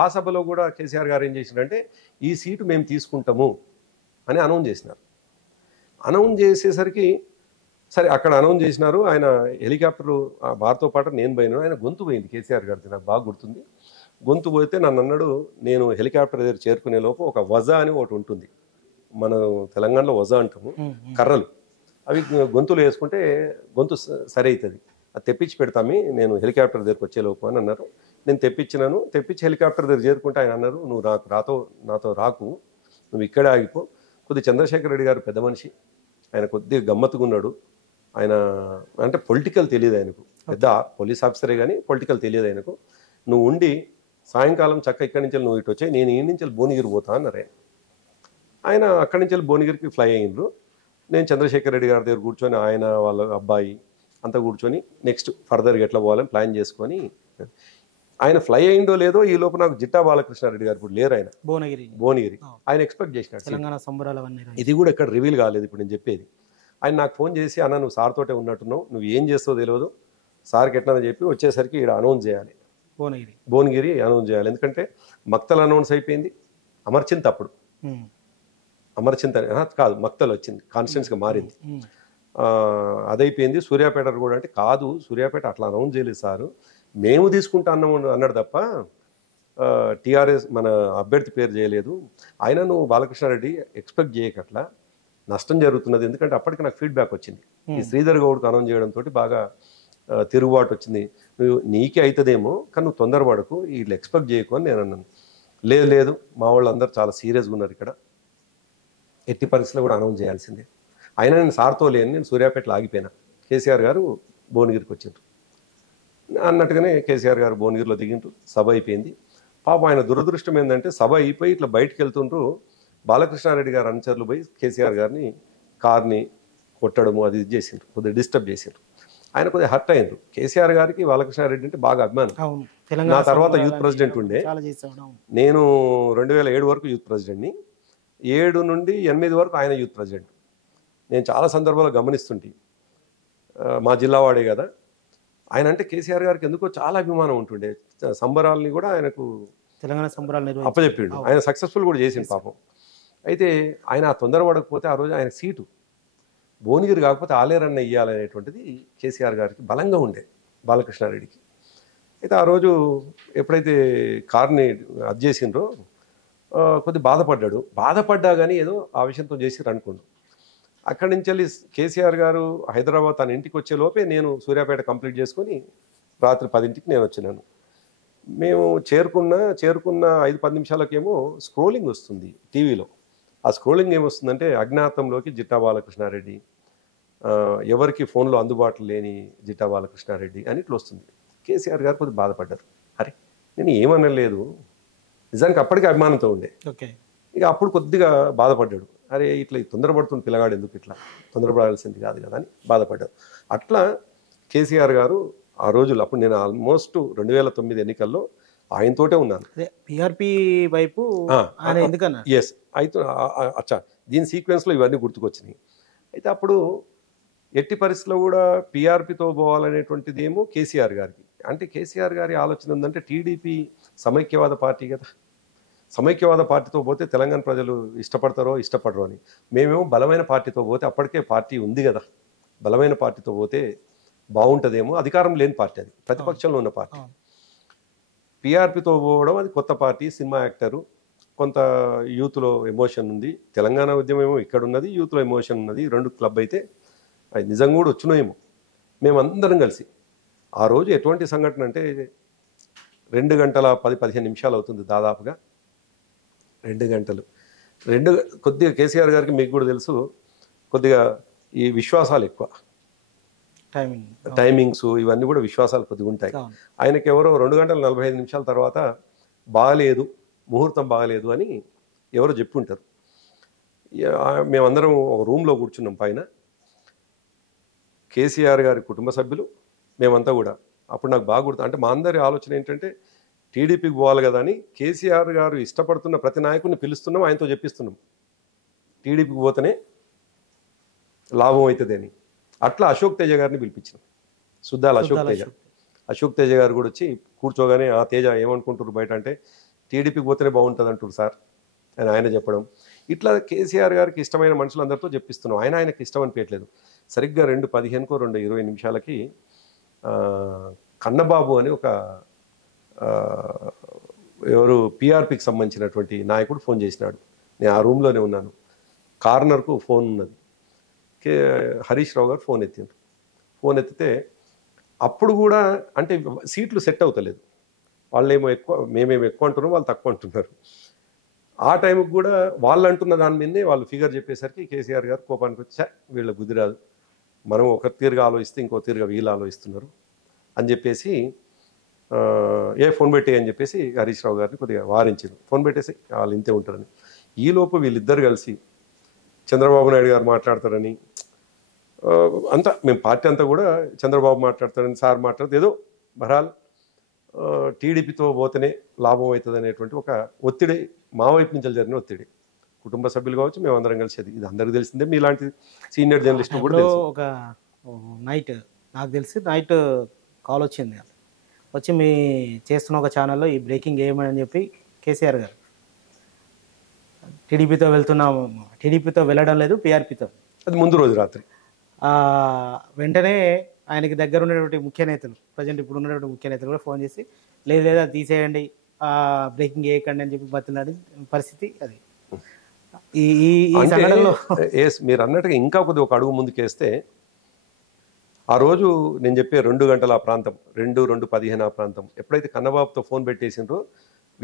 ఆ సభలో కూడా కేసీఆర్ గారు ఏం చేసినారంటే, ఈ సీటు మేము తీసుకుంటాము అని అనౌన్స్ చేసినారు. అనౌన్స్ చేసేసరికి సరే అక్కడ అనౌన్స్ చేసినారు. ఆయన హెలికాప్టర్ వారితో పాటు నేను పోయినాను. ఆయన గొంతు పోయింది కేసీఆర్ గారిది, నాకు బాగా గుర్తుంది. గొంతు పోతే నన్ను అన్నాడు, నేను హెలికాప్టర్ దగ్గర చేరుకునే లోపు ఒక వజా అని ఒకటి ఉంటుంది, మన తెలంగాణలో వజా అంటాము, కర్రలు, అవి గొంతులు వేసుకుంటే గొంతు సరి అవుతుంది, అది తెప్పించి పెడతామి నేను హెలికాప్టర్ దగ్గరకు వచ్చేలోపు అని అన్నారు. నేను తెప్పించి హెలికాప్టర్ దగ్గర చేరుకుంటే ఆయన అన్నారు, నువ్వు నాతో రాకు, నువ్వు ఇక్కడే ఆగిపో. చంద్రశేఖర్ రెడ్డి గారు పెద్ద మనిషి, ఆయన కొద్దిగా గమ్మత్తుగా ఉన్నాడు. ఆయన అంటే పొలిటికల్ తెలియదు ఆయనకు, పెద్ద పోలీస్ ఆఫీసరే కానీ పొలిటికల్ తెలియదు ఆయనకు. నువ్వు ఉండి సాయంకాలం ఇక్కడి నుంచి నువ్వు ఇటు వచ్చాయి, నేను ఈ నుంచి భువనగిరి పోతా అన్నారు. ఆయన అక్కడి నుంచి భువనగిరికి ఫ్లై అయ్యిండ్రు. నేను చంద్రశేఖర్ రెడ్డి గారి దగ్గర కూర్చొని, ఆయన వాళ్ళ అబ్బాయి అంతా కూర్చొని నెక్స్ట్ ఫర్దర్గా ఎట్లా పోవాలని ప్లాన్ చేసుకొని, ఆయన ఫ్లై అయిందో లేదో ఈ లోపు నాకు జిట్టా బాలకృష్ణారెడ్డి గారు ఇప్పుడు లేరు, ఆయన భువనగిరి, ఆయన ఎక్స్పెక్ట్ చేసినాడు. ఇది కూడా ఎక్కడ రివీల్ కాలేదు ఇప్పుడు నేను చెప్పేది. ఆయన నాకు ఫోన్ చేసి, అన్న నువ్వు సార్ తోటే ఉన్నట్టున్నావు, నువ్వు ఏం చేస్తావో తెలియదు, సార్కి ఎట్లా చెప్పి వచ్చేసరికి ఇక్కడ అనౌన్స్ చేయాలి, భువనగిరి అనౌన్స్ చేయాలి. ఎందుకంటే మక్తల్ అనౌన్స్ అయిపోయింది, అమర్చింత్ అప్పుడు అమర్చింత్ కాదు మక్తల్ వచ్చింది, కాన్స్టిట్యున్సీగా మారింది, అదైపోయింది. సూర్యాపేట కూడా అంటే కాదు, సూర్యాపేట అట్లా అనౌన్స్ చేయలేదు సారు, మేము తీసుకుంటా అన్నాడు తప్ప టీఆర్ఎస్ మన అభ్యర్థి పేరు చేయలేదు. అయినా నువ్వు బాలకృష్ణారెడ్డి ఎక్స్పెక్ట్ చేయకట్లా, నష్టం జరుగుతున్నది. ఎందుకంటే అప్పటికి నాకు ఫీడ్బ్యాక్ వచ్చింది, ఈ శ్రీధర్ గౌడ్కు అనౌన్స్ చేయడంతో బాగా తిరుగుబాటు వచ్చింది, నీకే అవుతుందేమో కానీ నువ్వు తొందరపడకు, వీళ్ళు ఎక్స్పెక్ట్ చేయకు అని నేను అన్నాను. లేదు లేదు మా వాళ్ళు అందరూ చాలా సీరియస్గా ఉన్నారు ఇక్కడ, ఎట్టి పరిస్థితుల్లో కూడా అనౌన్స్ చేయాల్సిందే. అయినా నేను సార్తో లేని, నేను సూర్యాపేటలో ఆగిపోయినా. కేసీఆర్ గారు భువనగిరికి వచ్చిండ్రు అన్నట్టుగానే కేసీఆర్ గారు భువనగిరిలో దిగిండ్రు. సభ అయిపోయింది. పాపం ఆయన దురదృష్టం ఏంటంటే సభ అయిపోయి ఇట్లా బయటకు వెళ్తుండ్రు, బాలకృష్ణారెడ్డి గారు అనుచరులు పోయి కేసీఆర్ గారిని కార్ని కొట్టడము అది ఇది చేసిండ్రు, కొద్దిగా డిస్టర్బ్ చేసిండ్రు. ఆయన కొద్దిగా హర్ట్ అయ్యిండ్రు. కేసీఆర్ గారికి బాలకృష్ణారెడ్డి అంటే బాగా అభిమానం. నా తర్వాత యూత్ ప్రెసిడెంట్ ఉండే, నేను 2007 వరకు యూత్ ప్రెసిడెంట్ని, 7 నుండి 8 వరకు ఆయన యూత్ ప్రెసిడెంట్. నేను చాలా సందర్భాల్లో గమనిస్తుంటే, మా జిల్లా వాడే కదా ఆయన, అంటే కేసీఆర్ గారికి ఎందుకో చాలా అభిమానం ఉంటుండే. సంబరాలని కూడా ఆయనకు తెలంగాణ సంబరాలు అప్పచెప్పిండు. ఆయన సక్సెస్ఫుల్ కూడా చేసిండు పాపం. అయితే ఆయన ఆ తొందరపడకపోతే ఆ రోజు ఆయన సీటు భువనగిరి కాకపోతే ఆలేరన్న ఇయ్యాలనేటువంటిది కేసీఆర్ గారికి బలంగా ఉండే, బాలకృష్ణారెడ్డికి. అయితే ఆ రోజు ఎప్పుడైతే కార్ని అది చేసిండ్రో కొద్ది బాధపడ్డాడు. బాధపడ్డా కానీ ఏదో ఆవేశంతో చేసిర్రు అనుకోండు. అక్కడి నుంచి వెళ్ళి కేసీఆర్ గారు హైదరాబాద్ తన ఇంటికి వచ్చే లోపే నేను సూర్యాపేట కంప్లీట్ చేసుకొని రాత్రి 10ంటికి నేను వచ్చినాను. మేము చేరుకున్న 5-10 నిమిషాలకేమో స్క్రోలింగ్ వస్తుంది టీవీలో. ఆ స్క్రోలింగ్ ఏమొస్తుందంటే అజ్ఞాతంలోకి జిట్టా బాలకృష్ణారెడ్డి, ఎవరికి ఫోన్లో అందుబాటులో లేని జిట్టా బాలకృష్ణారెడ్డి అని ఇట్లా వస్తుంది. కేసీఆర్ గారు కొద్దిగా బాధపడ్డారు. అరే నేను ఏమనలేదు, నిజానికి అప్పటికే అభిమానంతో ఉండే. ఇక అప్పుడు కొద్దిగా బాధపడ్డాడు. అరే ఇట్లా తొందరపడుతున్న పిల్లగాడు ఎందుకు ఇట్లా తొందరపడాల్సింది కాదు కదా అని బాధపడ్డాడు. అట్లా కేసీఆర్ గారు ఆ రోజులు, అప్పుడు నేను ఆల్మోస్ట్ 2009 ఎన్నికల్లో ఆయనతోటే ఉన్నాను. పిఆర్పి వైపు ఎస్ అయితే అచ్చా దీని సీక్వెన్స్లో ఇవన్నీ గుర్తుకొచ్చినాయి. అయితే అప్పుడు ఎట్టి పరిస్థితిలో కూడా పిఆర్పితో పోవాలనేటువంటిది ఏమో కేసీఆర్ గారికి. అంటే కేసీఆర్ గారి ఆలోచన ఉందంటే టీడీపీ సమైక్యవాద పార్టీ కదా, సమైక్యవాద పార్టీతో పోతే తెలంగాణ ప్రజలు ఇష్టపడతారో ఇష్టపడరో అని. మేమేమో బలమైన పార్టీతో పోతే, అప్పటికే పార్టీ ఉంది కదా, బలమైన పార్టీతో పోతే బాగుంటుందేమో, అధికారం లేని పార్టీ అది, ప్రతిపక్షంలో ఉన్న పార్టీ. పిఆర్పితో పోవడం అది కొత్త పార్టీ, సినిమా యాక్టరు, కొంత యూత్లో ఎమోషన్ ఉంది. తెలంగాణ ఉద్యమం ఏమో ఇక్కడ ఉన్నది, యూత్లో ఎమోషన్ ఉన్నది. 2 క్లబ్ అయితే అది నిజంగా కూడా వచ్చినాయేమో. మేమందరం కలిసి ఆ రోజు ఎటువంటి సంఘటన అంటే 2 గంటల 10-15 నిమిషాలు అవుతుంది దాదాపుగా. 2 గంటలు కొద్దిగా కేసీఆర్ గారికి మీకు కూడా తెలుసు, కొద్దిగా ఈ విశ్వాసాలు ఎక్కువ, టైమింగ్స్ ఇవన్నీ కూడా విశ్వాసాలు కొద్దిగా ఉంటాయి. ఆయనకి ఎవరో 2 గంటల 45 నిమిషాల తర్వాత బాగలేదు, ముహూర్తం బాగలేదు అని ఎవరో చెప్పుంటారు. మేమందరం ఒక రూమ్లో కూర్చున్నాం పైన, కేసీఆర్ గారి కుటుంబ సభ్యులు మేమంతా కూడా. అప్పుడు నాకు బాగా గుర్తు, అంటే మా అందరి ఆలోచన ఏంటంటే టీడీపీకి పోవాలి కదా అని కేసీఆర్ గారు ఇష్టపడుతున్న ప్రతి నాయకుడిని పిలుస్తున్నాం, ఆయనతో చెప్పిస్తున్నాం టీడీపీకి పోతేనే లాభం అవుతుంది అని. అట్లా అశోక్ తేజ గారిని పిలిపించినాం, సుద్దాల అశోక్ తేజ గారు కూడా వచ్చి కూర్చోగానే, ఆ తేజ ఏమనుకుంటారు బయట అంటే టీడీపీకి పోతేనే బాగుంటుంది అంటారు సార్ అని ఆయన చెప్పడం. ఇట్లా కేసీఆర్ గారికి ఇష్టమైన మనుషులందరితో చెప్పిస్తున్నాం. ఆయనకి ఇష్టం అనిపించట్లేదు. సరిగ్గా 2:15కో 2:20 నిమిషాలకి కన్నబాబు అని ఒక ఎవరు పిఆర్పికి సంబంధించినటువంటి నాయకుడు ఫోన్ చేసినాడు. నేను ఆ రూమ్లోనే ఉన్నాను, కార్నర్కు ఫోన్ ఉన్నది. హరీష్ రావు గారు ఫోన్ ఎత్తిండ్రు. ఫోన్ ఎత్తితే అప్పుడు కూడా అంటే సీట్లు సెట్ అవుతలేదు, వాళ్ళేమో ఎక్కువ, మేమేమో ఎక్కువ అంటున్నాం, వాళ్ళు తక్కువ అంటున్నారు. ఆ టైంకి కూడా వాళ్ళు అంటున్న దాని మీదనే వాళ్ళు ఫిగర్ చెప్పేసరికి కేసీఆర్ గారు కోపానికి వచ్చా, వీళ్ళ బుద్ధి రాదు, మనం ఒక తీరుగా ఆలోచిస్తే ఇంకో తీరుగా వీళ్ళు ఆలోచిస్తున్నారు అని చెప్పేసి ఫోన్ పెట్టి అని చెప్పేసి హరీష్ రావు గారిని కొద్దిగా వారించారు. ఫోన్ పెట్టేసి వాళ్ళు ఇంతే ఉంటారని. ఈలోపు వీళ్ళిద్దరు కలిసి చంద్రబాబు నాయుడు గారు మాట్లాడతారని, అంతా మేము పార్టీ అంతా కూడా చంద్రబాబు మాట్లాడతారని, సార్ మాట్లాడితే ఏదో బహరాల్ టీడీపీతో పోతేనే లాభం అవుతుంది అనేటువంటి ఒక ఒత్తిడి మా వైపు నుంచి జరిగిన ఒత్తిడి. కుటుంబ సభ్యులు కావచ్చు, మేమందరం కలిసేది, ఇది అందరికీ తెలిసిందే. మీలాంటి సీనియర్ జర్నలిస్ట్ కూడా ఒక నైట్ నాకు తెలిసి నైట్ కాల్ వచ్చింది, వచ్చి మీ చేస్తున్న ఒక ఛానల్లో ఈ బ్రేకింగ్ ఏమని చెప్పి కేసీఆర్ గారు టీడీపీతో వెళ్తున్నాము, టీడీపీతో వెళ్ళడం లేదు పిఆర్పితో, అది ముందు రోజు రాత్రి. వెంటనే ఆయనకి దగ్గర ఉన్నటువంటి ముఖ్య నేతలు, ప్రజెంట్ ఇప్పుడు ఉన్నటువంటి ముఖ్య నేతలు కూడా ఫోన్ చేసి లేదు లేదా తీసేయండి, బ్రేకింగ్ చేయకండి అని చెప్పి బతిలాడి పరిస్థితి అది. మీరు అన్నట్టుగా ఇంకా కొద్దిగా ఒక అడుగు ముందుకేస్తే, ఆ రోజు నేను చెప్పే 2 గంటల ఆ ప్రాంతం, 2:15 ఆ ప్రాంతం, ఎప్పుడైతే కన్నబాబుతో ఫోన్ పెట్టేసిండ్రో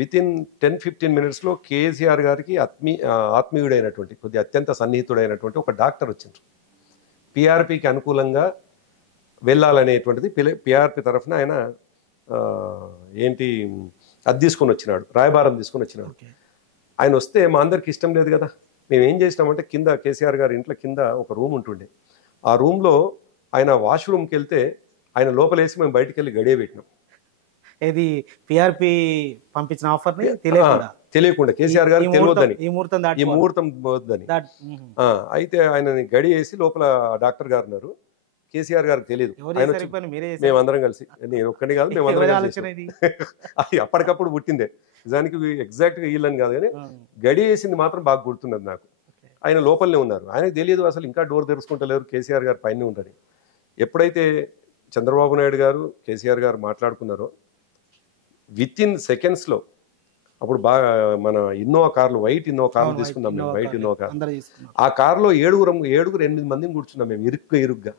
విత్ ఇన్ 10-15 మినిట్స్లో కేసీఆర్ గారికి ఆత్మీయుడైనటువంటి కొద్ది అత్యంత సన్నిహితుడైనటువంటి ఒక డాక్టర్ వచ్చిండ్రు. పిఆర్పికి అనుకూలంగా వెళ్ళాలనేటువంటిది పిఆర్పి తరఫున ఆయన ఏంటి అది తీసుకొని వచ్చినాడు, రాయబారం తీసుకొని వచ్చినాడు. ఆయన వస్తే మా అందరికి ఇష్టం లేదు కదా. మేము ఏం చేసినామంటే కింద కేసీఆర్ గారి ఇంట్లో కింద ఒక రూమ్ ఉంటుండే. ఆ రూమ్లో ఆయన వాష్రూమ్కి వెళ్తే ఆయన లోపలేసి మేము బయటికి వెళ్ళి గడియ పెట్టినాం. ఇది పిఆర్పి పంపించిన ఆఫర్ని తెలియకుండా కేసీఆర్ గారికి తెలియద్దని, ఈ ముహూర్తం వద్దని. అయితే ఆయనని గడి వేసి లోపల డాక్టర్ గారు ఉన్నారు, కేసీఆర్ గారికి తెలియదు. ఆయన వచ్చి మేమందరం కలిసి, నేను ఒక్కడిని కాదు మేమందరం కలిసి అది అప్పటికప్పుడు పుట్టిందే. నిజానికి ఎగ్జాక్ట్గా వీళ్ళని కాదు కానీ గడి వేసింది మాత్రం బాగా గుర్తున్నది నాకు. ఆయన లోపలనే ఉన్నారు, ఆయనకు తెలియదు అసలు ఇంకా డోర్ తెరుచుకుంటలేరు, కేసీఆర్ గారు పైన ఉండని. ఎప్పుడైతే చంద్రబాబు నాయుడు గారు కేసీఆర్ గారు మాట్లాడుకున్నారో విత్ ఇన్ సెకండ్స్లో, అప్పుడు బాగా మన ఇన్నోవా కార్లు, వైట్ ఇన్నోవా కార్లు తీసుకున్నాం మేము, వైట్ ఇన్నోవా కార్. ఆ కార్లో 7-8 మందిని కూర్చున్నాం మేము ఇరుగ్గా.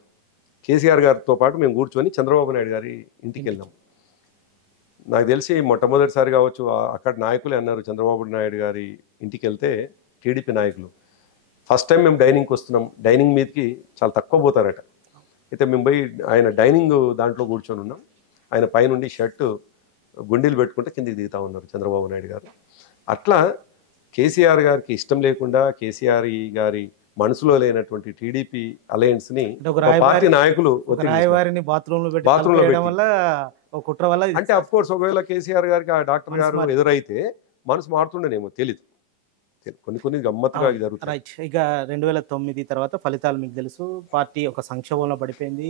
కేసీఆర్ గారితో పాటు మేము కూర్చొని చంద్రబాబు నాయుడు గారి ఇంటికి వెళ్ళాం. నాకు తెలిసి మొట్టమొదటిసారి కావచ్చు అక్కడ నాయకులే అన్నారు చంద్రబాబు నాయుడు గారి ఇంటికి వెళ్తే, టీడీపీ నాయకులు ఫస్ట్ టైం మేము డైనింగ్కి వస్తున్నాం, డైనింగ్ మీదకి చాలా తక్కువ పోతారట. అయితే మేము పోయి ఆయన డైనింగ్ దాంట్లో కూర్చొని ఉన్నాం. ఆయన పైనుండి షర్టు గుండీలు పెట్టుకుంటే కిందికి దిగుతా ఉన్నారు చంద్రబాబు నాయుడు గారు. అట్లా కేసీఆర్ గారికి ఇష్టం లేకుండా కేసీఆర్ గారి మనసులో లేనటువంటి టీడీపీ అలయన్స్ ని పార్టీ నాయకులు అంటే అఫ్ కోర్స్ ఒకవేళ కేసీఆర్ గారికి ఆ డాక్టర్ గారు ఎదురైతే మనసు మారుతుండేనేమో తెలీదు. కొన్ని గమ్మత్తుగా జరుగుతాయి. ఇక 2009 తర్వాత ఫలితాలు మీకు తెలుసు, పార్టీ ఒక సంక్షోభంలో పడిపోయింది.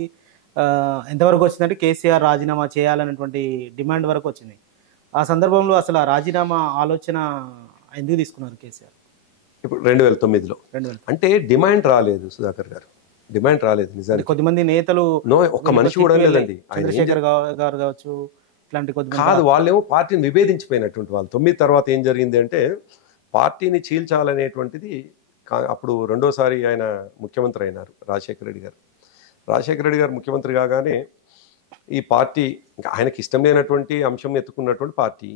ఎంతవరకు వచ్చిందంటే కేసీఆర్ రాజీనామా చేయాలనేటువంటి డిమాండ్ వరకు వచ్చింది. ఆ సందర్భంలో అసలు ఆ రాజీనామా ఆలోచన ఎందుకు తీసుకున్నారు కేసీఆర్? ఇప్పుడు 2009లో అంటే డిమాండ్ రాలేదు సుధాకర్ గారు, డిమాండ్ రాలేదు. నిజానికి కొద్దిమంది నేతలు ఒక్క మనిషి కూడా లేదండి, చంద్రశేఖర్ గారు కావచ్చు, ఇట్లాంటి కొద్ది కాదు, వాళ్ళేమో పార్టీని విభేదించిపోయినటువంటి వాళ్ళు. 9 తర్వాత ఏం జరిగింది అంటే పార్టీని చీల్చాలనేటువంటిది. అప్పుడు రెండోసారి ఆయన ముఖ్యమంత్రి అయినారు రాజశేఖర రెడ్డి గారు. రాజశేఖర రెడ్డి గారు ముఖ్యమంత్రి కాగానే ఈ పార్టీ ఇంకా ఆయనకి ఇష్టం లేనటువంటి అంశం ఎత్తుకున్నటువంటి పార్టీ,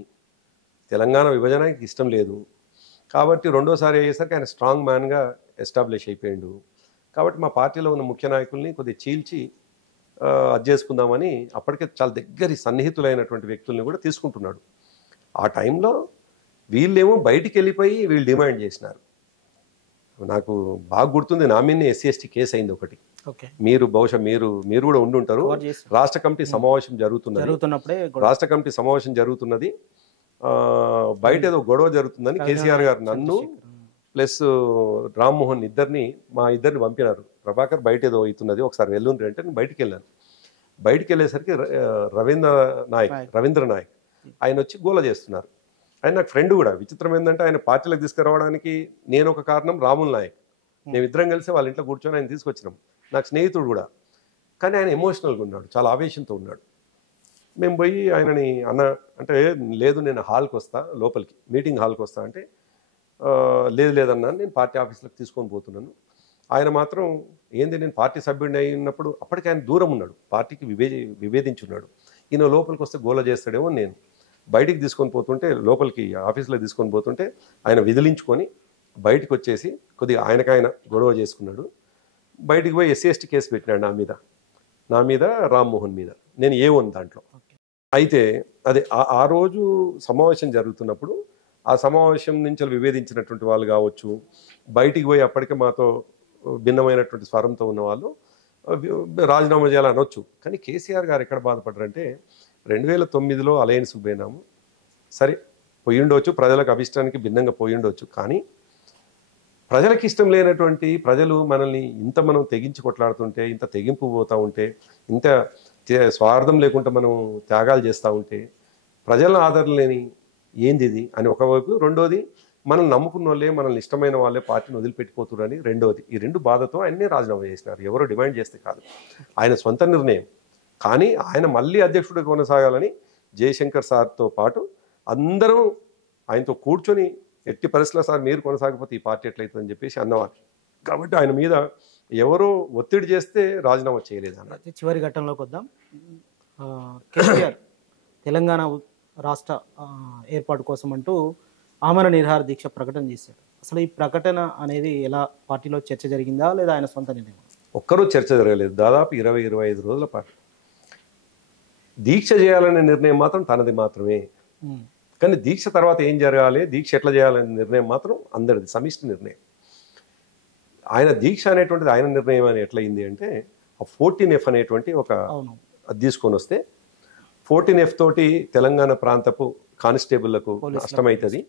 తెలంగాణ విభజనకి ఇష్టం లేదు కాబట్టి రెండోసారి అయ్యేసరికి ఆయన స్ట్రాంగ్ మ్యాన్గా ఎస్టాబ్లిష్ అయిపోయాడు. కాబట్టి మా పార్టీలో ఉన్న ముఖ్య నాయకుల్ని కొద్దిగా చీల్చి అది చేసుకుందామని అప్పటికే చాలా దగ్గర సన్నిహితులైనటువంటి వ్యక్తుల్ని కూడా తీసుకుంటున్నాడు. ఆ టైంలో వీళ్ళేమో బయటికి వెళ్ళిపోయి వీళ్ళు డిమాండ్ చేసినారు. నాకు బాగా గుర్తుంది, నా మీదనే SC/ST కేసు అయింది ఒకటి. మీరు బహుశా మీరు కూడా ఉండుంటారు. రాష్ట్ర కమిటీ సమావేశం రాష్ట్ర కమిటీ సమావేశం జరుగుతున్నది, బయట ఏదో గొడవ జరుగుతుందని కేసీఆర్ గారు నన్ను ప్లస్ రామ్మోహన్ మా ఇద్దరిని పంపినారు. ప్రభాకర్ బయట ఏదో అవుతున్నది ఒకసారి వెళ్ళుంది అంటే నేను బయటికి వెళ్ళాను. బయటికి వెళ్ళేసరికి రవీంద్ర నాయక్ ఆయన వచ్చి గోల చేస్తున్నారు. ఆయన నాకు ఫ్రెండ్ కూడా. విచిత్రం ఏంటంటే ఆయన పార్టీలకు తీసుకురావడానికి నేను ఒక కారణం, రాముల్ నాయక్ మేమిద్దరం కలిసి వాళ్ళ ఇంట్లో కూర్చొని ఆయన తీసుకొచ్చినాం. నాకు స్నేహితుడు కూడా. కానీ ఆయన ఎమోషనల్గా ఉన్నాడు, చాలా ఆవేశంతో ఉన్నాడు. మేము పోయి ఆయనని అన్న అంటే లేదు నేను హాల్కి వస్తా, లోపలికి మీటింగ్ హాల్కి వస్తా అంటే లేదన్నా నేను పార్టీ ఆఫీసులకు తీసుకొని పోతున్నాను. ఆయన మాత్రం ఏంది నేను పార్టీ సభ్యుడిని అయినప్పుడు అప్పటికి ఆయన దూరం ఉన్నాడు, పార్టీకి విభేదించున్నాడు. ఈయన లోపలికి వస్తే గోల చేస్తాడేమో. నేను బయటికి తీసుకొని పోతుంటే, లోపలికి ఆఫీసులో తీసుకొని పోతుంటే ఆయన విదిలించుకొని బయటకు వచ్చేసి కొద్దిగా ఆయనకాయన గొడవ చేసుకున్నాడు. బయటికి పోయి SC/ST కేసు పెట్టినాడు నా మీద రామ్మోహన్ మీద. నేను ఏమోను దాంట్లో. అయితే అదే ఆ రోజు సమావేశం జరుగుతున్నప్పుడు ఆ సమావేశం నుంచి విభేదించినటువంటి వాళ్ళు కావచ్చు, బయటికి పోయి అప్పటికే మాతో భిన్నమైనటువంటి స్వరంతో ఉన్న వాళ్ళు రాజీనామా చేయాలని అనొచ్చు. కానీ కేసీఆర్ గారు ఎక్కడ బాధపడ్డారంటే 2009లో అలయన్స్ పోయినాము, సరే పోయి ఉండవచ్చు, ప్రజలకు అభిష్టానికి భిన్నంగా పోయి ఉండవచ్చు. కానీ ప్రజలకు ఇష్టం లేనటువంటి ప్రజలు మనల్ని ఇంత మనం తెగించి కొట్లాడుతుంటే, ఇంత తెగింపు పోతూ ఉంటే, ఇంత స్వార్థం లేకుండా మనం త్యాగాలు చేస్తూ ఉంటే, ప్రజల ఆదరణ లేని ఏంది ఇది అని ఒకవైపు, రెండోది మనం నమ్ముకున్న వాళ్ళే, మనల్ని ఇష్టమైన వాళ్ళే పార్టీని వదిలిపెట్టిపోతురని రెండోది. ఈ రెండు బాధతో ఆయన్ని రాజీనామా చేసినారు. ఎవరో డిమాండ్ చేస్తే కాదు, ఆయన సొంత నిర్ణయం. కానీ ఆయన మళ్ళీ అధ్యక్షుడిగా కొనసాగాలని జయశంకర్ సార్తో పాటు అందరూ ఆయనతో కూర్చొని ఎట్టి పరిస్థితుల్లో సార్ మీరు కొనసాగకపోతే ఈ పార్టీ ఎట్లయితుందని చెప్పేసి అన్నవారు. కాబట్టి ఆయన మీద ఎవరో ఒత్తిడి చేస్తే రాజీనామా చేయలేదు అన్న. చివరి ఘట్టంలోకి వద్దాం. కేసీఆర్ తెలంగాణ రాష్ట్ర ఏర్పాటు కోసం అంటూ ఆమరణ నిరాహార దీక్ష ప్రకటన చేశారు. అసలు ఈ ప్రకటన అనేది ఎలా పార్టీలో చర్చ జరిగిందా లేదా ఆయన సొంత నిర్ణయం? ఒక్కరూ చర్చ జరగలేదు. దాదాపు 20-25 రోజుల పాటు దీక్ష చేయాలనే నిర్ణయం మాత్రం తనది మాత్రమే. కానీ దీక్ష తర్వాత ఏం జరగాలి, దీక్ష ఎట్లా చేయాలనే నిర్ణయం మాత్రం అందరిది, సమిష్టి నిర్ణయం. ఆయన దీక్ష అనేటువంటిది ఆయన నిర్ణయం అని ఎట్లయింది అంటే, ఆ 14F అనేటువంటి ఒక అది తీసుకొని వస్తే 14F తోటి తెలంగాణ ప్రాంతపు కానిస్టేబుళ్లకు నష్టమవుతుంది.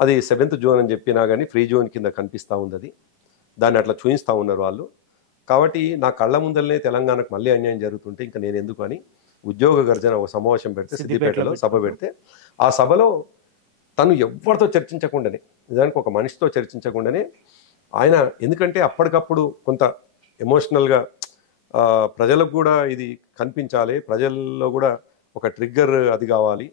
అది 7th జోన్ అని చెప్పినా కానీ ఫ్రీ జోన్ కింద కనిపిస్తూ ఉంది. అది దాన్ని అట్లా చూపిస్తూ ఉన్నారు వాళ్ళు. కాబట్టి నా కళ్ళ ముందరనే తెలంగాణకు మళ్ళీ అన్యాయం జరుగుతుంటే ఇంకా నేను ఎందుకు అని ఉద్యోగ గర్జన ఒక సమావేశం పెడితే, సిద్దిపేటలో సభ పెడితే, ఆ సభలో తను ఎవరితో చర్చించకుండానే, నిజానికి ఒక మనిషితో చర్చించకుండానే ఆయన, ఎందుకంటే అప్పటికప్పుడు కొంత ఎమోషనల్గా ప్రజలకు కూడా ఇది కనిపించాలి, ప్రజల్లో కూడా ఒక ట్రిగ్గర్ అది కావాలి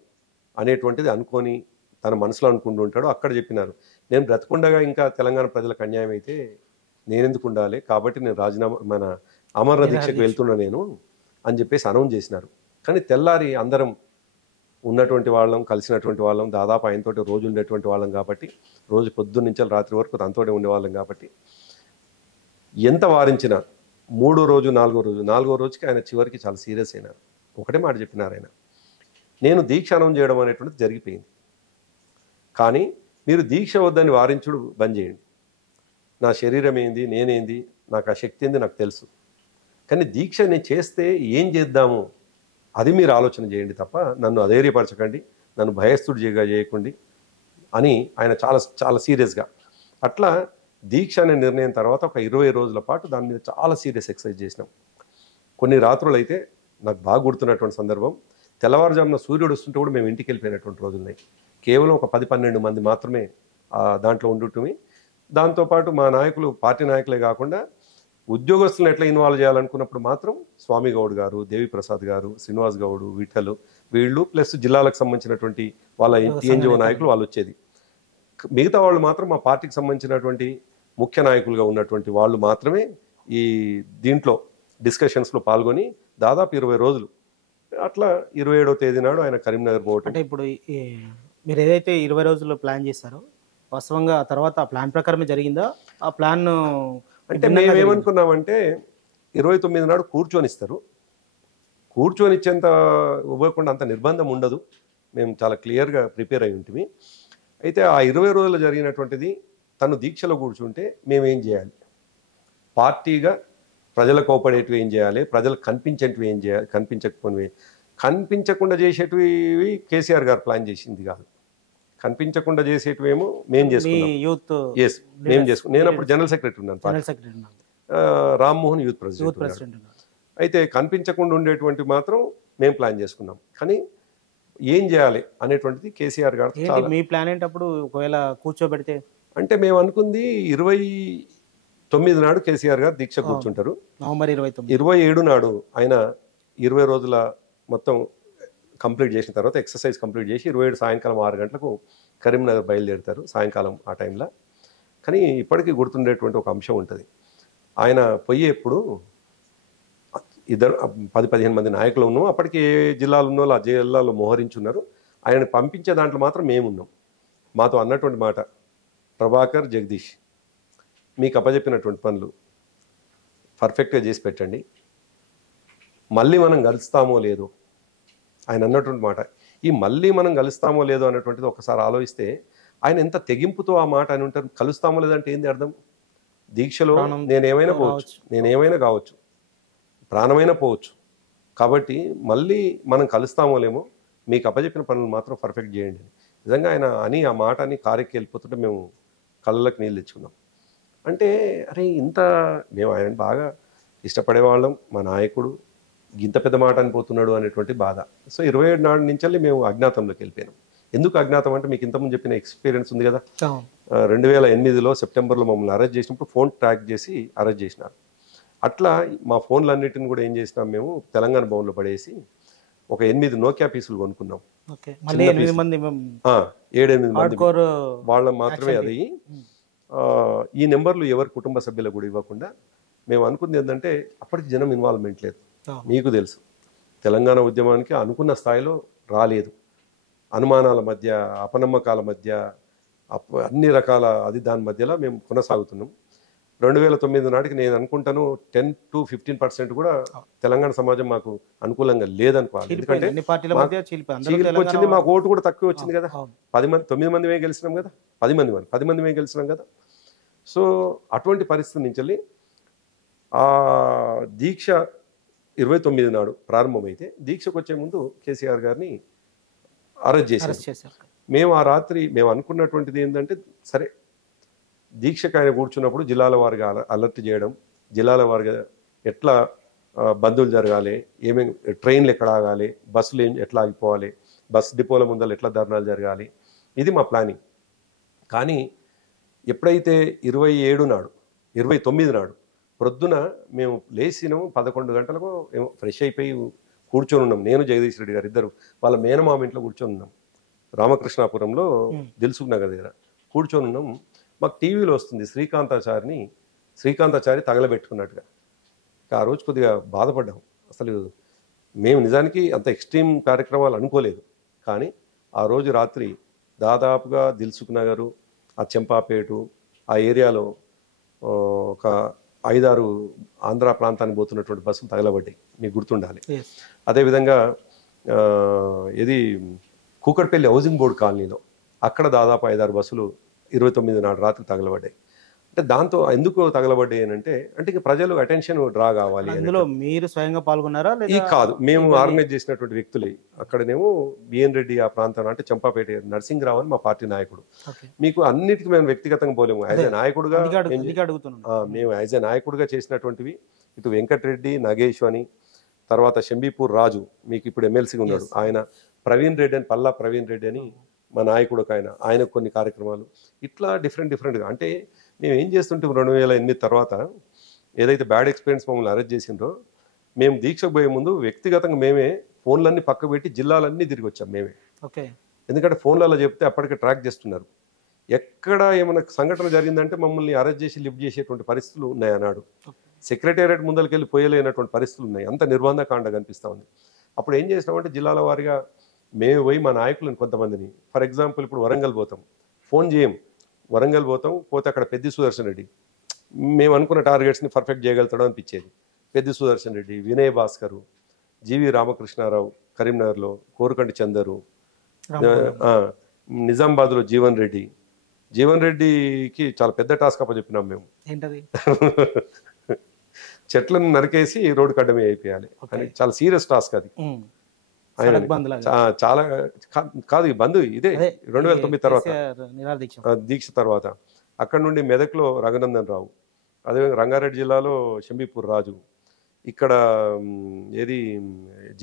అనేటువంటిది అనుకొని తన మనసులో అనుకుంటూ ఉంటాడు. అక్కడ చెప్పినారు, నేను బ్రతకుండగా ఇంకా తెలంగాణ ప్రజలకు అన్యాయం అయితే నేనెందుకు ఉండాలి, కాబట్టి నేను మన అమర దీక్షకు వెళ్తున్నా నేను అని చెప్పేసి అనౌన్స్ చేసినారు. కానీ తెల్లారి అందరం ఉన్నటువంటి వాళ్ళం, కలిసినటువంటి వాళ్ళం, దాదాపు ఆయనతోటి రోజు ఉండేటువంటి వాళ్ళం కాబట్టి, రోజు పొద్దున్న నుంచి రాత్రి వరకు తనతోనే ఉండేవాళ్ళం కాబట్టి, ఎంత వారించినా 3వ రోజు 4వ రోజుకి ఆయన చివరికి చాలా సీరియస్ అయినారు. ఒకటే మాట చెప్పినారు ఆయన, నేను దీక్ష అనౌన్స్ చేయడం అనేటువంటిది జరిగిపోయింది, కానీ మీరు దీక్ష వద్దని వారించుడు బంద్ చేయండి. నా శరీరం ఏంది, నేనేంది, నాకు ఆ శక్తి ఏంది నాకు తెలుసు, కానీ దీక్ష నేను చేస్తే ఏం చేద్దాము అది మీరు ఆలోచన చేయండి తప్ప నన్ను అధైర్యపరచకండి, నన్ను భయస్థుడు చేయకండి అని ఆయన చాలా చాలా సీరియస్గా. అట్లా దీక్ష అనే నిర్ణయం తర్వాత ఒక 20 రోజుల పాటు దాని మీద చాలా సీరియస్ ఎక్సర్సైజ్ చేసినాం. కొన్ని రాత్రులు అయితే నాకు బాగా గుర్తున్నటువంటి సందర్భం, తెల్లవారుజామున సూర్యుడు వస్తుంటే కూడా మేము ఇంటికి వెళ్ళిపోయినటువంటి రోజులున్నాయి. కేవలం ఒక 10-12 మంది మాత్రమే దాంట్లో ఉండుటమి. దాంతోపాటు మా నాయకులు, పార్టీ నాయకులే కాకుండా ఉద్యోగస్తులను ఎట్లా ఇన్వాల్వ్ చేయాలనుకున్నప్పుడు మాత్రం స్వామి గౌడ్ గారు, దేవిప్రసాద్ గారు, శ్రీనివాస్ గౌడ్, విఠలు, వీళ్ళు ప్లస్ జిల్లాలకు సంబంధించినటువంటి వాళ్ళ టీఎన్జిఓ నాయకులు వాళ్ళు వచ్చేది. మిగతా వాళ్ళు మాత్రం మా పార్టీకి సంబంధించినటువంటి ముఖ్య నాయకులుగా ఉన్నటువంటి వాళ్ళు మాత్రమే ఈ దీంట్లో డిస్కషన్స్లో పాల్గొని దాదాపు 20 రోజులు అట్లా 27వ తేదీ నాడు ఆయన కరీంనగర్ పోవటం. అంటే ఇప్పుడు మీరు ఏదైతే 20 రోజుల్లో ప్లాన్ చేశారో వాస్తవంగా ఆ తర్వాత ఆ ప్లాన్ ప్రకారమే జరిగిందా? ఆ ప్లాన్ అంటే మేమేమనుకున్నామంటే 29 నాడు కూర్చొనిస్తారు, కూర్చొని ఇచ్చేంత ఇవ్వకుండా అంత నిర్బంధం ఉండదు, మేము చాలా క్లియర్గా ప్రిపేర్ అయి ఉంటుంది. అయితే ఆ 20 రోజులు జరిగినటువంటిది తను దీక్షలో కూర్చుంటే మేమేం చేయాలి, పార్టీగా ప్రజలకు కోపడేటివి ఏం చేయాలి, ప్రజలకు కనిపించేటివి ఏం చేయాలి, కనిపించకుండా చేసేటివి కేసీఆర్ గారు ప్లాన్ చేసింది కాదు, కనిపించకుండా చేసేటివేమో మేము చేసుకున్నాం. మేము చేసుకున్నాం. నేను అప్పుడు జనరల్ సెక్రటరీ ఉన్నాను, రామ్మోహన్ యూత్ ప్రెసిడెంట్. అయితే కనిపించకుండా ఉండేటువంటి మాత్రం మేము ప్లాన్ చేసుకున్నాం. కానీ ఏం చేయాలి అనేటువంటిది కేసీఆర్ గారు మీ ప్లాన్ ఏంటప్పుడు ఒకవేళ కూర్చోబెడితే అంటే మేము అనుకుంది 29 నాడు కేసీఆర్ గారు దీక్ష కూర్చుంటారు, నవంబర్ 27 నాడు ఆయన 20 రోజుల మొత్తం కంప్లీట్ చేసిన తర్వాత ఎక్సర్సైజ్ కంప్లీట్ చేసి 27 సాయంకాలం 6 గంటలకు కరీంనగర్ బయలుదేరుతారు సాయంకాలం ఆ టైంలో. కానీ ఇప్పటికీ గుర్తుండేటువంటి ఒక అంశం ఉంటుంది, ఆయన పోయేప్పుడు 10-15 మంది నాయకులు ఉన్నాం, అప్పటికి ఏ జిల్లాలో ఉన్నో ఆ జిల్లాలో మోహరించున్నారు. ఆయన పంపించే దాంట్లో మాత్రం మేమున్నాం. మాతో అన్నటువంటి మాట, ప్రభాకర్, జగదీష్ మీకు అప్పచెప్పినటువంటి పనులు పర్ఫెక్ట్గా చేసి పెట్టండి, మళ్ళీ మనం కలుస్తామో లేదో ఆయన అన్నటువంటి మాట. ఈ మళ్ళీ మనం కలుస్తామో లేదో అనేటువంటిది ఒకసారి ఆలోచిస్తే ఆయన ఎంత తెగింపుతో ఆ మాట అని ఉంటారు. కలుస్తామో లేదంటే ఏంది అర్థం? దీక్షలో నేనేమైనా కావచ్చు, ప్రాణమైనా పోవచ్చు, కాబట్టి మళ్ళీ మనం కలుస్తామో లేమో, మీకు అప్పచెప్పిన పనులు మాత్రం పర్ఫెక్ట్ చేయండి. నిజంగా ఆయన అని ఆ మాట అని కారెక్కి వెళ్ళిపోతుంటే మేము కళ్ళకి నీళ్ళు తెచ్చుకున్నాం. అంటే అరే ఇంత మేము ఆయన బాగా ఇష్టపడేవాళ్ళం, మా నాయకుడు ఇంత పెద్ద మాట అనిపోతున్నాడు అనేటువంటి బాధ. సో 27 నాడు నుంచి మేము అజ్ఞాతంలోకి వెళ్ళిపోయినాం. ఎందుకు అజ్ఞాతం అంటే మీకు ఇంతకుముందు చెప్పిన ఎక్స్పీరియన్స్ ఉంది కదా, 2008లో సెప్టెంబర్లో మమ్మల్ని అరెస్ట్ చేసినప్పుడు ఫోన్ ట్రాక్ చేసి అరెస్ట్ చేసినారు. అట్లా మా ఫోన్లన్నిటిని కూడా ఏం చేసినాం, మేము తెలంగాణ భవన్లో పడేసి ఒక 8 నోకియా పీసులు కొనుక్కున్నాం. 7-8 మంది వాళ్ళ మాత్రమే అది. ఈ నెంబర్లు ఎవరి కుటుంబ సభ్యులకు కూడా ఇవ్వకుండా మేము అనుకుంది ఏంటంటే, అప్పటికి జనం ఇన్వాల్వ్మెంట్ లేదు. మీకు తెలుసు తెలంగాణ ఉద్యమానికి అనుకున్న స్థాయిలో రాలేదు. అనుమానాల మధ్య, అపనమ్మకాల మధ్య, అన్ని రకాల దాని మధ్యలో మేము కొనసాగుతున్నాం. 2009 నాటికి నేను అనుకుంటాను 10 to 15% కూడా తెలంగాణ సమాజం మాకు అనుకూలంగా లేదనుకోవాలి. ఎందుకంటే చీలిపోయింది, మాకు ఓటు కూడా తక్కువ వచ్చింది కదా. 9 మంది మేము గెలిచినాం కదా, 10 మంది మేము గెలిచినాం కదా. సో అటువంటి పరిస్థితి నుంచి వెళ్ళి ఆ దీక్ష 29 నాడు ప్రారంభమైతే దీక్షకు వచ్చే ముందు కేసీఆర్ గారిని అరెస్ట్ చేశారు. మేము ఆ రాత్రి మేము అనుకున్నటువంటిది ఏంటంటే, సరే దీక్షకు ఆయన కూర్చున్నప్పుడు జిల్లాల వారిగా అలర్ట్ చేయడం, జిల్లాల వారిగా ఎట్లా బంధువులు జరగాలి, ఏమేమి ట్రైన్లు ఎక్కడ ఆగాలి, బస్సులు ఎట్లా ఆగిపోవాలి, బస్ డిపోల ముందర ఎట్లా ధర్నాలు జరగాలి, ఇది మా ప్లానింగ్. కానీ ఎప్పుడైతే 29 నాడు ప్రొద్దున మేము లేచినాము 11 గంటలకు ఫ్రెష్ అయిపోయి కూర్చొని ఉన్నాం. నేను జగదీష్ రెడ్డి గారు ఇద్దరు వాళ్ళ మేనమామ ఇంట్లో కూర్చొని ఉన్నాం. రామకృష్ణాపురంలో దిల్సుఖ్ నగర్ దగ్గర కూర్చొని ఉన్నాం. మాకు టీవీలో వస్తుంది శ్రీకాంతాచారి తగలబెట్టుకున్నట్టుగా. ఆ రోజు కొద్దిగా బాధపడ్డాం. అసలు మేము నిజానికి అంత ఎక్స్ట్రీమ్ కార్యక్రమాలు అనుకోలేదు. కానీ ఆ రోజు రాత్రి దాదాపుగా దిల్సుఖ్ నగరు, ఆ చెంపాపేటు, ఆ ఏరియాలో ఒక 5-6 ఆంధ్ర ప్రాంతానికి పోతున్నటువంటి బస్సులు తగలబడ్డాయి, మీకు గుర్తుండాలి. అదేవిధంగా ఇది కూకట్పల్లి హౌసింగ్ బోర్డు కాలనీలో అక్కడ దాదాపు 5-6 బస్సులు 29 నాడు రాత్రి తగలబడ్డాయి. అంటే దాంతో ఎందుకు తగలబడ్డాయి అంటే ఇక ప్రజలు అటెన్షన్ డ్రా కావాలి. అందులో మీరు స్వయంగా పాల్గొన్నారా? కాదు, మేము ఆర్గనైజ్ చేసినటువంటి వ్యక్తులే. అక్కడనేమో బిఎన్ రెడ్డి ఆ ప్రాంతం అంటే చంపాపేట నరసింహరావు అని మా పార్టీ నాయకుడు. మీకు అన్నిటికీ మేము వ్యక్తిగతంగా పోలేము. యాజ్ ఏ నాయకుడుగా మేము యాజ్ ఏ నాయకుడుగా చేసినటువంటివి ఇటు వెంకటరెడ్డి, నగేష్ అని, తర్వాత షంబీపూర్ రాజు మీకు ఇప్పుడు ఎమ్మెల్సీగా ఉన్నాడు, ఆయన ప్రవీణ్ రెడ్డి అని, పల్లా ప్రవీణ్ రెడ్డి అని మా నాయకుడు ఆయన కొన్ని కార్యక్రమాలు ఇట్లా డిఫరెంట్గా. అంటే మేము ఏం చేస్తుంటే 2008 తర్వాత ఏదైతే బ్యాడ్ ఎక్స్పీరియన్స్ మమ్మల్ని అరెస్ట్ చేసిండ్రో, మేము దీక్షకు పోయే ముందు వ్యక్తిగతంగా మేమే ఫోన్లన్నీ పక్క పెట్టి జిల్లాలన్నీ తిరిగి వచ్చాం మేమే. ఎందుకంటే ఫోన్లలో చెప్తే అప్పటికే ట్రాక్ చేస్తున్నారు. ఎక్కడ ఏమైనా సంఘటన జరిగిందంటే మమ్మల్ని అరెస్ట్ చేసి లిఫ్ట్ చేసేటువంటి పరిస్థితులు ఉన్నాయి. అన్నాడు సెక్రటేరియట్ ముందరికెళ్ళి పోయలేనటువంటి పరిస్థితులు ఉన్నాయి. అంత నిర్బంధ కాండ కనిపిస్తూ ఉంది. అప్పుడు ఏం చేసినామంటే జిల్లాల వారిగా మేము పోయి మా నాయకులను కొంతమందిని, ఫర్ ఎగ్జాంపుల్ ఇప్పుడు వరంగల్ పోతాం, ఫోన్ చేయం, వరంగల్ పోతే అక్కడ పెద్ది సుదర్శన్ రెడ్డి మేము అనుకున్న టార్గెట్స్ని పర్ఫెక్ట్ చేయగలుగుతాడు అనిపించేది. పెద్ది సుదర్శన్ రెడ్డి, వినయ్ భాస్కరు, జీవి రామకృష్ణారావు కరీంనగర్లో, కోరుకంటి చందరు, నిజామాబాద్లో జీవన్ రెడ్డికి చాలా పెద్ద టాస్క్ అప్పచెప్పినాం మేము. చెట్లను నరికేసి రోడ్డు అడ్డమే అయిపోయాలి అని, చాలా సీరియస్ టాస్క్ అది. చాలా కాదు ఈ బంద్ ఇదే 2009 తర్వాత దీక్ష తర్వాత. అక్కడ నుండి మెదక్లో రఘునందన్ రావు, అదేవిధంగా రంగారెడ్డి జిల్లాలో షంబీపూర్ రాజు, ఇక్కడ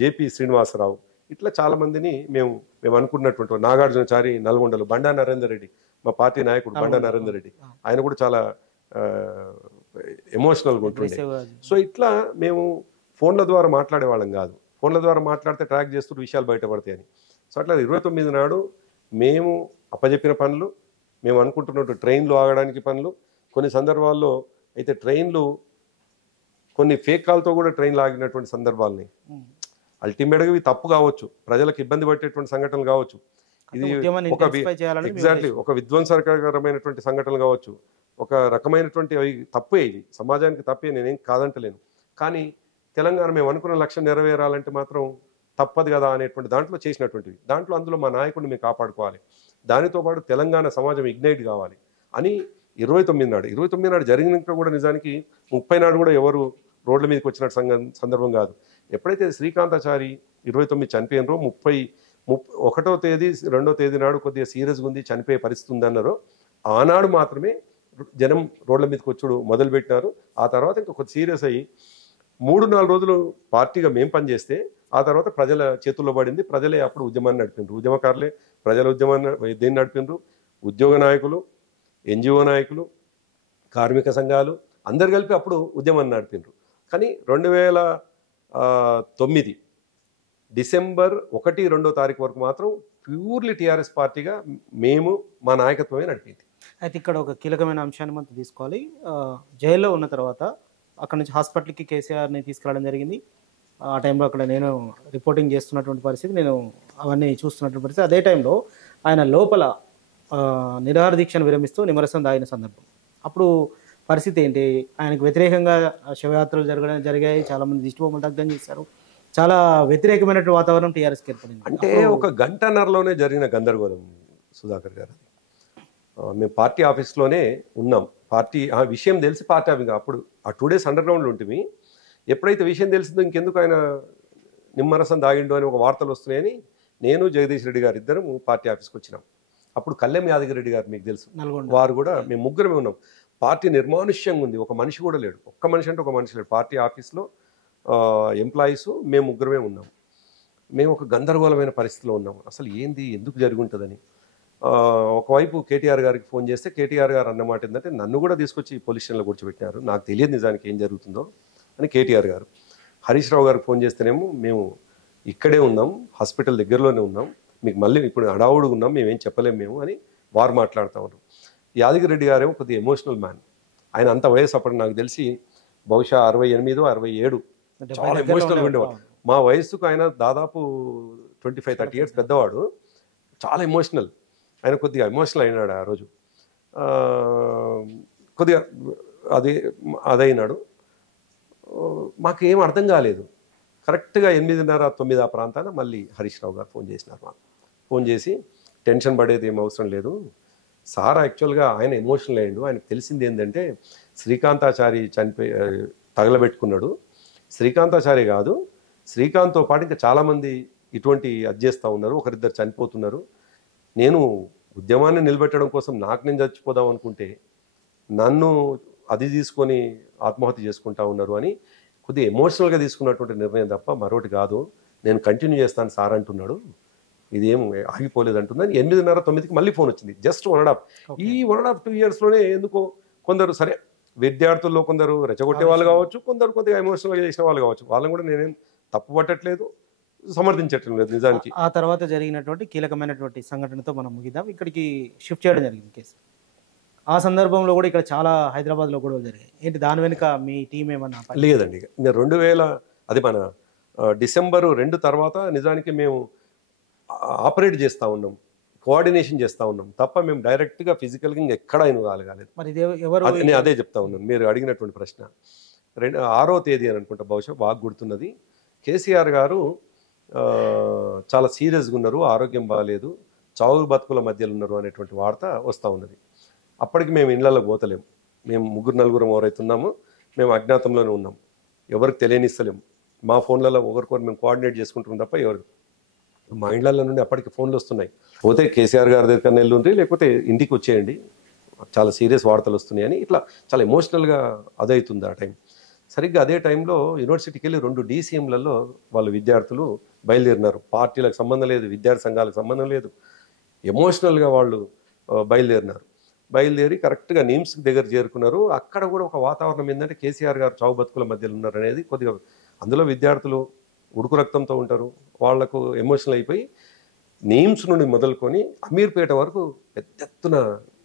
జేపీ శ్రీనివాసరావు, ఇట్లా చాలా మందిని మేము అనుకున్నటువంటి నాగార్జునచారి నల్గొండలు, బండా నరేందర్ రెడ్డి మా పార్టీ నాయకుడు బండా నరేందర్ రెడ్డి, ఆయన కూడా చాలా ఎమోషనల్గా ఉంటుండే. సో ఇట్లా మేము ఫోన్ల ద్వారా మాట్లాడే వాళ్ళం కాదు. ఫోన్ల ద్వారా మాట్లాడితే ట్రాక్ చేస్తూ విషయాలు బయటపడతాయని. సో అట్లా 29 నాడు మేము అప్పచెప్పిన పనులు, మేము అనుకుంటున్నట్టు ట్రైన్లు ఆగడానికి పనులు, కొన్ని సందర్భాల్లో అయితే ట్రైన్లు కొన్ని ఫేక్ కాల్తో కూడా ట్రైన్లు ఆగినటువంటి సందర్భాలని, అల్టిమేట్గా ఇవి తప్పు కావచ్చు, ప్రజలకు ఇబ్బంది పట్టేటువంటి సంఘటనలు కావచ్చు, ఇది ఎగ్జాక్ట్లీ ఒక విధ్వంసకరమైనటువంటి సంఘటనలు కావచ్చు, ఒక రకమైనటువంటి అవి తప్పే, ఇది సమాజానికి తప్పే, నేనేం కాదంటలేను. కానీ తెలంగాణ మేము అనుకున్న లక్ష్యం నెరవేరాలంటే మాత్రం తప్పదు కదా అనేటువంటి దాంట్లో చేసినటువంటివి. అందులో మా నాయకుడిని మేము కాపాడుకోవాలి, దానితో పాటు తెలంగాణ సమాజం ఇగ్నైట్ కావాలి అని 29 నాడు జరిగినాక కూడా నిజానికి 30 నాడు కూడా ఎవరు రోడ్ల మీదకి వచ్చినట్టు సందర్భం కాదు. ఎప్పుడైతే శ్రీకాంతాచారి 29 చనిపోయినరో, 31వ తేదీ 2వ తేదీ నాడు కొద్దిగా సీరియస్గా ఉంది, చనిపోయే పరిస్థితి ఉందన్నారో, ఆనాడు మాత్రమే జనం రోడ్ల మీదకి వచ్చుడు మొదలుపెట్టినారు. ఆ తర్వాత ఇంకా కొద్ది సీరియస్ అయ్యి 3-4 రోజులు పార్టీగా మేము పనిచేస్తే ఆ తర్వాత ప్రజల చేతుల్లో పడింది. ప్రజలే అప్పుడు ఉద్యమాన్ని నడిపినారు, ఉద్యమకారులే ప్రజల ఉద్యమాన్ని దేన్ని నడిపినారు, ఉద్యోగ నాయకులు, ఎన్జిఓ నాయకులు, కార్మిక సంఘాలు అందరు కలిపి అప్పుడు ఉద్యమాన్ని నడిపినారు. కానీ 2009 డిసెంబర్ 1-2వ తారీఖు వరకు మాత్రం ప్యూర్లీ టీఆర్ఎస్ పార్టీగా మేము మా నాయకత్వమే నడిపింది. అయితే ఇక్కడ ఒక కీలకమైన అంశాన్ని మనం తీసుకోవాలి. జైల్లో ఉన్న తర్వాత అక్కడ నుంచి హాస్పిటల్కి కేసీఆర్ని తీసుకెళ్ళడం జరిగింది. ఆ టైంలో అక్కడ నేను రిపోర్టింగ్ చేస్తున్నటువంటి పరిస్థితి, నేను అవన్నీ చూస్తున్నటువంటి పరిస్థితి. అదే టైంలో ఆయన లోపల నిరాహార దీక్షను విరమిస్తూ నిమ్మరసం తాగిన సందర్భం. అప్పుడు పరిస్థితి ఏంటి? ఆయనకు వ్యతిరేకంగా శవయాత్రలు జరిగాయి. చాలామంది దిష్టిబొమ్మలు దగ్ధం చేశారు. చాలా వ్యతిరేకమైనటువంటి వాతావరణం టీఆర్ఎస్కి ఏర్పడింది. అంటే ఒక గంటన్నరలోనే జరిగిన గందరగోళం సుధాకర్ గారు. మేము పార్టీ ఆఫీస్లోనే ఉన్నాం. పార్టీ ఆ విషయం తెలిసి పార్టీ ఆఫీస్ అప్పుడు ఆ 2 days అండర్ గ్రౌండ్లో ఉంటుంది. ఎప్పుడైతే విషయం తెలిసిందో ఇంకెందుకు ఆయన నిమ్మరసం దాగిండు అని ఒక వార్తలు వస్తున్నాయని నేను జగదీష్ రెడ్డి గారు ఇద్దరం పార్టీ ఆఫీస్కి వచ్చినాం. అప్పుడు కళ్యాణ్ యాదగిరి రెడ్డి గారు మీకు తెలుసు, వారు కూడా మేము ముగ్గురమే ఉన్నాం. పార్టీ నిర్మానుష్యంగా ఉంది, ఒక మనిషి కూడా లేడు, ఒక్క మనిషి అంటే ఒక మనిషి లేడు. పార్టీ ఆఫీస్లో ఎంప్లాయీస్ మేము ముగ్గురమే ఉన్నాం. మేము ఒక గందరగోళమైన పరిస్థితిలో ఉన్నాము. అసలు ఏంది, ఎందుకు జరిగి ఉంటుందని. ఒకవైపు కేటీఆర్ గారికి ఫోన్ చేస్తే కేటీఆర్ గారు అన్నమాట ఏంటంటే నన్ను కూడా తీసుకొచ్చి పోలీస్ స్టేషన్లో కూర్చోబెట్టినారు, నాకు తెలియదు నిజానికి ఏం జరుగుతుందో అని కేటీఆర్ గారు. హరీష్ రావు గారికి ఫోన్ చేస్తేనేమో మేము ఇక్కడే ఉన్నాం, హాస్పిటల్ దగ్గరలోనే ఉన్నాం, మీకు మళ్ళీ ఇప్పుడు అడావుడు ఉన్నాం, మేమేం చెప్పలేము మేము అని వారు మాట్లాడుతూ ఉన్నారు. యాదగిరి రెడ్డి గారేమో కొద్దిగా ఎమోషనల్ మ్యాన్. ఆయన అంత వయసు అప్పుడు నాకు తెలిసి బహుశా 68, 67, చాలా ఎమోషనల్గా ఉండేవాడు. మా వయసుకు ఆయన దాదాపు 25-30 years పెద్దవాడు, చాలా ఎమోషనల్. ఆయన కొద్దిగా ఎమోషనల్ అయినాడు ఆ రోజు, కొద్దిగా అదైనాడు. మాకు ఏం అర్థం కాలేదు. కరెక్ట్గా 8:30-9 ఆ ప్రాంతాన మళ్ళీ హరీష్ రావు గారు ఫోన్ చేసినారు మాకు. ఫోన్ చేసి టెన్షన్ పడేది ఏం అవసరం లేదు సార్, యాక్చువల్గా ఆయన ఎమోషనల్ అయ్యిండు, ఆయనకు తెలిసింది ఏంటంటే శ్రీకాంతాచారి తగలబెట్టుకున్నాడు. శ్రీకాంతాచారి కాదు, శ్రీకాంత్తో పాటు ఇంకా చాలామంది ఇటువంటి అది చేస్తూ ఉన్నారు, ఒకరిద్దరు చనిపోతున్నారు. నేను ఉద్యమాన్ని నిలబెట్టడం కోసం నాకు నేను చచ్చిపోదాం అనుకుంటే నన్ను అది తీసుకొని ఆత్మహత్య చేసుకుంటా ఉన్నారు అని కొద్దిగా ఎమోషనల్గా తీసుకున్నటువంటి నిర్ణయం తప్ప మరొకటి కాదు, నేను కంటిన్యూ చేస్తాను సార్ అంటున్నాడు. ఇదేం ఆగిపోలేదు అంటుందని 8:30-9కి మళ్ళీ ఫోన్ వచ్చింది. జస్ట్ 1.5 ఈ 1.5-2 yearsలోనే ఎందుకో కొందరు, సరే విద్యార్థుల్లో కొందరు రెచ్చగొట్టే వాళ్ళు కావచ్చు, కొందరు కొద్దిగా ఎమోషనల్గా చేసిన వాళ్ళు కావచ్చు, వాళ్ళని కూడా నేనేం తప్పు పట్టట్లేదు, సమర్థించట్లేదు నిజానికి. ఆ తర్వాత జరిగినటువంటి కీలకమైనటువంటి సంఘటనతో మనం ముగిద్దాం. ఇక్కడికి షిఫ్ట్ చేయడం జరిగింది కేసు. ఆ సందర్భంలో కూడా ఇక్కడ చాలా హైదరాబాద్లో గొడవలు జరిగాయి. ఏంటి దాని వెనుక మీ టీం ఏమన్నా? లేదండి, 2000 అది మన December 2 తర్వాత నిజానికి మేము ఆపరేట్ చేస్తూ ఉన్నాం, కోఆర్డినేషన్ చేస్తూ ఉన్నాం తప్ప మేము డైరెక్ట్గా ఫిజికల్గా ఇంకెక్కడ కాలేదు. మరి ఎవరు? నేను అదే చెప్తా ఉన్నాను మీరు అడిగినటువంటి ప్రశ్న. 6వ తేదీ అని అనుకుంటా, బహుశా బాగా గుర్తున్నది. కేసీఆర్ గారు చాలా సీరియస్గా ఉన్నారు, ఆరోగ్యం బాగాలేదు, చావు బతుకుల మధ్యలో ఉన్నారు అనేటువంటి వార్త వస్తూ ఉన్నది. అప్పటికి మేము ఇళ్లలోకి పోతలేము, మేము 3-4 ఎవరైతే ఉన్నామో మేము అజ్ఞాతంలోనే ఉన్నాం, ఎవరికి తెలియనిస్తలేము. మా ఫోన్లలో ఒకరికొకరు మేము కోఆర్డినేట్ చేసుకుంటున్నాం తప్ప ఎవరు, మా ఇళ్లలో నుండి అప్పటికి ఫోన్లు వస్తున్నాయి, పోతే కేసీఆర్ గారి దగ్గర నెల్లుండ్రి లేకపోతే ఇంటికి వచ్చేయండి, చాలా సీరియస్ వార్తలు వస్తున్నాయని. ఇట్లా చాలా ఎమోషనల్గా అదవుతుంది ఆ టైం. సరిగ్గా అదే టైంలో యూనివర్సిటీకి వెళ్ళి 2 DCMలలో వాళ్ళు విద్యార్థులు బయలుదేరినారు. పార్టీలకు సంబంధం లేదు, విద్యార్థి సంఘాలకు సంబంధం లేదు, ఎమోషనల్గా వాళ్ళు బయలుదేరి కరెక్ట్గా నిమ్స్ దగ్గర చేరుకున్నారు. అక్కడ కూడా ఒక వాతావరణం ఏంటంటే కేసీఆర్ గారు చావు బతుకుల మధ్యలో ఉన్నారు అనేది కొద్దిగా, అందులో విద్యార్థులు ఉడుకు రక్తంతో ఉంటారు, వాళ్లకు ఎమోషనల్ అయిపోయి నిమ్స్ నుండి మొదలుకొని అమీర్పేట వరకు పెద్ద ఎత్తున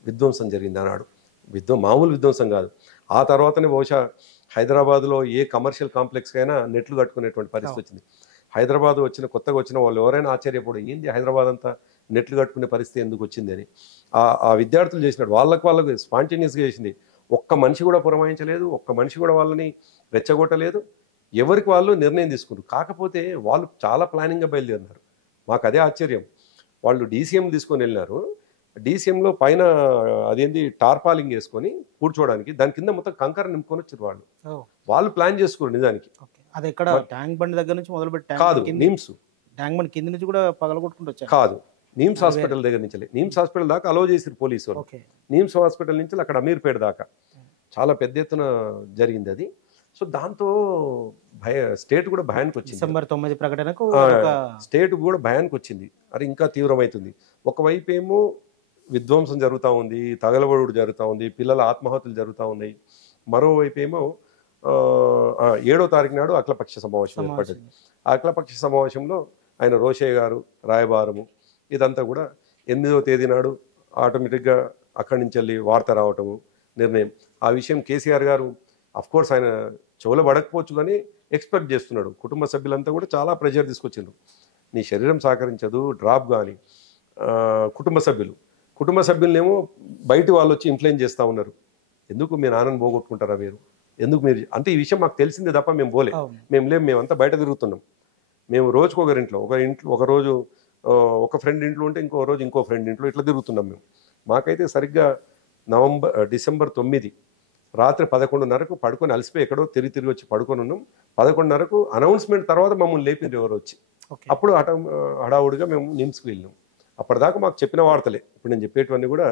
విధ్వంసం జరిగింది ఆనాడు. మామూలు విధ్వంసం కాదు. ఆ తర్వాతనే బహుశా హైదరాబాద్లో ఏ కమర్షియల్ కాంప్లెక్స్కి అయినా నెట్లు కట్టుకునేటువంటి పరిస్థితి వచ్చింది. హైదరాబాద్ కొత్తగా వచ్చిన వాళ్ళు ఎవరైనా ఆశ్చర్యపోడు, ఏంది హైదరాబాద్ అంతా నెట్లు కట్టుకునే పరిస్థితి ఎందుకు వచ్చింది అని. ఆ విద్యార్థులు చేసినట్టు వాళ్ళకు స్పాంటేనియస్గా చేసింది. ఒక్క మనిషి కూడా పురమాయించలేదు, ఒక్క మనిషి కూడా వాళ్ళని రెచ్చగొట్టలేదు, ఎవరికి వాళ్ళు నిర్ణయం తీసుకున్నారు. కాకపోతే వాళ్ళు చాలా ప్లానింగ్గా బయలుదేరినారు. మాకు అదే ఆశ్చర్యం. వాళ్ళు DCM తీసుకొని వెళ్ళినారు, DCMలో పైన అదేంటి టార్పాలింగ్ వేసుకొని కూర్చోవడానికి, దాని కింద మొత్తం కంకర నింపుకొని వచ్చారు వాళ్ళు ప్లాన్ చేసుకోరు నిజానికి. అది ఎక్కడ ట్యాంక్ బండ్ దగ్గర నుంచి మొదలుపెట్టి కాదు, నిమ్స్ ట్యాంక్ బండ్ కింద నుంచి కూడా పగలగొట్టుకుంటూ వచ్చారు. కాదు, నిమ్స్ హాస్పిటల్ దగ్గర నుంచి, నిమ్స్ హాస్పిటల్ దాకా అలో చేసారు పోలీసు వాళ్ళు. నిమ్స్ హాస్పిటల్ నుంచి అక్కడ అమీర్పేట దాకా చాలా పెద్ద ఎత్తున జరిగింది అది. సో దాంతో స్టేట్ కూడా భయానికి వచ్చింది. December 9 ప్రకటనకు స్టేట్ కూడా భయానికి వచ్చింది, అది ఇంకా తీవ్రమవుతుంది. ఒకవైపు ఏమో విధ్వంసం జరుగుతూ ఉంది, తగలబడుడు జరుగుతూ ఉంది, పిల్లల ఆత్మహత్యలు జరుగుతూ ఉన్నాయి. మరోవైపు ఏమో 7వ తారీఖు నాడు అఖిలపక్ష సమావేశం ఏర్పడ్డది. ఆ అఖిలపక్ష సమావేశంలో ఆయన రోషయ్య గారు రాయబారము ఇదంతా కూడా 8వ తేదీ నాడు ఆటోమేటిక్గా అక్కడి నుంచి వెళ్ళి వార్త రావటము నిర్ణయం. ఆ విషయం కేసీఆర్ గారు కోర్స్ ఆయన చెవులో పడకపోవచ్చు కానీ ఎక్స్పెక్ట్ చేస్తున్నాడు. కుటుంబ సభ్యులంతా కూడా చాలా ప్రెషర్ తీసుకొచ్చిండ్రు. నీ శరీరం సహకరించదు, డ్రాప్ కానీ కుటుంబ సభ్యులనేమో బయటి వాళ్ళు వచ్చి ఇన్ఫ్లుయెన్స్ చేస్తూ ఉన్నారు. ఎందుకు మీ నాన్నని పోగొట్టుకుంటారా మీరు, ఎందుకు మీరు అంటే ఈ విషయం మాకు తెలిసిందే తప్ప మేము పోలే, మేమంతా బయట తిరుగుతున్నాం. మేము రోజుకు ఒక రోజు ఒక ఫ్రెండ్ ఇంట్లో ఉంటే ఇంకో రోజు ఇంకో ఫ్రెండ్ ఇంట్లో ఇట్లా తిరుగుతున్నాం మేము. మాకైతే సరిగ్గా డిసెంబర్ 9 రాత్రి 11:30కు పడుకొని అలసిపోయి ఎక్కడో తిరిగి వచ్చి పడుకొని ఉన్నాం. 11:30కు అనౌన్స్మెంట్ తర్వాత మమ్మల్ని లేపింది ఎవరు వచ్చి. అప్పుడు హడావుడిగా మేము నిమ్స్కి వెళ్ళినాం. అప్పటిదాకా మాకు చెప్పిన వార్తలే ఇప్పుడు నేను చెప్పేటివన్నీ కూడా.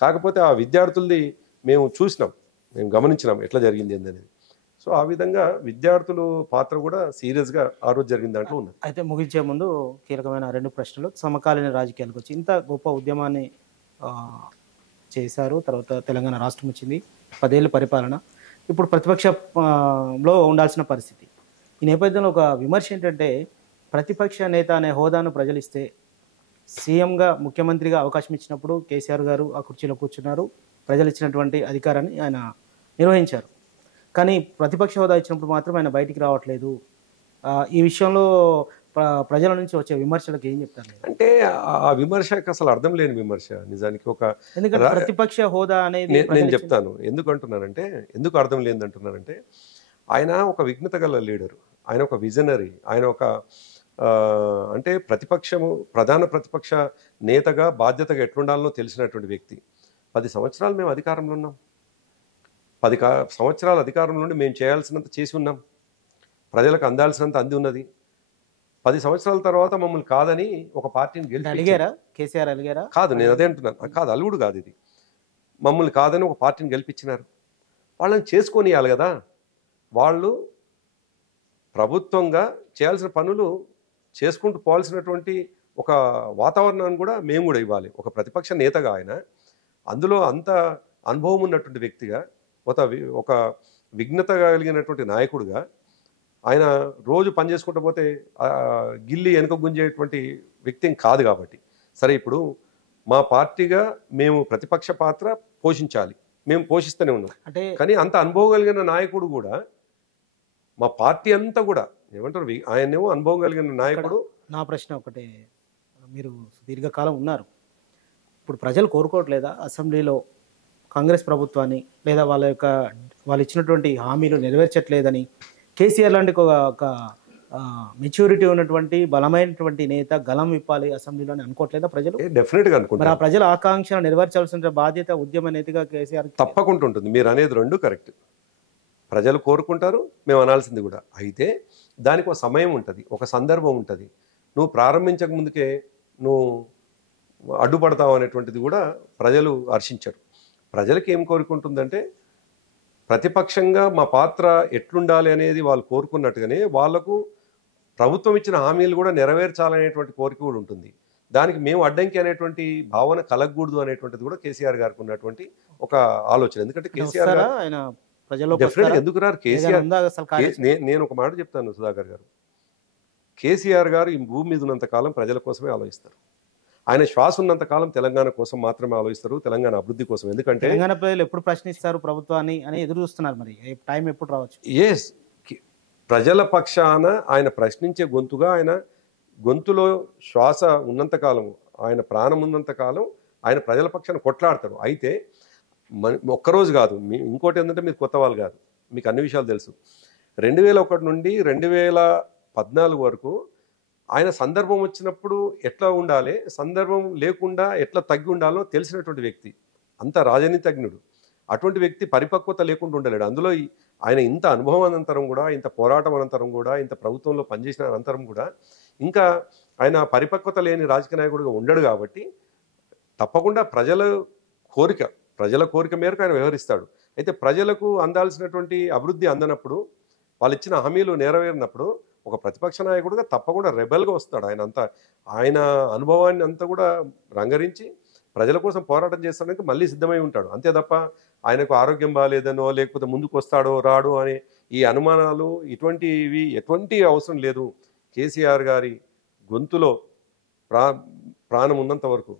కాకపోతే ఆ విద్యార్థులది మేము చూసినాం, మేము గమనించినాం ఎట్లా జరిగింది ఏందనేది. సో ఆ విధంగా విద్యార్థుల పాత్ర కూడా సీరియస్గా ఆ రోజు జరిగిన దాంట్లో ఉన్నది. అయితే ముగించే ముందు కీలకమైన 2 ప్రశ్నలు. సమకాలీన రాజకీయాలకు వచ్చి ఇంత గొప్ప ఉద్యమాన్ని చేశారు, తర్వాత తెలంగాణ రాష్ట్రం వచ్చింది, 10 ఏళ్ళ పరిపాలన, ఇప్పుడు ప్రతిపక్షంలో ఉండాల్సిన పరిస్థితి. ఈ నేపథ్యంలో ఒక విమర్శ ఏంటంటే ప్రతిపక్ష నేత అనే హోదాను ప్రజలు ఇస్తే సీఎంగా ముఖ్యమంత్రిగా అవకాశం ఇచ్చినప్పుడు కేసీఆర్ గారు ఆ కుర్చీలో కూర్చున్నారు, ప్రజలు ఇచ్చినటువంటి అధికారాన్ని ఆయన నిర్వహించారు. కానీ ప్రతిపక్ష హోదా ఇచ్చినప్పుడు మాత్రం ఆయన బయటికి రావట్లేదు. ఈ విషయంలో ప్రజల నుంచి వచ్చే విమర్శలకు ఏం చెప్తారు? అంటే ఆ విమర్శకు అసలు అర్థం లేని విమర్శ నిజానికి. ఎందుకంటే ప్రతిపక్ష హోదా అనేది నేను చెప్తాను ఎందుకు అంటున్నానంటే, ఎందుకు అర్థం లేదంటున్నానంటే ఆయన ఒక విఘ్నత గల లీడరు, ఆయన ఒక విజనరీ, ఆయన ఒక అంటే ప్రధాన ప్రతిపక్ష నేతగా బాధ్యతగా ఎట్లుండాలనో తెలిసినటువంటి వ్యక్తి. 10 సంవత్సరాలు మేము అధికారంలో ఉన్నాం. 10 సంవత్సరాల అధికారంలో నుండి మేము చేయాల్సినంత చేసి ఉన్నాం, ప్రజలకు అందాల్సినంత అంది ఉన్నది. 10 సంవత్సరాల తర్వాత మమ్మల్ని కాదని ఒక పార్టీని అడిగారా? కేసీఆర్ అడిగారా? కాదు, నేను అదే అంటున్నాను. కాదు, అలుగుడు కాదు ఇది. మమ్మల్ని కాదని ఒక పార్టీని గెలిపించినారు. వాళ్ళని చేసుకొనియాలి కదా. వాళ్ళు ప్రభుత్వంగా చేయాల్సిన పనులు చేసుకుంటూ పోవాల్సినటువంటి ఒక వాతావరణాన్ని కూడా మేము కూడా ఇవ్వాలి. ఒక ప్రతిపక్ష నేతగా ఆయన, అందులో అంత అనుభవం ఉన్నటువంటి వ్యక్తిగా, ఒక విఘ్నత కలిగినటువంటి నాయకుడిగా ఆయన రోజు పని చేసుకుంటూ పోతే గిల్లి వెనుక గుంజేటువంటి వ్యక్తి కాదు. కాబట్టి సరే, ఇప్పుడు మా పార్టీగా మేము ప్రతిపక్ష పాత్ర పోషించాలి, మేము పోషిస్తూనే ఉన్నాం. కానీ అంత అనుభవం కలిగిన నాయకుడు కూడా మా పార్టీ అంతా కూడా ఏమంటారు, ఆయనేమో అనుభవం కలిగిన నాయకుడు. నా ప్రశ్న ఒకటే, మీరు దీర్ఘకాలం ఉన్నారు, ఇప్పుడు ప్రజలు కోరుకోవట్లేదా అసెంబ్లీలో కాంగ్రెస్ ప్రభుత్వాన్ని, లేదా వాళ్ళు ఇచ్చినటువంటి హామీలు నెరవేర్చట్లేదని? కేసీఆర్ లాంటి ఒక మెచ్యూరిటీ ఉన్నటువంటి బలమైనటువంటి నేత గలం విప్పాలి అసెంబ్లీలో అని అనుకోవట్లేదా ప్రజలు? డెఫినెట్గా అనుకుంటారు. మరి ఆ ప్రజల ఆకాంక్షను నెరవేర్చాల్సిన బాధ్యత ఉద్యమ నేతగా కేసీఆర్ తప్పకుండా ఉంటుంది. మీరు అనేది రెండు కరెక్ట్. ప్రజలు కోరుకుంటారు, మేము అనాల్సింది కూడా. అయితే దానికి ఒక సమయం ఉంటుంది, ఒక సందర్భం ఉంటుంది. నువ్వు ప్రారంభించక ముందుకే నువ్వు అడ్డుపడతావు అనేటువంటిది కూడా ప్రజలు హర్షించరు. ప్రజలకు ఏం కోరుకుంటుందంటే ప్రతిపక్షంగా మా పాత్ర ఎట్లుండాలి అనేది వాళ్ళు కోరుకున్నట్టుగానే వాళ్లకు ప్రభుత్వం ఇచ్చిన హామీలు కూడా నెరవేర్చాలనేటువంటి కోరిక కూడా ఉంటుంది. దానికి మేము అడ్డంకి అనేటువంటి భావన కలగకూడదు అనేటువంటిది కూడా కేసీఆర్ గారికి ఉన్నటువంటి ఒక ఆలోచన. ఎందుకంటే కేసీఆర్ డెఫినెట్గా ఎందుకు రారు? కేసీఆర్, నేను ఒక మాట చెప్తాను సుధాకర్ గారు, కేసీఆర్ గారు ఈ భూమి మీద ఉన్నంత కాలం ప్రజల కోసమే ఆలోచిస్తారు. ఆయన శ్వాస ఉన్నంత కాలం తెలంగాణ కోసం మాత్రమే ఆలోచిస్తారు, తెలంగాణ అభివృద్ధి కోసం. ఎందుకంటే తెలంగాణ ప్రజలు ఎప్పుడు ప్రశ్నిస్తారు ప్రభుత్వాన్ని అని ఎదురు చూస్తున్నారు. మరి టైం ఎప్పుడు రావచ్చు? ఎస్, ప్రజల పక్షాన ఆయన ప్రశ్నించే గొంతుగా, ఆయన గొంతులో శ్వాస ఉన్నంతకాలం, ఆయన ప్రాణం ఉన్నంతకాలం ఆయన ప్రజల పక్షాన కొట్లాడతారు. అయితే ఒక్కరోజు కాదు. ఇంకోటి ఏంటంటే మీరు కొత్త వాళ్ళు కాదు, మీకు అన్ని విషయాలు తెలుసు. 2001 నుండి 2014 వరకు ఆయన సందర్భం వచ్చినప్పుడు ఎట్లా ఉండాలి, సందర్భం లేకుండా ఎట్లా తగ్గి ఉండాలో తెలిసినటువంటి వ్యక్తి, అంత రాజనీతిజ్ఞుడు. అటువంటి వ్యక్తి పరిపక్వత లేకుండా ఉండలేడు. అందులో ఆయన ఇంత అనుభవం అనంతరం కూడా, ఇంత పోరాటం అనంతరం కూడా, ఇంత ప్రభుత్వంలో పనిచేసిన అనంతరం కూడా ఇంకా ఆయన పరిపక్వత లేని రాజకీయ నాయకుడిగా ఉండడు. కాబట్టి తప్పకుండా ప్రజల కోరిక మేరకు ఆయన వ్యవహరిస్తాడు. అయితే ప్రజలకు అందాల్సినటువంటి అభివృద్ధి అందనప్పుడు, వాళ్ళు ఇచ్చిన హామీలు నెరవేరినప్పుడు ఒక ప్రతిపక్ష నాయకుడిగా తప్పకుండా రెబెల్గా వస్తాడు. ఆయన అనుభవాన్ని అంతా కూడా రంగరించి ప్రజల కోసం పోరాటం చేస్తాడానికి మళ్ళీ సిద్ధమై ఉంటాడు. అంతే తప్ప ఆయనకు ఆరోగ్యం బాగాలేదనో, లేకపోతే ముందుకు వస్తాడో రాడో అనే ఈ అనుమానాలు ఇటువంటివి ఎటువంటి అవసరం లేదు. కేసీఆర్ గారి గొంతులో ప్రాణం ఉన్నంత వరకు,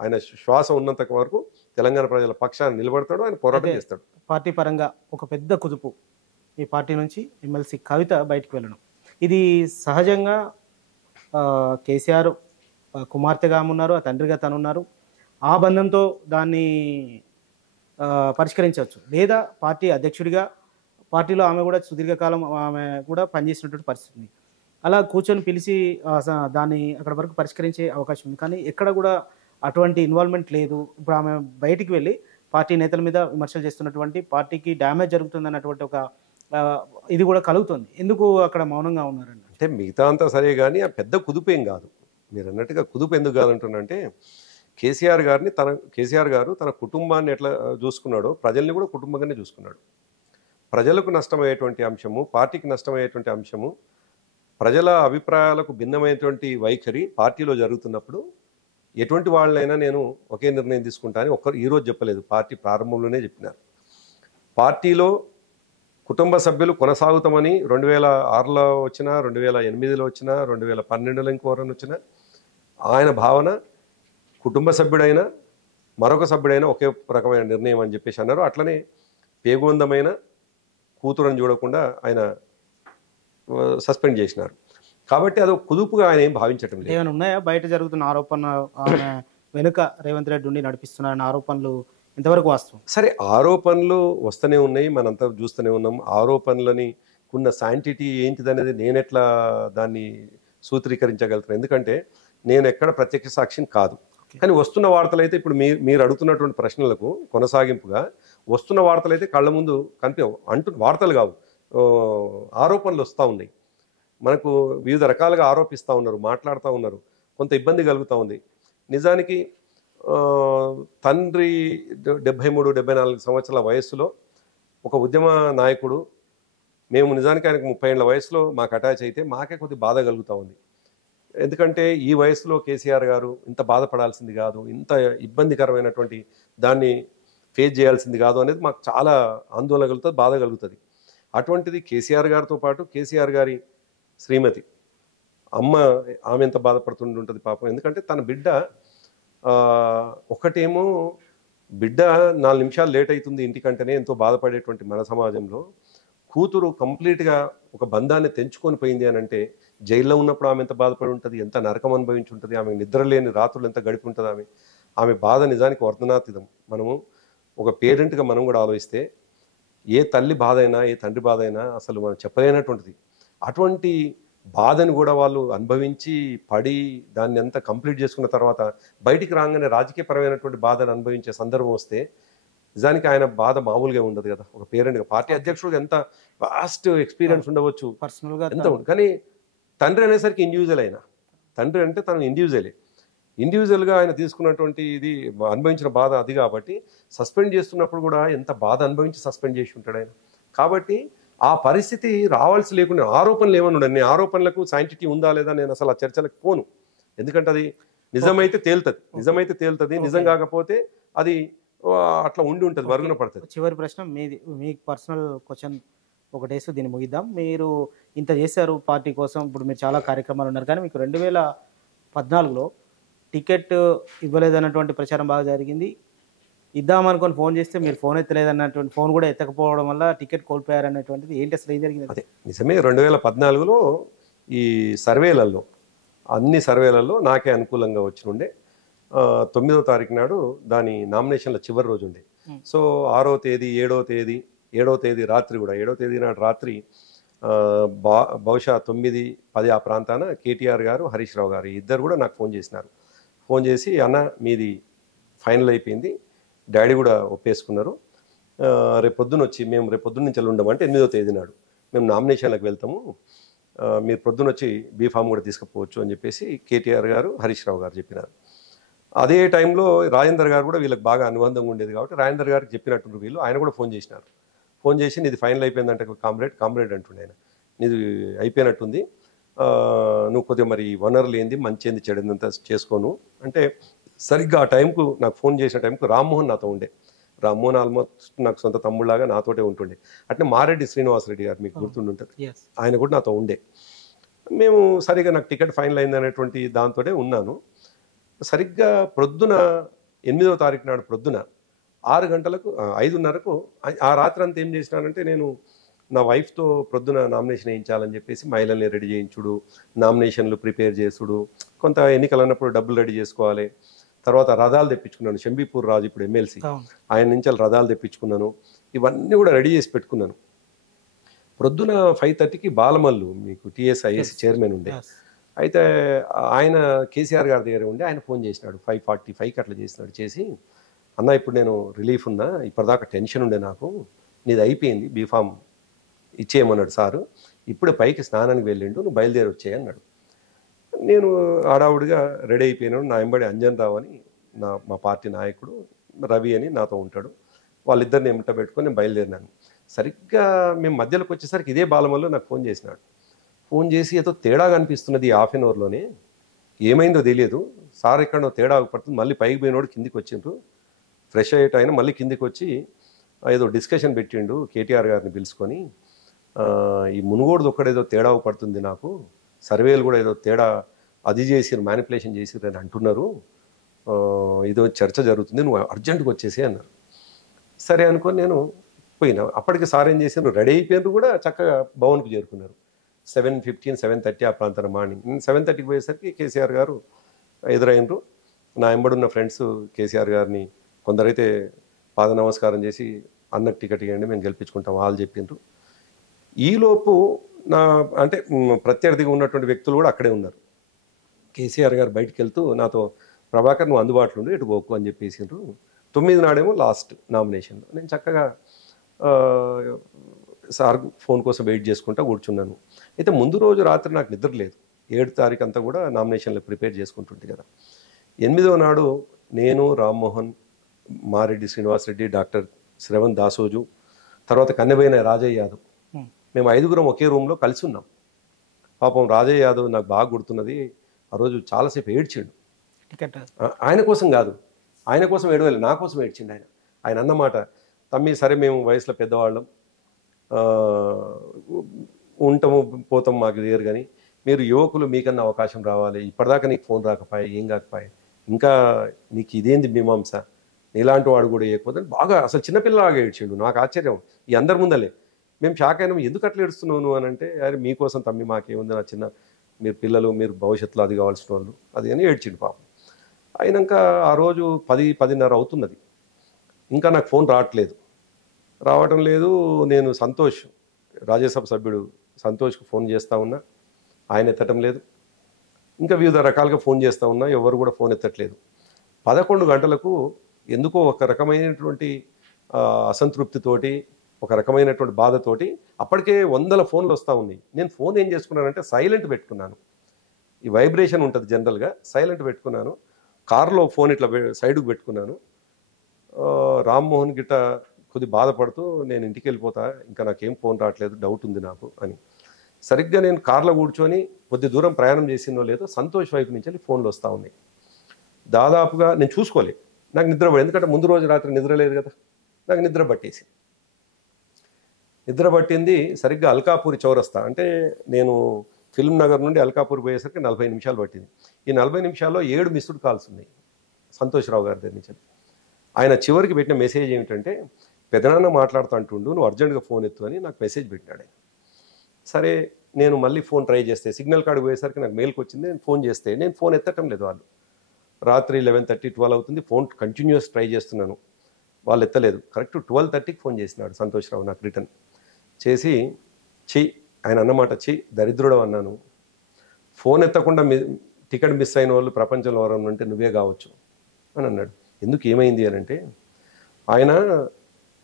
ఆయన శ్వాస ఉన్నంత వరకు తెలంగాణ ప్రజల పక్షాన్ని నిలబడతాడు, ఆయన పోరాటం చేస్తాడు. పార్టీ పరంగా ఒక పెద్ద కుదుపు మీ పార్టీ నుంచి ఎమ్మెల్సీ కవిత బయటికి వెళ్ళడం, ఇది సహజంగా కేసీఆర్ కుమార్తెగా ఉన్నారు, ఆ తండ్రిగా తనున్నారు, ఆ బంధంతో దాన్ని పరిష్కరించవచ్చు. లేదా పార్టీ అధ్యక్షుడిగా పార్టీలో ఆమె కూడా సుదీర్ఘకాలం ఆమె కూడా పనిచేసినటువంటి పరిస్థితి ఉంది. అలా కూర్చొని పిలిచి దాన్ని అక్కడ వరకు పరిష్కరించే అవకాశం ఉంది. కానీ ఎక్కడ కూడా అటువంటి ఇన్వాల్వ్మెంట్ లేదు. ఇప్పుడు ఆమె బయటికి వెళ్ళి పార్టీ నేతల మీద విమర్శలు చేస్తున్నటువంటి, పార్టీకి డ్యామేజ్ జరుగుతుంది అన్నటువంటి ఒక ఇది కూడా కలుగుతుంది. ఎందుకు అక్కడ మౌనంగా ఉన్నారండి? అంటే మిగతా అంతా సరే కానీ ఆ పెద్ద కుదుపేం కాదు. మీరు అన్నట్టుగా కుదుపు ఎందుకు కాదంటున్నంటే, కేసీఆర్ గారు తన కుటుంబాన్ని ఎట్లా చూసుకున్నాడో ప్రజల్ని కూడా కుటుంబంగానే చూసుకున్నాడు. ప్రజలకు నష్టమయ్యేటువంటి అంశము, పార్టీకి నష్టమయ్యేటువంటి అంశము, ప్రజల అభిప్రాయాలకు భిన్నమైనటువంటి వైఖరి పార్టీలో జరుగుతున్నప్పుడు ఎటువంటి వాళ్ళైనా నేను ఒకే నిర్ణయం తీసుకుంటా అని ఈరోజు చెప్పలేదు, పార్టీ ప్రారంభంలోనే చెప్పినారు. పార్టీలో కుటుంబ సభ్యులు కొనసాగుతామని 2006లో వచ్చినా, 2008లో వచ్చినా, 2012లో ఇంకోరని వచ్చినా ఆయన భావన కుటుంబ సభ్యుడైనా మరొక సభ్యుడైనా ఒకే రకమైన నిర్ణయం అని చెప్పేసి అన్నారు. అట్లనే పేగోందమైన కూతురని చూడకుండా ఆయన సస్పెండ్ చేసినారు. కాబట్టి అది కుదుపుగా ఆయన ఏం భావించటం లేదు. ఏమైనా ఉన్నాయా బయట జరుగుతున్న ఆరోపణ ఆమె వెనుక రేవంత్ రెడ్డి ఉండి నడిపిస్తున్నారన్న ఆరోపణలు ఎంతవరకు వాస్తవం? సరే, ఆరోపణలు వస్తూనే ఉన్నాయి, మనంతా చూస్తూనే ఉన్నాం. ఆరోపణలని ఉన్న శాంటిటీ ఏంటిదనేది నేను ఎట్లా దాన్ని సూత్రీకరించగలుగుతాను? ఎందుకంటే నేను ఎక్కడ ప్రత్యక్ష సాక్షిని కాదు. కానీ వస్తున్న వార్తలు అయితే ఇప్పుడు మీరు అడుగుతున్నటువంటి ప్రశ్నలకు కొనసాగింపుగా వస్తున్న వార్తలు అయితే కళ్ళ ముందు కనిపించవు. వార్తలు కావు, ఆరోపణలు వస్తూ ఉన్నాయి. మనకు వివిధ రకాలుగా ఆరోపిస్తూ ఉన్నారు, మాట్లాడుతూ ఉన్నారు, కొంత ఇబ్బంది కలుగుతూ ఉంది. నిజానికి తండ్రి 73-74 సంవత్సరాల వయస్సులో ఒక ఉద్యమ నాయకుడు, మేము నిజానికి ఆయనకు 30 ఏళ్ల వయసులో మాకు అటాచ్ అయితే మాకే కొద్ది బాధ కలుగుతూ ఉంది. ఎందుకంటే ఈ వయసులో కేసీఆర్ గారు ఇంత బాధపడాల్సింది కాదు, ఇంత ఇబ్బందికరమైనటువంటి దాన్ని ఫేస్ చేయాల్సింది కాదు అనేది మాకు చాలా ఆందోళన కలుగుతుంది, బాధ కలుగుతుంది. అటువంటిది కేసీఆర్ గారితో పాటు కేసీఆర్ గారి శ్రీమతి ఆమె ఎంత బాధపడుతుంటుంది పాపం. ఎందుకంటే తన బిడ్డ ఒకటేమో బిడ్డ 4 నిమిషాలు లేట్ అవుతుంది ఇంటికంటేనే ఎంతో బాధపడేటువంటి మన సమాజంలో కూతురు కంప్లీట్గా ఒక బంధాన్ని తెంచుకొని పోయింది అని అంటే జైల్లో ఉన్నప్పుడు ఆమె ఎంత బాధపడి ఉంటుంది, ఎంత నరకం అనుభవించి ఉంటుంది, ఆమె నిద్రలేని రాత్రులు ఎంత గడిపి ఉంటుంది. ఆమె బాధ నిజానికి వర్ధనాతీతం. మనము ఒక పేరెంట్గా మనం కూడా ఆలోచిస్తే ఏ తల్లి బాధ అయినా ఏ తండ్రి బాధ అయినా అసలు మనం చెప్పలేనటువంటిది. అటువంటి బాధను కూడా వాళ్ళు అనుభవించి పడి దాన్ని అంతా కంప్లీట్ చేసుకున్న తర్వాత బయటికి రాగానే రాజకీయపరమైనటువంటి బాధను అనుభవించే సందర్భం వస్తే నిజానికి ఆయన బాధ మామూలుగా ఉండదు కదా. ఒక పేరెంట్గా పార్టీ అధ్యక్షుడిగా ఎంత వాస్ట్ ఎక్స్పీరియన్స్ ఉండవచ్చు, పర్సనల్గా ఎంత ఉంది. కానీ తండ్రి అనేసరికి ఇండివిజువల్ అయినా, తండ్రి అంటే తను ఇండివిజువల్గా ఆయన తీసుకున్నటువంటి ఇది అనుభవించిన బాధ అది. కాబట్టి సస్పెండ్ చేస్తున్నప్పుడు కూడా ఎంత బాధ అనుభవించి సస్పెండ్ చేసి ఉంటాడు ఆయన. కాబట్టి ఆ పరిస్థితి రావాల్సి లేకుండా ఆరోపణలు ఏమన్నా ఉండండి, ఆరోపణలకు సైంటిటీ ఉందా లేదా నేను అసలు ఆ చర్చలకు పోను. ఎందుకంటే అది నిజమైతే తేలుతుంది, నిజం కాకపోతే అది అట్లా ఉండి ఉంటుంది, మరుగున పడుతుంది. చివరి ప్రశ్న మీది, మీకు పర్సనల్ క్వశ్చన్ ఒకటేసి దీన్ని ముగిద్దాం. మీరు ఇంత చేశారు పార్టీ కోసం, ఇప్పుడు మీరు చాలా కార్యక్రమాలు ఉన్నారు, కానీ మీకు 2014లో టికెట్ ఇవ్వలేదన్నటువంటి ప్రచారం బాగా జరిగింది. ఇద్దామనుకొని ఫోన్ చేస్తే మీరు ఫోన్ ఎత్తలేదన్నటువంటి, ఫోన్ కూడా ఎత్తకపోవడం వల్ల టికెట్ కోల్పోయారనేటువంటిది ఏంటి, అసలు ఏం జరిగింది? అదే నిజమే. 2014లో ఈ సర్వేలలో అన్ని సర్వేలలో నాకే అనుకూలంగా వచ్చినుండే. 9వ తారీఖు నాడు దాని నామినేషన్ల చివరి రోజు ఉండే. సో 6వ తేదీ 7వ తేదీ రాత్రి కూడా 7వ తేదీ నాడు రాత్రి బహుశా 9-10 ఆ ప్రాంతాన కేటీఆర్ గారు, హరీష్ రావు గారు ఇద్దరు కూడా నాకు ఫోన్ చేసినారు. ఫోన్ చేసి అన్న మీది ఫైనల్ అయిపోయింది, డాడీ కూడా ఒప్పేసుకున్నారు, రేపు పొద్దున్న వచ్చి మేము రేపు పొద్దున్న నుంచి ఉండమంటే 8వ తేదీ నాడు మేము నామినేషన్లకు వెళ్తాము, మీరు పొద్దున్న వచ్చి బీఫామ్ కూడా తీసుకుపోవచ్చు అని చెప్పేసి కేటీఆర్ గారు, హరీష్ రావు గారు చెప్పినారు. అదే టైంలో రాజేందర్ గారు కూడా వీళ్ళకి బాగా అనుబంధంగా ఉండేది కాబట్టి రాజేందర్ గారికి చెప్పినట్టు వీళ్ళు, ఆయన కూడా ఫోన్ చేసినారు. ఫోన్ చేసి నీది ఫైనల్ అయిపోయిందంటే కామ్రేడ్ అంటుండే ఆయన, నీది అయిపోయినట్టుంది, నువ్వు కొద్దిగా మరి వనరులు ఏంది మంచి ఏంది చెడిందంతా చేసుకోను అంటే. సరిగ్గా ఆ టైంకు నాకు ఫోన్ చేసిన టైంకు రామ్మోహన్ నాతో ఉండే. రామ్మోహన్ ఆల్మోస్ట్ నాకు సొంత తమ్ముళ్ళలాగా నాతోటే ఉంటుండే. అంటే మారెడ్డి శ్రీనివాసరెడ్డి గారు మీకు గుర్తుండుంటుంది, ఆయన కూడా నాతో ఉండే. మేము సరిగ్గా నాకు టికెట్ ఫైనల్ అయింది అనేటువంటి దాంతోనే ఉన్నాను. సరిగ్గా ప్రొద్దున 8వ తారీఖు నాడు ప్రొద్దున 6 గంటలకు 5:30కు ఆ రాత్రి అంతా ఏం చేసినానంటే నేను నా వైఫ్తో ప్రొద్దున నామినేషన్ వేయించాలని చెప్పేసి మహిళల్ని రెడీ చేయించుడు, నామినేషన్లు ప్రిపేర్ చేసుడు, కొంత ఎన్నికలు అన్నప్పుడు డబ్బులు రెడీ చేసుకోవాలి. తర్వాత రథాలు తెప్పించుకున్నాను. షంబీపూర్ రాజు ఇప్పుడు ఎమ్మెల్సీ, ఆయన నుంచి రథాలు తెప్పించుకున్నాను. ఇవన్నీ కూడా రెడీ చేసి పెట్టుకున్నాను. ప్రొద్దున 5:30కి బాలమల్లు మీకు టీఎస్ఐఎస్ చైర్మన్ ఉండే, అయితే ఆయన కేసీఆర్ గారి దగ్గర ఉండి ఆయన ఫోన్ చేసినాడు 5:45కి అట్లా చేసినాడు. చేసి అన్న ఇప్పుడు నేను రిలీఫ్ ఉన్నా, ఇప్పటిదాకా టెన్షన్ ఉండే నాకు, నీది అయిపోయింది, బీఫామ్ ఇచ్చేయమన్నాడు సారు, ఇప్పుడే పైకి స్నానానికి వెళ్ళిండు, నువ్వు బయలుదేరి వచ్చేయి అన్నాడు. నేను హడావుడిగా రెడీ అయిపోయినాడు. నా వెంబడి అంజన్ రావు అని మా పార్టీ నాయకుడు, రవి అని నాతో ఉంటాడు, వాళ్ళిద్దరిని ఏమిటో పెట్టుకొని నేను బయలుదేరినాను. సరిగ్గా మేము మధ్యలోకి వచ్చేసరికి ఇదే బాలమల్లు నాకు ఫోన్ చేసినాడు. ఫోన్ చేసి ఏదో తేడా కనిపిస్తున్నది ఈ హాఫ్ అన్ అవర్లోనే, ఏమైందో తెలియదు సార్, ఎక్కడో తేడా పడుతుంది, మళ్ళీ పైకి పోయినోడు కిందికి వచ్చిండ్రు, ఫ్రెష్ అయ్యేట ఆయన మళ్ళీ కిందికి వచ్చి ఏదో డిస్కషన్ పెట్టిండు కేటీఆర్ గారిని పిలుచుకొని, ఈ మునుగోడుది ఒక్కడేదో తేడా పడుతుంది నాకు, సర్వేలు కూడా ఏదో తేడా అది చేసిరు, మ్యానిపులేషన్ చేసిరు అని అంటున్నారు, ఏదో చర్చ జరుగుతుంది, నువ్వు అర్జెంటుగా వచ్చేసి అన్నారు. సరే అనుకొని నేను పోయినా. అప్పటికి సార్ ఏం చేశారు, రెడీ అయిపోయినారు కూడా, చక్కగా భవన్కు చేరుకున్నారు. 7:15, 7:30 ఆ ప్రాంతాన మార్నింగ్. 7:30కి పోయేసరికి కేసీఆర్ గారు ఎదురైనరు. నా వెంబడున్న ఫ్రెండ్స్ కేసీఆర్ గారిని కొందరైతే పాద నమస్కారం చేసి అన్నకు టికెట్ ఇవ్వండి మేము గెలిపించుకుంటాం వాళ్ళు చెప్పిండ్రు. ఈలోపు నా అంటే ప్రత్యర్థిగా ఉన్నటువంటి వ్యక్తులు కూడా అక్కడే ఉన్నారు. కేసీఆర్ గారు బయటికి వెళ్తూ నాతో ప్రభాకర్ నువ్వు అందుబాటులో ఉండి ఇటు పోకు అని చెప్పేసిండ్రు. 9 నాడేమో లాస్ట్ నామినేషన్లో నేను చక్కగా సార్ ఫోన్ కోసం వెయిట్ చేసుకుంటా కూర్చున్నాను. అయితే ముందు రోజు రాత్రి నాకు నిద్ర లేదు. 7 తారీఖు అంతా కూడా నామినేషన్లు ప్రిపేర్ చేసుకుంటుంటే కదా. 8వ నాడు నేను, రామ్మోహన్, మారెడ్డి శ్రీనివాసరెడ్డి, డాక్టర్ శ్రవణ్ దాసోజు, తర్వాత కన్నెబోయిన రాజయ్య యాదవ్, మేము 5గురం ఒకే రూమ్లో కలిసి ఉన్నాం. పాపం రాజయ్య యాదవ్ నాకు బాగా గుర్తున్నది, ఆ రోజు చాలాసేపు ఏడ్చిండు. ఆయన కోసం కాదు, ఆయన కోసం ఏడవాలి, నా కోసం ఏడ్చిండు ఆయన. ఆయన అన్నమాట, తమ్మి సరే మేము వయసులో పెద్దవాళ్ళం, ఉంటాము పోతాం మాకు లేరు, కానీ మీరు యువకులు మీకన్నా అవకాశం రావాలి, ఇప్పటిదాకా నీకు ఫోన్ రాకపోయా ఏం కాకపోయా, ఇంకా నీకు ఇదేంది మీమాంస, ఇలాంటి వాడు కూడా వేయకపోతే బాగా అసలు చిన్నపిల్లలాగా ఏడ్చిండు. నాకు ఆశ్చర్యం, ఈ అందరి ముందలే మేము షాక్ అయినాం, ఎందుకు అట్లా ఏడుస్తున్నావు నువ్వు అని అంటే, అరే మీకోసం తమ్మి మాకేముంది, నా చిన్న మీరు పిల్లలు, మీరు భవిష్యత్తులో అది కావాల్సిన వాళ్ళు అది అని ఏడ్చిండు పాపం. అయినాక ఆ రోజు 10-10:30 అవుతున్నది, ఇంకా నాకు ఫోన్ రావటం లేదు. నేను సంతోష్, రాజ్యసభ సభ్యుడు సంతోష్కి ఫోన్ చేస్తూ ఉన్నా, ఆయన ఎత్తటం లేదు. ఇంకా వివిధ రకాలుగా ఫోన్ చేస్తూ ఉన్నా, ఎవరు కూడా ఫోన్ ఎత్తట్లేదు. 11 గంటలకు ఎందుకో ఒక రకమైనటువంటి అసంతృప్తితోటి, ఒక రకమైనటువంటి బాధతోటి, అప్పటికే 100 ఫోన్లు వస్తూ ఉన్నాయి. నేను ఫోన్ ఏం చేసుకున్నానంటే సైలెంట్ పెట్టుకున్నాను. ఈ వైబ్రేషన్ ఉంటుంది జనరల్గా, సైలెంట్ పెట్టుకున్నాను. కారులో ఫోన్ ఇట్లా సైడ్కి పెట్టుకున్నాను. రామ్మోహన్ గిట్ట కొద్ది బాధపడుతూ నేను ఇంటికి వెళ్ళిపోతా, ఇంకా నాకేం ఫోన్ రావట్లేదు, డౌట్ ఉంది నాకు అని. సరిగ్గా నేను కార్లో కూర్చొని కొద్ది దూరం ప్రయాణం చేసిందో లేదో సంతోష్ వైపు నుంచి వెళ్ళి ఫోన్లు వస్తూ ఉన్నాయి. దాదాపుగా నేను చూసుకోలేదు, నాకు నిద్ర ఎందుకంటే ముందు రోజు రాత్రి నిద్ర లేదు కదా, నాకు నిద్ర పట్టింది. సరిగ్గా అల్కాపూరి చౌరస్తా, అంటే నేను ఫిల్మ్ నగర్ నుండి అల్కాపూర్ పోయేసరికి 40 నిమిషాలు పట్టింది. ఈ 40 నిమిషాల్లో 7 మిస్డ్ కాల్స్ ఉన్నాయి సంతోష్ రావు గారి దగ్గర నుంచి. ఆయన చివరికి పెట్టిన మెసేజ్ ఏమిటంటే, పెదనాన్న మాట్లాడుతూ అంటుండు, నువ్వు అర్జెంటుగా ఫోన్ ఎత్తు అని నాకు మెసేజ్ పెట్టినాడు ఆయన. సరే నేను మళ్ళీ ఫోన్ ట్రై చేస్తే, సిగ్నల్ కార్డు పోయేసరికి నాకు మెయిల్కి వచ్చింది, నేను ఫోన్ చేస్తే నేను ఫోన్ ఎత్తటం లేదు వాళ్ళు. రాత్రి 11:30, 12 అవుతుంది, ఫోన్ కంటిన్యూస్ ట్రై చేస్తున్నాను, వాళ్ళు ఎత్తలేదు. కరెక్ట్ 12:30కి ఫోన్ చేసినాడు సంతోష్ రావు నాకు రిటర్న్ చేసి, ఆయన అన్నమాట, దరిద్రుడు అన్నాను, ఫోన్ ఎత్తకుండా టికెట్ మిస్ అయిన వాళ్ళు ప్రపంచంలో ఎవరన్నా అంటే నువ్వే కావచ్చు అని అన్నాడు. ఎందుకు ఏమైంది అని అంటే, ఆయన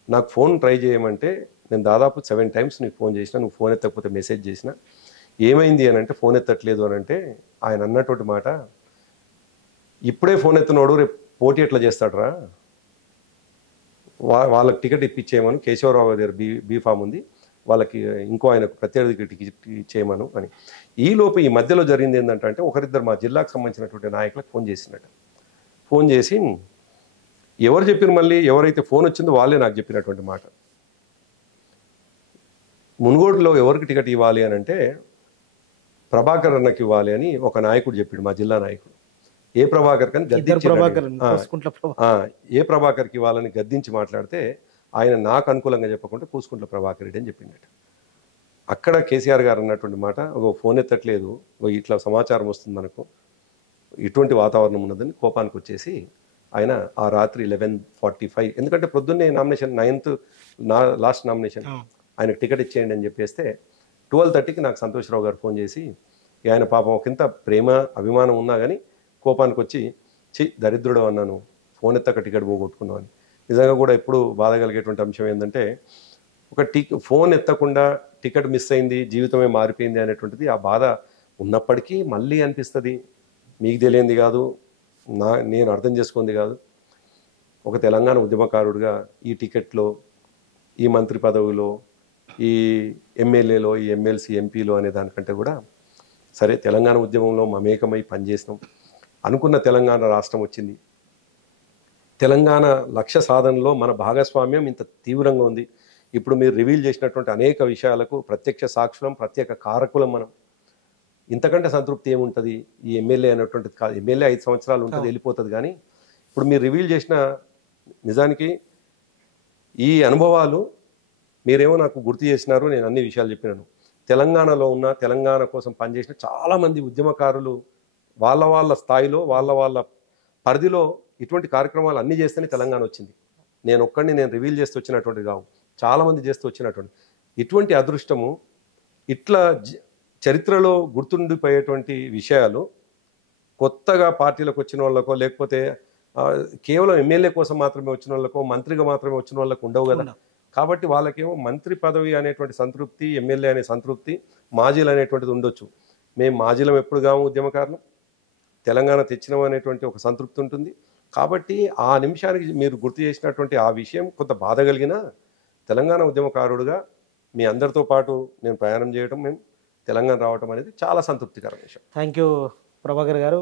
నాకు ఫోన్ ట్రై చేయమంటే నేను దాదాపు 7 టైమ్స్ నీకు ఫోన్ చేసినా, నువ్వు ఫోన్ ఎత్తకపోతే మెసేజ్ చేసినా, ఏమైంది అని అంటే ఫోన్ ఎత్తట్లేదు అని అంటే, ఆయన అన్నటువంటి మాట, ఇప్పుడే ఫోన్ ఎత్తినోడు రేపు పోటీ ఎట్లా చేస్తాడరా, వాళ్ళకి టికెట్ ఇప్పించేయమను, కేశవరావు దగ్గర బీఫామ్ ఉంది, వాళ్ళకి ఇంకో ఆయనకు ప్రత్యర్థికి టికెట్ ఇచ్చేయమను అని. ఈలోపు ఈ మధ్యలో జరిగింది ఏంటంటే, ఒకరిద్దరు మా జిల్లాకు సంబంధించినటువంటి నాయకులకు ఫోన్ చేసినట్టు. ఫోన్ చేసి ఎవరు చెప్పిన, మళ్ళీ ఎవరైతే ఫోన్ వచ్చిందో వాళ్ళే నాకు చెప్పినటువంటి మాట, మునుగోడులో ఎవరికి టికెట్ ఇవ్వాలి అని అంటే ప్రభాకర్ అన్నకి ఇవ్వాలి అని ఒక నాయకుడు చెప్పాడు, మా జిల్లా నాయకుడు. ఏ ప్రభాకర్ కని గద్దించి ప్రభాకర్ ఏ ప్రభాకర్కి వాళ్ళని గద్దించి మాట్లాడితే ఆయన నాకు అనుకూలంగా చెప్పకుండా కూసుకుంట్ల ప్రభాకర్ రెడ్డి అని చెప్పిండట. అక్కడ కేసీఆర్ గారు అన్నటువంటి మాట, ఒక ఫోన్ ఎత్తట్లేదు, ఇట్లా సమాచారం వస్తుంది మనకు, ఇటువంటి వాతావరణం ఉన్నదని కోపానికి వచ్చేసి ఆయన ఆ రాత్రి 11:45, ఎందుకంటే పొద్దున్నే నామినేషన్ 9th లాస్ట్ నామినేషన్, ఆయనకు టికెట్ ఇచ్చేయండి అని చెప్పేస్తే 12:30కి నాకు సంతోషరావు గారు ఫోన్ చేసి, ఆయన పాపం ఒకంత ప్రేమ అభిమానం ఉన్నా కానీ కోపానికి వచ్చి దరిద్రుడు అన్నాను, ఫోన్ ఎత్తక టికెట్ పోగొట్టుకున్నాను అని. నిజంగా కూడా ఎప్పుడు బాధ కలిగేటువంటి అంశం ఏంటంటే, ఒక ఫోన్ ఎత్తకుండా టికెట్ మిస్ అయింది, జీవితమే మారిపోయింది అనేటువంటిది ఆ బాధ ఉన్నప్పటికీ మళ్ళీ అనిపిస్తుంది. మీకు తెలియంది కాదు, నేను అర్థం చేసుకుంది కాదు. ఒక తెలంగాణ ఉద్యమకారుడిగా ఈ టికెట్లో, ఈ మంత్రి పదవిలో, ఈ ఎమ్మెల్యేలో, ఈ ఎమ్మెల్సీ ఎంపీలో అనే దానికంటే కూడా సరే తెలంగాణ ఉద్యమంలో మమేకమై పనిచేసినాం, అనుకున్న తెలంగాణ రాష్ట్రం వచ్చింది, తెలంగాణ లక్ష్య సాధనలో మన భాగస్వామ్యం ఇంత తీవ్రంగా ఉంది. ఇప్పుడు మీరు రివీల్ చేసినటువంటి అనేక విషయాలకు ప్రత్యక్ష సాక్షులం, ప్రత్యేక కారకులం మనం. ఇంతకంటే సంతృప్తి ఏముంటుంది? ఈ ఎమ్మెల్యే అనేటువంటిది కాదు, ఎమ్మెల్యే 5 సంవత్సరాలు ఉంటుంది, వెళ్ళిపోతుంది. కానీ ఇప్పుడు మీరు రివీల్ చేసిన నిజానికి ఈ అనుభవాలు మీరేమో నాకు గుర్తు చేసినారు, నేను అన్ని విషయాలు చెప్పినాను. తెలంగాణలో ఉన్న, తెలంగాణ కోసం పనిచేసిన చాలామంది ఉద్యమకారులు వాళ్ళ స్థాయిలో, వాళ్ళ పరిధిలో ఇటువంటి కార్యక్రమాలు అన్నీ చేస్తేనే తెలంగాణ వచ్చింది. నేను రివీల్ చేస్తూ వచ్చినటువంటి కావు, చాలామంది చేస్తూ వచ్చినటువంటి ఇటువంటి అదృష్టము, ఇట్లా చరిత్రలో గుర్తుండిపోయేటువంటి విషయాలు కొత్తగా పార్టీలకు వచ్చిన వాళ్ళకో, లేకపోతే కేవలం ఎమ్మెల్యే కోసం మాత్రమే వచ్చిన వాళ్ళకో, మంత్రిగా మాత్రమే వచ్చిన వాళ్ళకు ఉండవు కదా. కాబట్టి వాళ్ళకేమో మంత్రి పదవి అనేటువంటి సంతృప్తి, ఎమ్మెల్యే అనే సంతృప్తి, మాజీలు అనేటువంటిది ఉండొచ్చు. మేము మాజీలం ఎప్పుడు కాము ఉద్యమకారులు, తెలంగాణ తెచ్చినాం అనేటువంటి ఒక సంతృప్తి ఉంటుంది. కాబట్టి ఆ నిమిషానికి మీరు గుర్తు చేసినటువంటి ఆ విషయం కొంత బాధ కలిగిన తెలంగాణ ఉద్యమకారుడుగా మీ అందరితో పాటు నేను ప్రయాణం చేయడం, మేము తెలంగాణ రావడం అనేది చాలా సంతృప్తికర విషయం. థ్యాంక్ యూ ప్రభాకర్ గారు,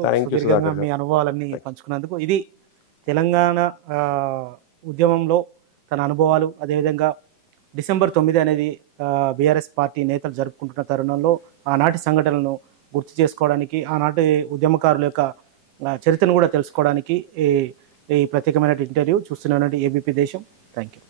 మీ అనుభవాలన్నీ పంచుకున్నందుకు. ఇది తెలంగాణ ఉద్యమంలో తన అనుభవాలు, అదేవిధంగా డిసెంబర్ 9 అనేది బీఆర్ఎస్ పార్టీ నేతలు జరుపుకుంటున్న తరుణంలో ఆనాటి సంఘటనలను గుర్తు చేసుకోవడానికి, ఆనాటి ఉద్యమకారుల యొక్క చరిత్రను కూడా తెలుసుకోవడానికి ఈ ప్రత్యేకమైన ఇంటర్వ్యూ చూస్తున్నానండి ఏబీపీ దేశం. Thank you.